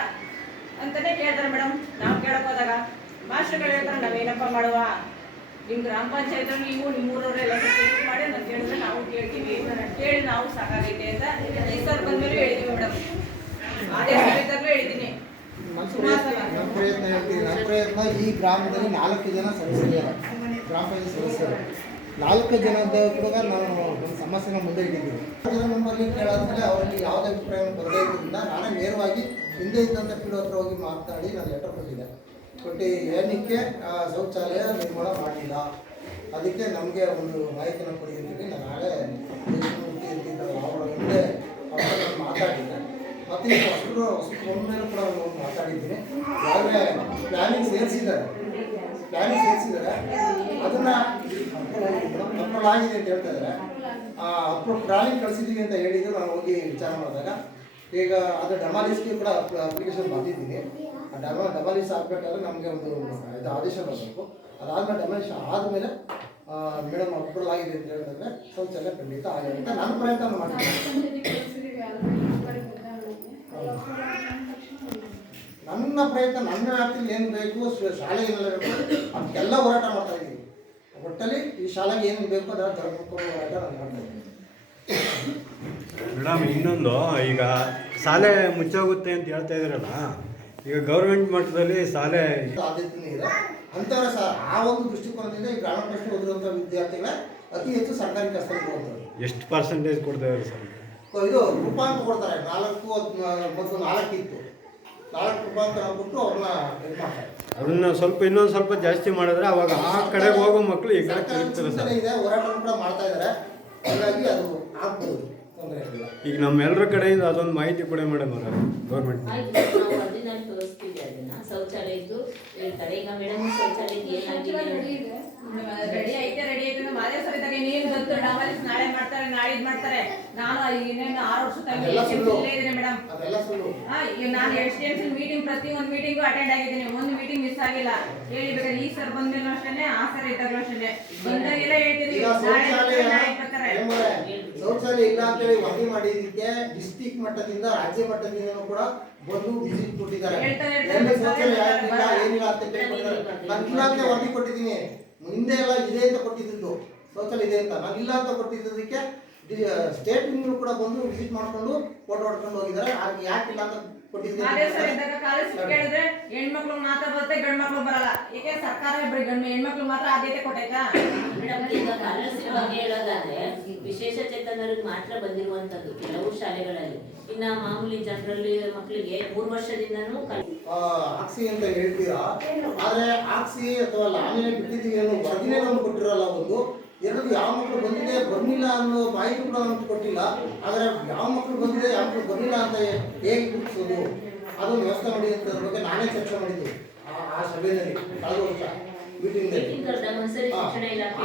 ಅಂತಲೇ ಕೇಳ್ತಾರೆ ಮೇಡಮ್. ನಾವು ಕೇಳಕ್ಕೆ ಹೋದಾಗ ಮಾಸ್ಟರ್ಗಳು ಹೇಳ್ತಾರೆ, ನಾವೇನಪ್ಪ ಮಾಡುವ, ನಿಮ್ಮ ಗ್ರಾಮ ಪಂಚಾಯತ್ ನೀವು ನಿಮ್ಮೂರವರೆಲ್ಲ ಮಾಡಿ ನಾವು ಕೇಳಿದ್ರೆ ನಾವು ಕೇಳ್ತೀವಿ, ಕೇಳಿ ನಾವು ಸಾಕಾಗೈತೆ ಅಂತ ಈ ಸರ್ ಬಂದ್ಮೇಲೆ ಹೇಳಿದ್ದೀವಿ ಮೇಡಮ್. ಅದೇ ಸರಿದ್ದಾಗಲೂ ಹೇಳಿದ್ದೀನಿ. ನನ್ನ ಪ್ರಯತ್ನ ಈ ಗ್ರಾಮದಲ್ಲಿ 4 ಜನ ಸದಸ್ಯರಿದ್ದಾರೆ, ಗ್ರಾಮ ಪಂಚಾಯತ್ ಸದಸ್ಯರು. 4 ಜನದ ಕೂಡ ನಾನು ಒಂದು ಸಮಸ್ಯೆನ ಮುಂದೆ ಇಟ್ಟಿದ್ದೀನಿ. 4 ಜನ ನಮ್ಮಲ್ಲಿ ಕೇಳಾದ್ಮೇಲೆ ಅವರಲ್ಲಿ ಯಾವುದೇ ಅಭಿಪ್ರಾಯವನ್ನು ಬರದೇ ಇರೋದ್ರಿಂದ ನಾನೇ ನೇರವಾಗಿ ಹಿಂದೆ ಇದ್ದಂಥ ಪಿ.ಡಿ.ಒ ಹತ್ರ ಹೋಗಿ ಮಾತನಾಡಿ ನಾನು ಲೆಟರ್ ಕೊಟ್ಟು ಏನಕ್ಕೆ ಶೌಚಾಲಯ ನಿರ್ಮಾಣ ಮಾಡಲಿಲ್ಲ, ಅದಕ್ಕೆ ನಮಗೆ ಒಂದು ಮಾಹಿತಿಯನ್ನು ಕೊಡಿ ಅಂತೇಳಿ ನಾನು ನಾಳೆ ದೇಶಮೂರ್ತಿ ಅಂತಿದ್ದರು ಅವರ ಹಿಂದೆ ಅವ್ರ ಮಾತಾಡಿದ್ದೆ. ಮತ್ತು ಈಗ ಒಮ್ಮೆನೂ ಕೂಡ ನಾನು ಮಾತಾಡಿದ್ದೀನಿ. ಆದರೆ ಪ್ಲ್ಯಾನಿಂಗ್ ಸೇರಿಸಿದ್ದಾರೆ ಅದನ್ನು ಅಪ್ರೂವಲ್ ಆಗಿದೆ ಅಂತ ಹೇಳ್ತಾ ಇದ್ದಾರೆ. ಪ್ಲಾನಿಂಗ್ ಕಳಿಸಿದ್ದೀವಿ ಅಂತ ಹೇಳಿದ್ರು. ನಾನು ಹೋಗಿ ವಿಚಾರ ಮಾಡಿದಾಗ ಈಗ ಅದು ಡಮಾಲಿಸ್ಗೆ ಕೂಡ ಅಪ್ಲಿಕೇಶನ್ ಬಂದಿದ್ದೀನಿ. ಆ ಡಮಾಲಿಸ್ ಆಗಬೇಕಾದ್ರೆ ನಮಗೆ ಒಂದು ಇದು ಆದೇಶ ಬರಬೇಕು. ಅದಾದಮೇಲೆ ಡಮಾಲಿಸ್ ಆದಮೇಲೆ ಮೇಡಮ್ ಅಪ್ರೂವಲ್ ಆಗಿದೆ ಅಂತ ಹೇಳಿದ್ರೆ ಶೌಚಾಲಯ ಖಂಡಿತ ಆಗಿದೆ ಅಂತ ನನ್ನ ಪ್ರಯತ್ನ ಮಾಡ್ತೀನಿ. ನನ್ನ ಪ್ರಯತ್ನ ನನ್ನ ವ್ಯಾಪ್ತಿಯಲ್ಲಿ ಏನು ಬೇಕು, ಶಾಲೆಗೆ ಏನೆಲ್ಲ ಬೇಕು ಅದಕ್ಕೆಲ್ಲ ಹೋರಾಟ ಮಾಡ್ತಾ ಇದ್ದೀವಿ. ಒಟ್ಟಲ್ಲಿ ಈ ಶಾಲೆಗೆ ಏನು ಬೇಕು ಅದರ ಜವಾಬ್ದಾರಿ ಹೋರಾಟ ನಾನು ಮಾಡ್ತಾ ಇದ್ದೀನಿ. ಮೇಡಮ್, ಇನ್ನೊಂದು, ಈಗ ಶಾಲೆ ಮುಚ್ಚೋಗುತ್ತೆ ಅಂತ ಹೇಳ್ತಾ ಇದ್ದೀರಲ್ಲ, ಈಗ ಗೌರ್ಮೆಂಟ್ ಮಟ್ಟದಲ್ಲಿ ಶಾಲೆ ಆದ್ಯತೆಯೇ ಇದೆ ಅಂಥವ್ರ ಸಹ ಆ ಒಂದು ದೃಷ್ಟಿಕೋನದಿಂದ ಈ ಗ್ರಾಮ ಪಂಚಾಯತ್ ಓದಿರುವಂಥ ವಿದ್ಯಾರ್ಥಿಗಳ ಅತಿ ಹೆಚ್ಚು ಸರ್ಕಾರಿ ಕೆಲಸದಲ್ಲಿ ಹೋಗ್ತಾರೆ. ಎಷ್ಟು ಪರ್ಸೆಂಟೇಜ್ ಕೊಡ್ತಾ ಇದ್ದಾರೆ ಸರ್? ಇದು ರೂಪಾಂತರ ಕೊಡ್ತಾರೆ. 4 ಇತ್ತು, 4 ರೂಪಾಂತರ ಕೊಟ್ಟು ಅವ್ರನ್ನ ಇದು ಮಾಡ್ತಾರೆ. ಅದನ್ನ ಇನ್ನೊಂದು ಸ್ವಲ್ಪ ಜಾಸ್ತಿ ಮಾಡಿದ್ರೆ ಅವಾಗ ಆ ಕಡೆಗೆ ಹೋಗೋ ಮಕ್ಕಳು ಈ ಕಡೆ ತಿರುಗ್ತಾರೆ ಸರ್. ಇದೆ, ಹೋರಾಟ ಕೂಡ ಮಾಡ್ತಾ ಇದ್ದಾರೆ. ಹಾಗಾಗಿ ಅದು ಆಗ್ಬೋದು, ತೊಂದರೆ ಇಲ್ಲ. ಈಗ ನಮ್ಮೆಲ್ಲರ ಕಡೆಯಿಂದ ಅದೊಂದು ಮಾಹಿತಿ ಕೊಡಿ ಮೇಡಮ್ ಅವರ ಗೌರ್ಮೆಂಟ್. ಆಯ್ತು, ನಾವು ಅರ್ಜಿನಲ್ಲಿ ತೋರಿಸ್ತೀವಿ ಅದನ್ನ. ಶೌಚಾಲಯದ್ದು ಹೇಳ್ತಾರೆ. ಈಗ ಮೇಡಮ್ ಶೌಚಾಲಯದ್ದು ಏನಾಗಿದೆ ರೆಡಿ ಐತೆ ಅಂತ ಮಾದೇ ಸರ್ ಇದ್ದಾಗ ನೀನು ಬಂತು ಡಾಮಲಿಸ್ ನಾಳೆ ಮಾಡ್ತಾರೆ, ನಾಳಿದ್ದು ಮಾಡ್ತಾರೆ. ನಾನು ಇನ್ನೇನು 6 ವರ್ಷ ಅದೆಲ್ಲ ಸುಳ್ಳು. ಇದ್ದೀನಿ ಮೇಡಮ್. ಅದೆಲ್ಲ ಸುಳ್ಳು. ಈಗ ನಾನು SDMC ಮೀಟಿಂಗ್ ಪ್ರತಿಯೊಂದು ಮೀಟಿಂಗು ಅಟೆಂಡ್ ಆಗಿದ್ದೀನಿ. ಒಂದು ಮೀಟಿಂಗ್ ಮಿಸ್ ಆಗಿಲ್ಲ. ಹೇಳಿ ಬೇಕಾದ್ರೆ ಈ ಸರ್ ಬಂದ್ಮೇಲೂ ಅಷ್ಟೇ, ಆ ಸರ್ ಇದ್ದಾಗಲೂ ಅಷ್ಟೇ. ಬಂದಾಗೆಲ್ಲ ಹೇಳ್ತಿದ್ವಿ ಈಗ ನಾಳೆ ಬರ್ತಾರೆ. ಶೌಚಾಲಯ ಇಲ್ಲ ಅಂತೇಳಿ ವರದಿ ಮಾಡಿದ್ದಕ್ಕೆ ಡಿಸ್ಟಿಕ್ ಮಟ್ಟದಿಂದ ರಾಜ್ಯ ಮಟ್ಟದಿಂದ ಕೂಡ ಬಂದು ವಿಸಿಟ್ ಕೊಟ್ಟಿದ್ದಾರೆ. ಎಲ್ಲಿ ಶೌಚಾಲಯ ಯಾಕಿಲ್ಲ ಏನಿಲ್ಲ ಅಂತ ಕೇಳ್ಕೊಂಡಿದ್ದಾರೆ. ನಾನು ಇಲ್ಲ ಅಂತ ವರದಿ ಕೊಟ್ಟಿದ್ದೀನಿ. ಹಿಂದೆ ಎಲ್ಲ ಇದೆ ಅಂತ ಕೊಟ್ಟಿದ್ದು, ಶೌಚಾಲಯ ಇದೆ ಅಂತ. ನಾನು ಇಲ್ಲ ಅಂತ ಕೊಟ್ಟಿದ್ದಕ್ಕೆ ಸ್ಟೇಟ್ ಕೂಡ ಬಂದು ವಿಸಿಟ್ ಮಾಡ್ಕೊಂಡು ಫೋಟೋ ಹೊಡ್ಕೊಂಡು ಹೋಗಿದ್ದಾರೆ. ಹಾಗೆ ಯಾಕಿಲ್ಲ ಅಂತ ಕೊಟ್ಟಿದ್ದೀನಿ. ಅದೇ ಸರ್ ಇದ್ದಾಗ ಕಾಲೇಜ್ ಕೇಳಿದ್ರೆ ಹೆಣ್ಮಕ್ಳು ಮಾತ್ರ ಬರುತ್ತೆ, ಗಂಡು ಮಕ್ಳು ಬರಲ್ಲ. ಏಕೆ ಸರ್ಕಾರ ಬರೀ ಹೆಣ್ಮಕ್ಳು ಮಾತ್ರ ಆದ್ಯತೆ ಕೊಟ್ಟೈತಾ? ಮೇಡಮ್, ಈಗ ಸ್ಕಾಲರ್ಶಿಪ್ ಬಗ್ಗೆ ಹೇಳೋದಾದ್ರೆ ವಿಶೇಷ ಚೇತನರಿಗೆ ಮಾತ್ರ ಬಂದಿರುವಂತದ್ದು ಕೆಲವು ಶಾಲೆಗಳಲ್ಲಿ. ಇನ್ನ ಮಾಮೂಲಿ ಜನರಲ್ಲಿ ಮಕ್ಕಳಿಗೆ 3 ವರ್ಷದಿಂದನೂ ಆಕ್ಸಿ ಅಂತ ಹೇಳ್ತೀರಾ, ಆದ್ರೆ ಆಕ್ಸಿ ಅಥವಾ ಲಾಮಿನೇ ಬಿಟ್ಟಿದ್ದೀವಿ ಅನ್ನೋ ವರದಿನೇ ನಮ್ಗೆ ಕೊಟ್ಟಿರಲ್ಲ. ಒಂದು ಎರಡು ಯಾವ ಮಕ್ಕಳು ಬಂದಿದೆ ಬಂದಿಲ್ಲ ಅನ್ನೋ ಮಾಹಿತಿ ಕೂಡ ನಮ್ಗೆ ಕೊಟ್ಟಿಲ್ಲ. ಆದರೆ ಯಾವ ಮಕ್ಕಳು ಬಂದಿದೆ ಯಾವ ಮಕ್ಕಳು ಬಂದಿಲ್ಲ ಅಂತ ಹೇಗೆ ಗುರುತಿಸೋದು, ಅದೊಂದು ವ್ಯವಸ್ಥೆ ಮಾಡಿ ಅಂತ ಬಗ್ಗೆ ನಾನೇ ಚರ್ಚೆ ಮಾಡಿದ್ದೆ ಆ ಸಭೆಯಲ್ಲಿ ಕಳೆದ ವರ್ಷ ಮೀಟಿಂಗ್ನಲ್ಲಿ.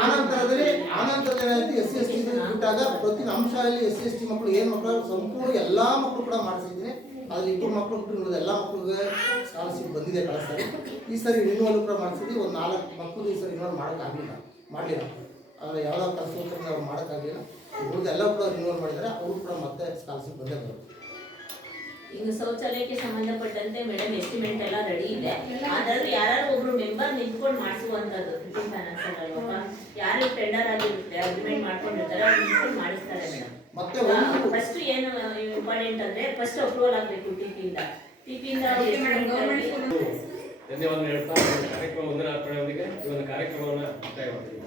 ಆನಂತರದಲ್ಲಿ SC/ST ಬಿಟ್ಟಾಗ ಪ್ರತಿ ನಮ್ಮ ಶಾಲೆಯಲ್ಲಿ SC/ST ಮಕ್ಕಳು ಏನು ಮಕ್ಕಳು ಸಂಪೂರ್ಣ ಎಲ್ಲ ಮಕ್ಕಳು ಕೂಡ ಮಾಡಿಸಿದ್ದೀನಿ. ಅದ್ರಲ್ಲಿ 2 ಮಕ್ಕಳು ಬಿಟ್ಟು ಎಲ್ಲ ಮಕ್ಕಳಿಗೆ ಸ್ಕಾಲರ್ಶಿಪ್ ಬಂದಿದೆ ಕಳೆದ ಸರಿ. ಈ ಸರಿ ರಿನ್ಯೂವಲ್ ಕೂಡ ಮಾಡಿಸಿದ್ವಿ. ಒಂದು 4 ಮಕ್ಕಳು ಈ ಸರಿ ರಿನ್ಯೂವಲ್ ಮಾಡಲಿಲ್ಲ. ಆದರೆ ಯಾವುದೋ ಕಲ್ಸೋದ್ರಿಂದ ಅವ್ರು ಮಾಡೋಕ್ಕಾಗಲಿಲ್ಲ. ಉಳಿದ ಎಲ್ಲ ಕೂಡ ರಿನ್ಯೂವಲ್ ಮಾಡಿದ್ದಾರೆ. ಅವರು ಕೂಡ ಮತ್ತೆ ಸ್ಕಾಲರ್ಶಿಪ್ ಬಂದೇ ಬರುತ್ತೆ. ಈಗ ಶೌಚಾಲಯಕ್ಕೆ ಸಂಬಂಧಪಟ್ಟಂತೆ ಮೇಡಮ್ ಎಸ್ಟಿಮೇಟ್ ಎಲ್ಲ ರೆಡಿ ಇದೆ. ಅದ್ರಲ್ಲಿ ಯಾರು ಒಬ್ರು ಮೆಂಬರ್ ನಿಂತ್ಕೊಂಡು ಮಾಡಿಸುವಂತದ್ದು ಫೈನಾನ್ಸ್ ಅಲ್ವಾ, ಯಾರು ಟೆಂಡರ್ ಆಗಿರುತ್ತೆ ಅಗ್ರಿಮೆಂಟ್ ಮಾಡ್ಕೊಂಡಿರ್ತಾರೆ ಅವ್ರು ನಿಂತ್ಕೊಂಡು ಮಾಡಿಸ್ತಾರೆ ಮೇಡಮ್. ಮತ್ತೆ ಫಸ್ಟ್ ಏನು ಇಂಪಾರ್ಟೆಂಟ್ ಅಂದ್ರೆ ಫಸ್ಟ್ ಅಪ್ರೂವಲ್ ಆಗಬೇಕು ಟಿಪಿಯಿಂದ. ಧನ್ಯವಾದ ಹೇಳ್ತಾ ಕಾರ್ಯಕ್ರಮ ಒಂದರ ಅರ್ಪಣೆಯೊಂದಿಗೆ ಈ ಒಂದು ಕಾರ್ಯಕ್ರಮವನ್ನು ಮುಕ್ತಾಯ ಮಾಡ್ತೀವಿ.